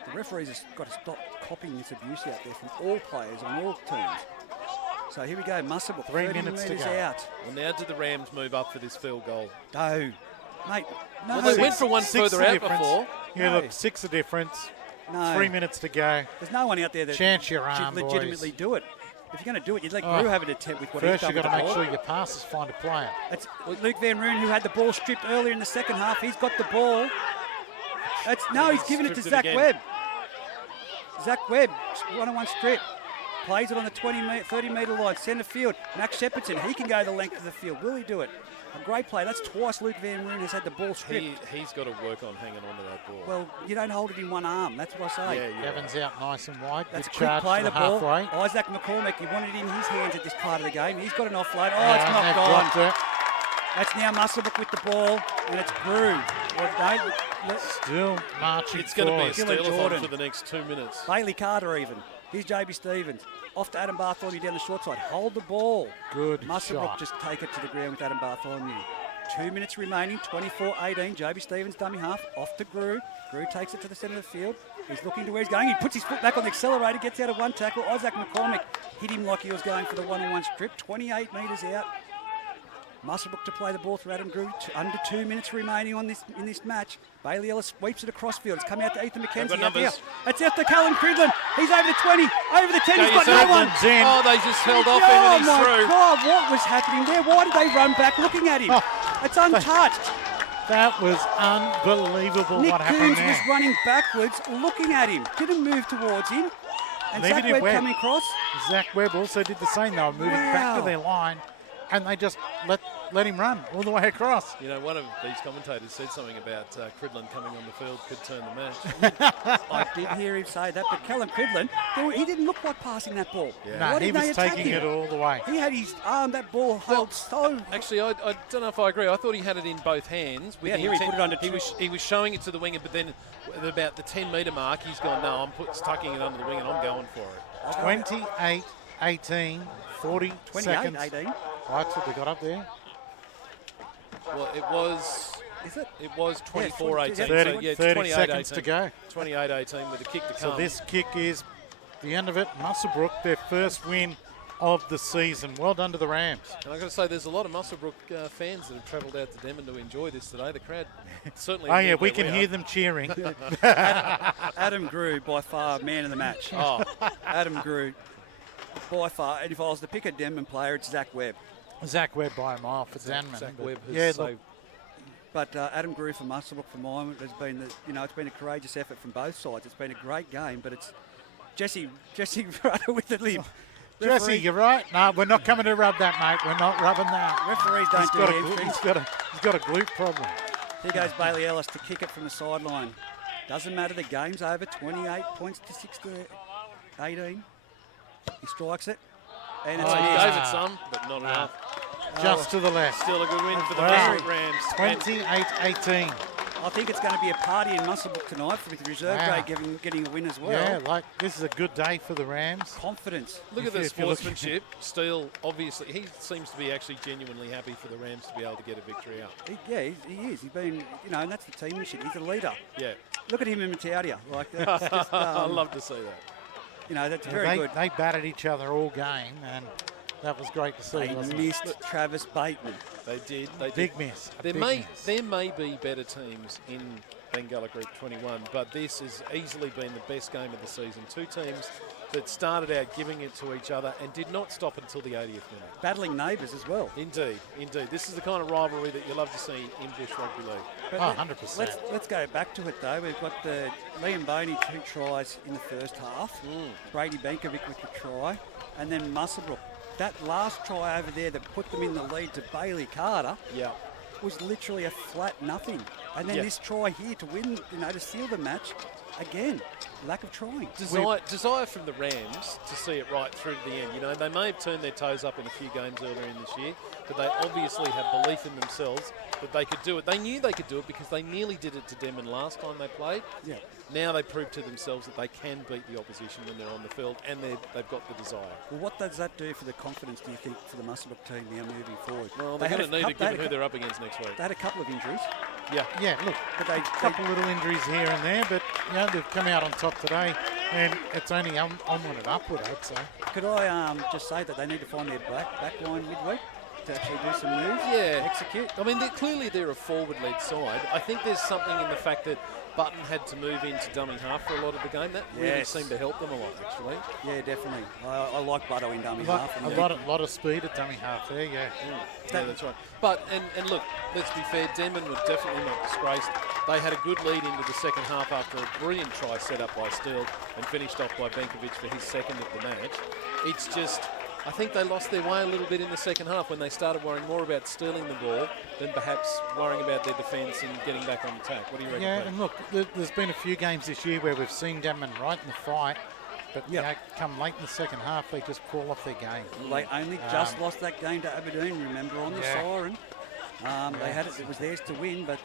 The referees have got to stop copying this abuse out there from all players on all teams. So here we go, Muswellbrook, 3 minutes to go. out. Well, now did the Rams move up for this field goal? No, mate, no. Well, they went for one further out before. Yeah, look, 6 the difference. No. 3 minutes to go. There's no one out there that Chance your arm, should legitimately boys. do it. If you're going to do it, you'd let Grew have an attempt with what First, he's you've done got to with make the ball. sure your passes find a player. It's Luke Van Roon, who had the ball stripped earlier in the second half. He's got the ball. He's giving it to Zach Webb. Zach Webb, one-on-one strip. Plays it on the 30-metre line, centre field. Max Shepardson, he can go the length of the field. Will he do it? A great play. That's twice Luke Van Roon has had the ball stripped. He's got to work on hanging on to that ball. Well, you don't hold it in one arm. That's what I say. Yeah, Evans out nice and wide. That's Good quick charge play, to the the ball. halfway. Isaac McCormick, he wanted it in his hands at this part of the game. He's got an offload. Oh, it's And not they've gone. dropped it. That's now Muswellbrook with the ball, and it's Grew. Still marching It's going to be a Dylan steal-a-thon Jordan. for the next 2 minutes. Bailey Carter even. Here's Joby Stevens. Off to Adam Bartholomew down the short side. Hold the ball. Good Muswellbrook shot. just take it to the ground with Adam Bartholomew. 2 minutes remaining, 24-18. Joby Stevens, dummy half, off to Grew. Grew takes it to the centre of the field. He's looking to where he's going. He puts his foot back on the accelerator, gets out of one tackle. Isaac McCormick hit him like he was going for the one-on-one strip. 28 metres out. Muswellbrook to play the ball through Adam Grew. Under 2 minutes remaining in this match. Bailey Ellis sweeps it across field. It's coming out to Ethan McKenzie. It's out to Callum Cridland. He's over the 20, over the 10. He's got no one. Oh, they just held off him and he's through. Oh, my God, what was happening there? Why did they run back looking at him? It's untouched. That was unbelievable Nick what happened Coombs there. was running backwards, looking at him. Didn't move towards him. And Neither Zach did Webb Webb. coming across. Zach Webb also did the same. They were moving back to their line, and they just let let him run all the way across. You know, one of these commentators said something about Cridlin coming on the field could turn the match. I did hear him say that, but Callum Cridlin, he didn't look like passing that ball. No, Why he didn't was they attack taking him? it all the way. He had his arm, that ball held so... Actually, I don't know if I agree. I thought he had it in both hands. With Yeah, the here he intent- put it under He was showing it to the winger, but then at about the 10-metre mark, he's gone, no, I'm tucking it under the wing and I'm going for it. 28-18, 40 seconds. 28-18. That's what they got up there. Well, it was... Is it? It was 24-18. 30 seconds to go. 28-18 with a kick to come. So this kick is the end of it. Muswellbrook, their first win of the season. Well done to the Rams. And I've got to say, there's a lot of Muswellbrook fans that have travelled out to Denman to enjoy this today. The crowd certainly... Oh, yeah, where we can are. hear them cheering. Adam Grew, by far, man of the match. Oh, Adam Grew, by far. And if I was to pick a Denman player, it's Zach Webb. Zach Webb by a mile for Denman. Zach but Webb has yeah, saved... look, But Adam Grew for Muswellbrook for mine has been, it's been a courageous effort from both sides. It's been a great game, but it's Jesse Rutter with the limp. Jesse, you're right. No, we're not coming to rub that, mate. We're not rubbing that. Referees don't do hamstrings. He's got a glute problem. Here goes Bailey Ellis to kick it from the sideline. Doesn't matter, the game's over. 28 points to 6-18. He strikes it. And it's he missed. gave it some, but not enough. Just to the left. Still a good win for the Wow. Rams. 28-18. I think it's going to be a party in Muswellbrook tonight with the reserve Wow. grade getting a win as well. Yeah, this is a good day for the Rams. Confidence. Look at the If you look- sportsmanship. Steele, obviously, he seems to be actually genuinely happy for the Rams to be able to get a victory out. He is. He's been, and that's the team mission. He's a leader. Yeah. Look at him in Mataudia. Like, that's just, I love to see that. that's very good. They battered each other all game, and that was great to see. They wasn't it? missed Travis Bateman. They did. Big miss. There Big may miss. there may be better teams in Bengala Group 21, but this has easily been the best game of the season. Two teams that started out giving it to each other and did not stop until the 80th minute. Battling neighbours as well. Indeed. This is the kind of rivalry that you love to see in Bush Rugby League. But 100%. Let's go back to it though. We've got the Liam Boney 2 tries in the first half. Brady Benkovic with the try, and then Muswellbrook. That last try over there that put them in the lead to Bailey Carter Yeah. was literally a flat nothing. And then Yeah. this try here to win, to seal the match, again, lack of trying. Desire from the Rams to see it right through to the end. They may have turned their toes up in a few games earlier in this year, but they obviously have belief in themselves that they could do it. They knew they could do it because they nearly did it to Denman last time they played. Yeah. Now they proved to themselves that they can beat the opposition when they're on the field, and they've got the desire. Well, what does that do for the confidence, do you think, for the Muswellbrook team now moving forward? Well, they're going to need it given who they're up against next week. They had a couple of injuries. Yeah. Look, But a couple little injuries here and there, but they've come out on top today, and it's only onward and upward, I'd say. Could I just say that they need to find their back line midweek to actually do some moves? Yeah. Execute. I mean, they're a forward-led side. I think there's something in the fact that Button had to move into dummy half for a lot of the game. That really Yes. seemed to help them a lot, actually. Yeah, definitely. I like Butto in dummy A half. lot of speed at dummy half there, yeah. Yeah, that's right. But, and look, let's be fair, Denman was definitely not disgraced. They had a good lead into the second half after a brilliant try set up by Steele and finished off by Benkovic for his second of the match. It's just, I think they lost their way a little bit in the second half when they started worrying more about stealing the ball than perhaps worrying about their defence and getting back on attack. What do you reckon? Yeah, Pete? and look, there's been a few games this year where we've seen Denman right in the fight, but come late in the second half, they just fall off their game. They only just lost that game to Aberdeen, remember, on the siren. They had it was theirs to win, but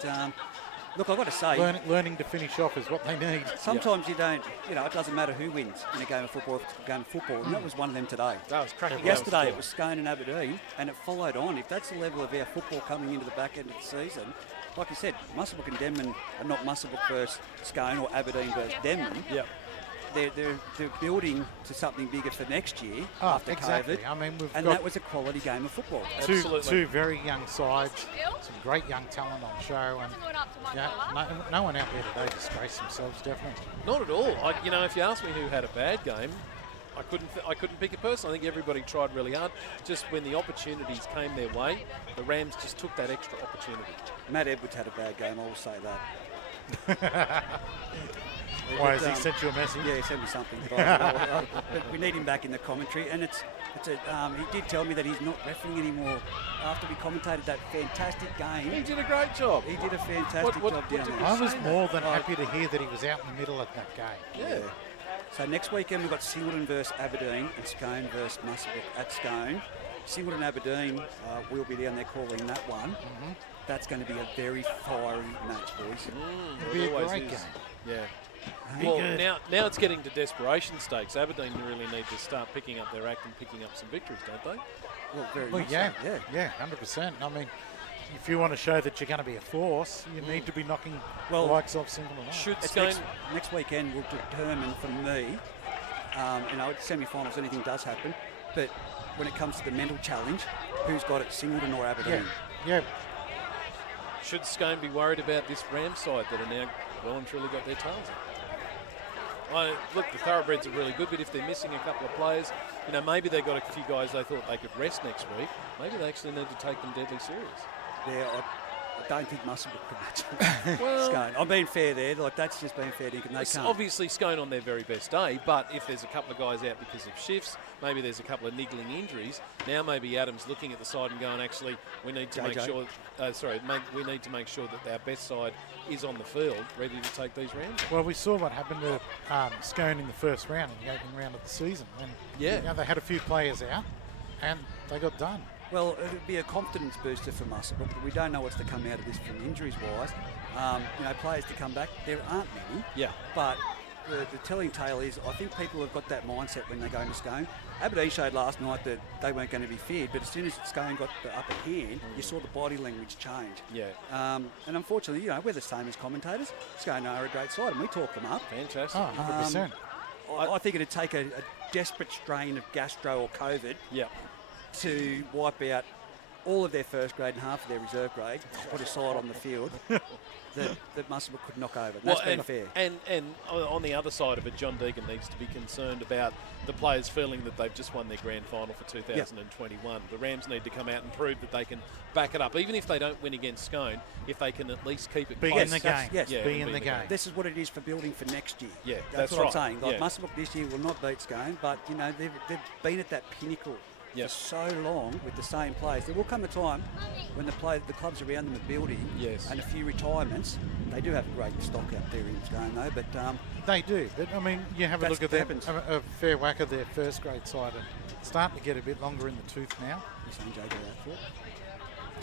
look, I've got to say, Learning to finish off is what they need. sometimes you don't, it doesn't matter who wins in a game of football, if it's a game of football, and that was one of them today. That was cracking. Yesterday it was Scone and Aberdeen, and it followed on. If that's the level of our football coming into the back end of the season, like you said, Muswellbrook and Denman are not Muswellbrook versus Scone or Aberdeen versus Denman. Yeah. They're building to something bigger for next year after exactly. COVID. I mean, we've And got that was a quality game of football. two very young sides, some great young talent on show, and no one out there today disgraced themselves, definitely. Not at all. If you ask me who had a bad game, I couldn't pick a person. I think everybody tried really hard. Just when the opportunities came their way, the Rams just took that extra opportunity. Matt Edwards had a bad game, I will say that. Why has he sent you a message? Yeah, he sent me something. But we need him back in the commentary, and he did tell me that he's not refereeing anymore after we commentated that fantastic game. He did a great job. He did a fantastic job down there. I was more than happy to hear that he was out in the middle of that game. Yeah. So next weekend we've got Singleton versus Aberdeen and Scone versus Muswellbrook at Scone. Singleton Aberdeen, we'll be down there calling that one. That's going to be a very fiery match, boys. It'll be a great game. Yeah. Well, now it's getting to desperation stakes. Aberdeen really need to start picking up their act and picking up some victories, don't they? Well, very Well, much yeah, so, yeah, 100%. I mean, if you want to show that you're going to be a force, you need to be knocking the likes of Singleton off. Should It's Scone... next weekend will determine for me, at semi-finals anything does happen, but when it comes to the mental challenge, who's got it, Singleton or Aberdeen? Yeah. Should Scone be worried about this Rams side that are now well and truly got their tails in? Look, the thoroughbreds are really good, but if they're missing a couple of players, maybe they've got a few guys they thought they could rest next week. Maybe they actually need to take them deadly serious. Yeah, I don't think Muswellbrook could match Scone. I'm being fair there. Like, that's just being fair. They can't. Obviously, Scone on their very best day, but if there's a couple of guys out because of shifts, maybe there's a couple of niggling injuries. Now maybe Adam's looking at the side and going, actually, we need to make sure. We need to make sure that our best side is on the field, ready to take these rounds. Well, we saw what happened to Scone in the first round, in the opening round of the season. And they had a few players out, and they got done. Well, it would be a confidence booster for Muswellbrook, but we don't know what's to come out of this from injuries-wise. Players to come back, there aren't many. Yeah. But the telling tale is, I think people have got that mindset when they go into Scone. Aberdeen showed last night that they weren't going to be feared, but as soon as Scone got the upper hand, you saw the body language change. Yeah. And unfortunately, we're the same as commentators. Scone are a great side, and we talk them up. Fantastic. Oh, 100%. I think it'd take a desperate strain of gastro or COVID to wipe out all of their first grade and half of their reserve grade, put a side on the field that Muswellbrook could knock over. That's being fair. And on the other side of it, John Deegan needs to be concerned about the players feeling that they've just won their grand final for 2021. The Rams need to come out and prove that they can back it up. Even if they don't win against Scone, if they can at least keep it Be close. in the game. Yes. Be in the game. This is what it is for building for next year. Yeah, that's what right. I'm saying. Like, Yeah. Muswellbrook this year will not beat Scone, but they've been at that pinnacle for so long with the same players. There will come a time when the clubs around them are building and a few retirements. They do have a great stock out there in Scone though, but they do. But I mean, you have a look at them, a fair whack of their first grade side, and starting to get a bit longer in the tooth now. You're saying JJ Outford?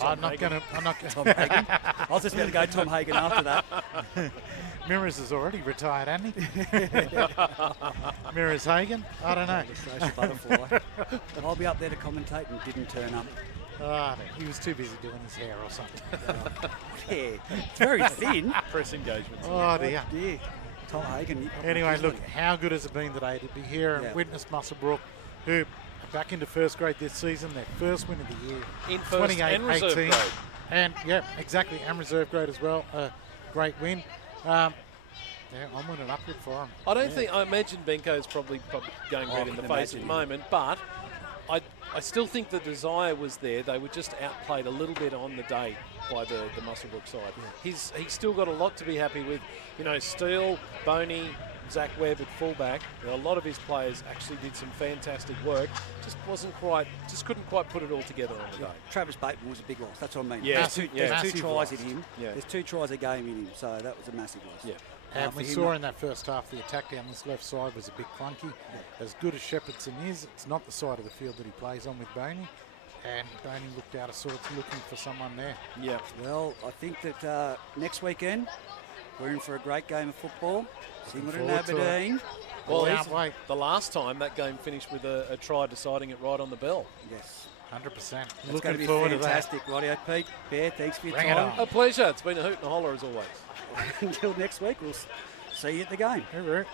I'm not going to. Tom Hagen. I was just going to go Tom Hagen after that. Mirrors has already retired, hasn't he? Mirrors Hagen? I don't know. Social butterfly. I'll be up there to commentate and didn't turn up. Oh, he was too busy doing his hair or something. Yeah, it's very thin. Press engagements. Oh, dear. Yeah. Tom Hagen. Anyway, look, how good has it been today to be here and witness Muswellbrook, who are back into first grade this season, their first win of the year. In first and reserve grade. And, exactly, and reserve grade as well. Great win. I'm winning upward for him. I imagine Benko's probably going red in the face at the moment, but I still think the desire was there. They were just outplayed a little bit on the day by the Muswellbrook side. Yeah. He's still got a lot to be happy with. Steele, Boney, Zach Webb at fullback. A lot of his players actually did some fantastic work. Just couldn't quite put it all together on the day. Travis Bateman was a big loss. That's what I mean. Yeah. There's two tries in him. Yeah. There's 2 tries a game in him, so that was a massive loss. Yeah. And we saw in that first half the attack down this left side was a bit clunky. As good as Shepherdson is, it's not the side of the field that he plays on with Boney. And Boney looked out of sorts looking for someone there. Yeah. Well, I think that next weekend we're in for a great game of football. Singleton Aberdeen. Well, the last time that game finished with a try deciding it right on the bell. Yes. 100%. It's going to be fantastic. Rightio, Pete. Bear, thanks for your time. A pleasure. It's been a hoot and a holler as always. Until next week, we'll see you at the game. Over it.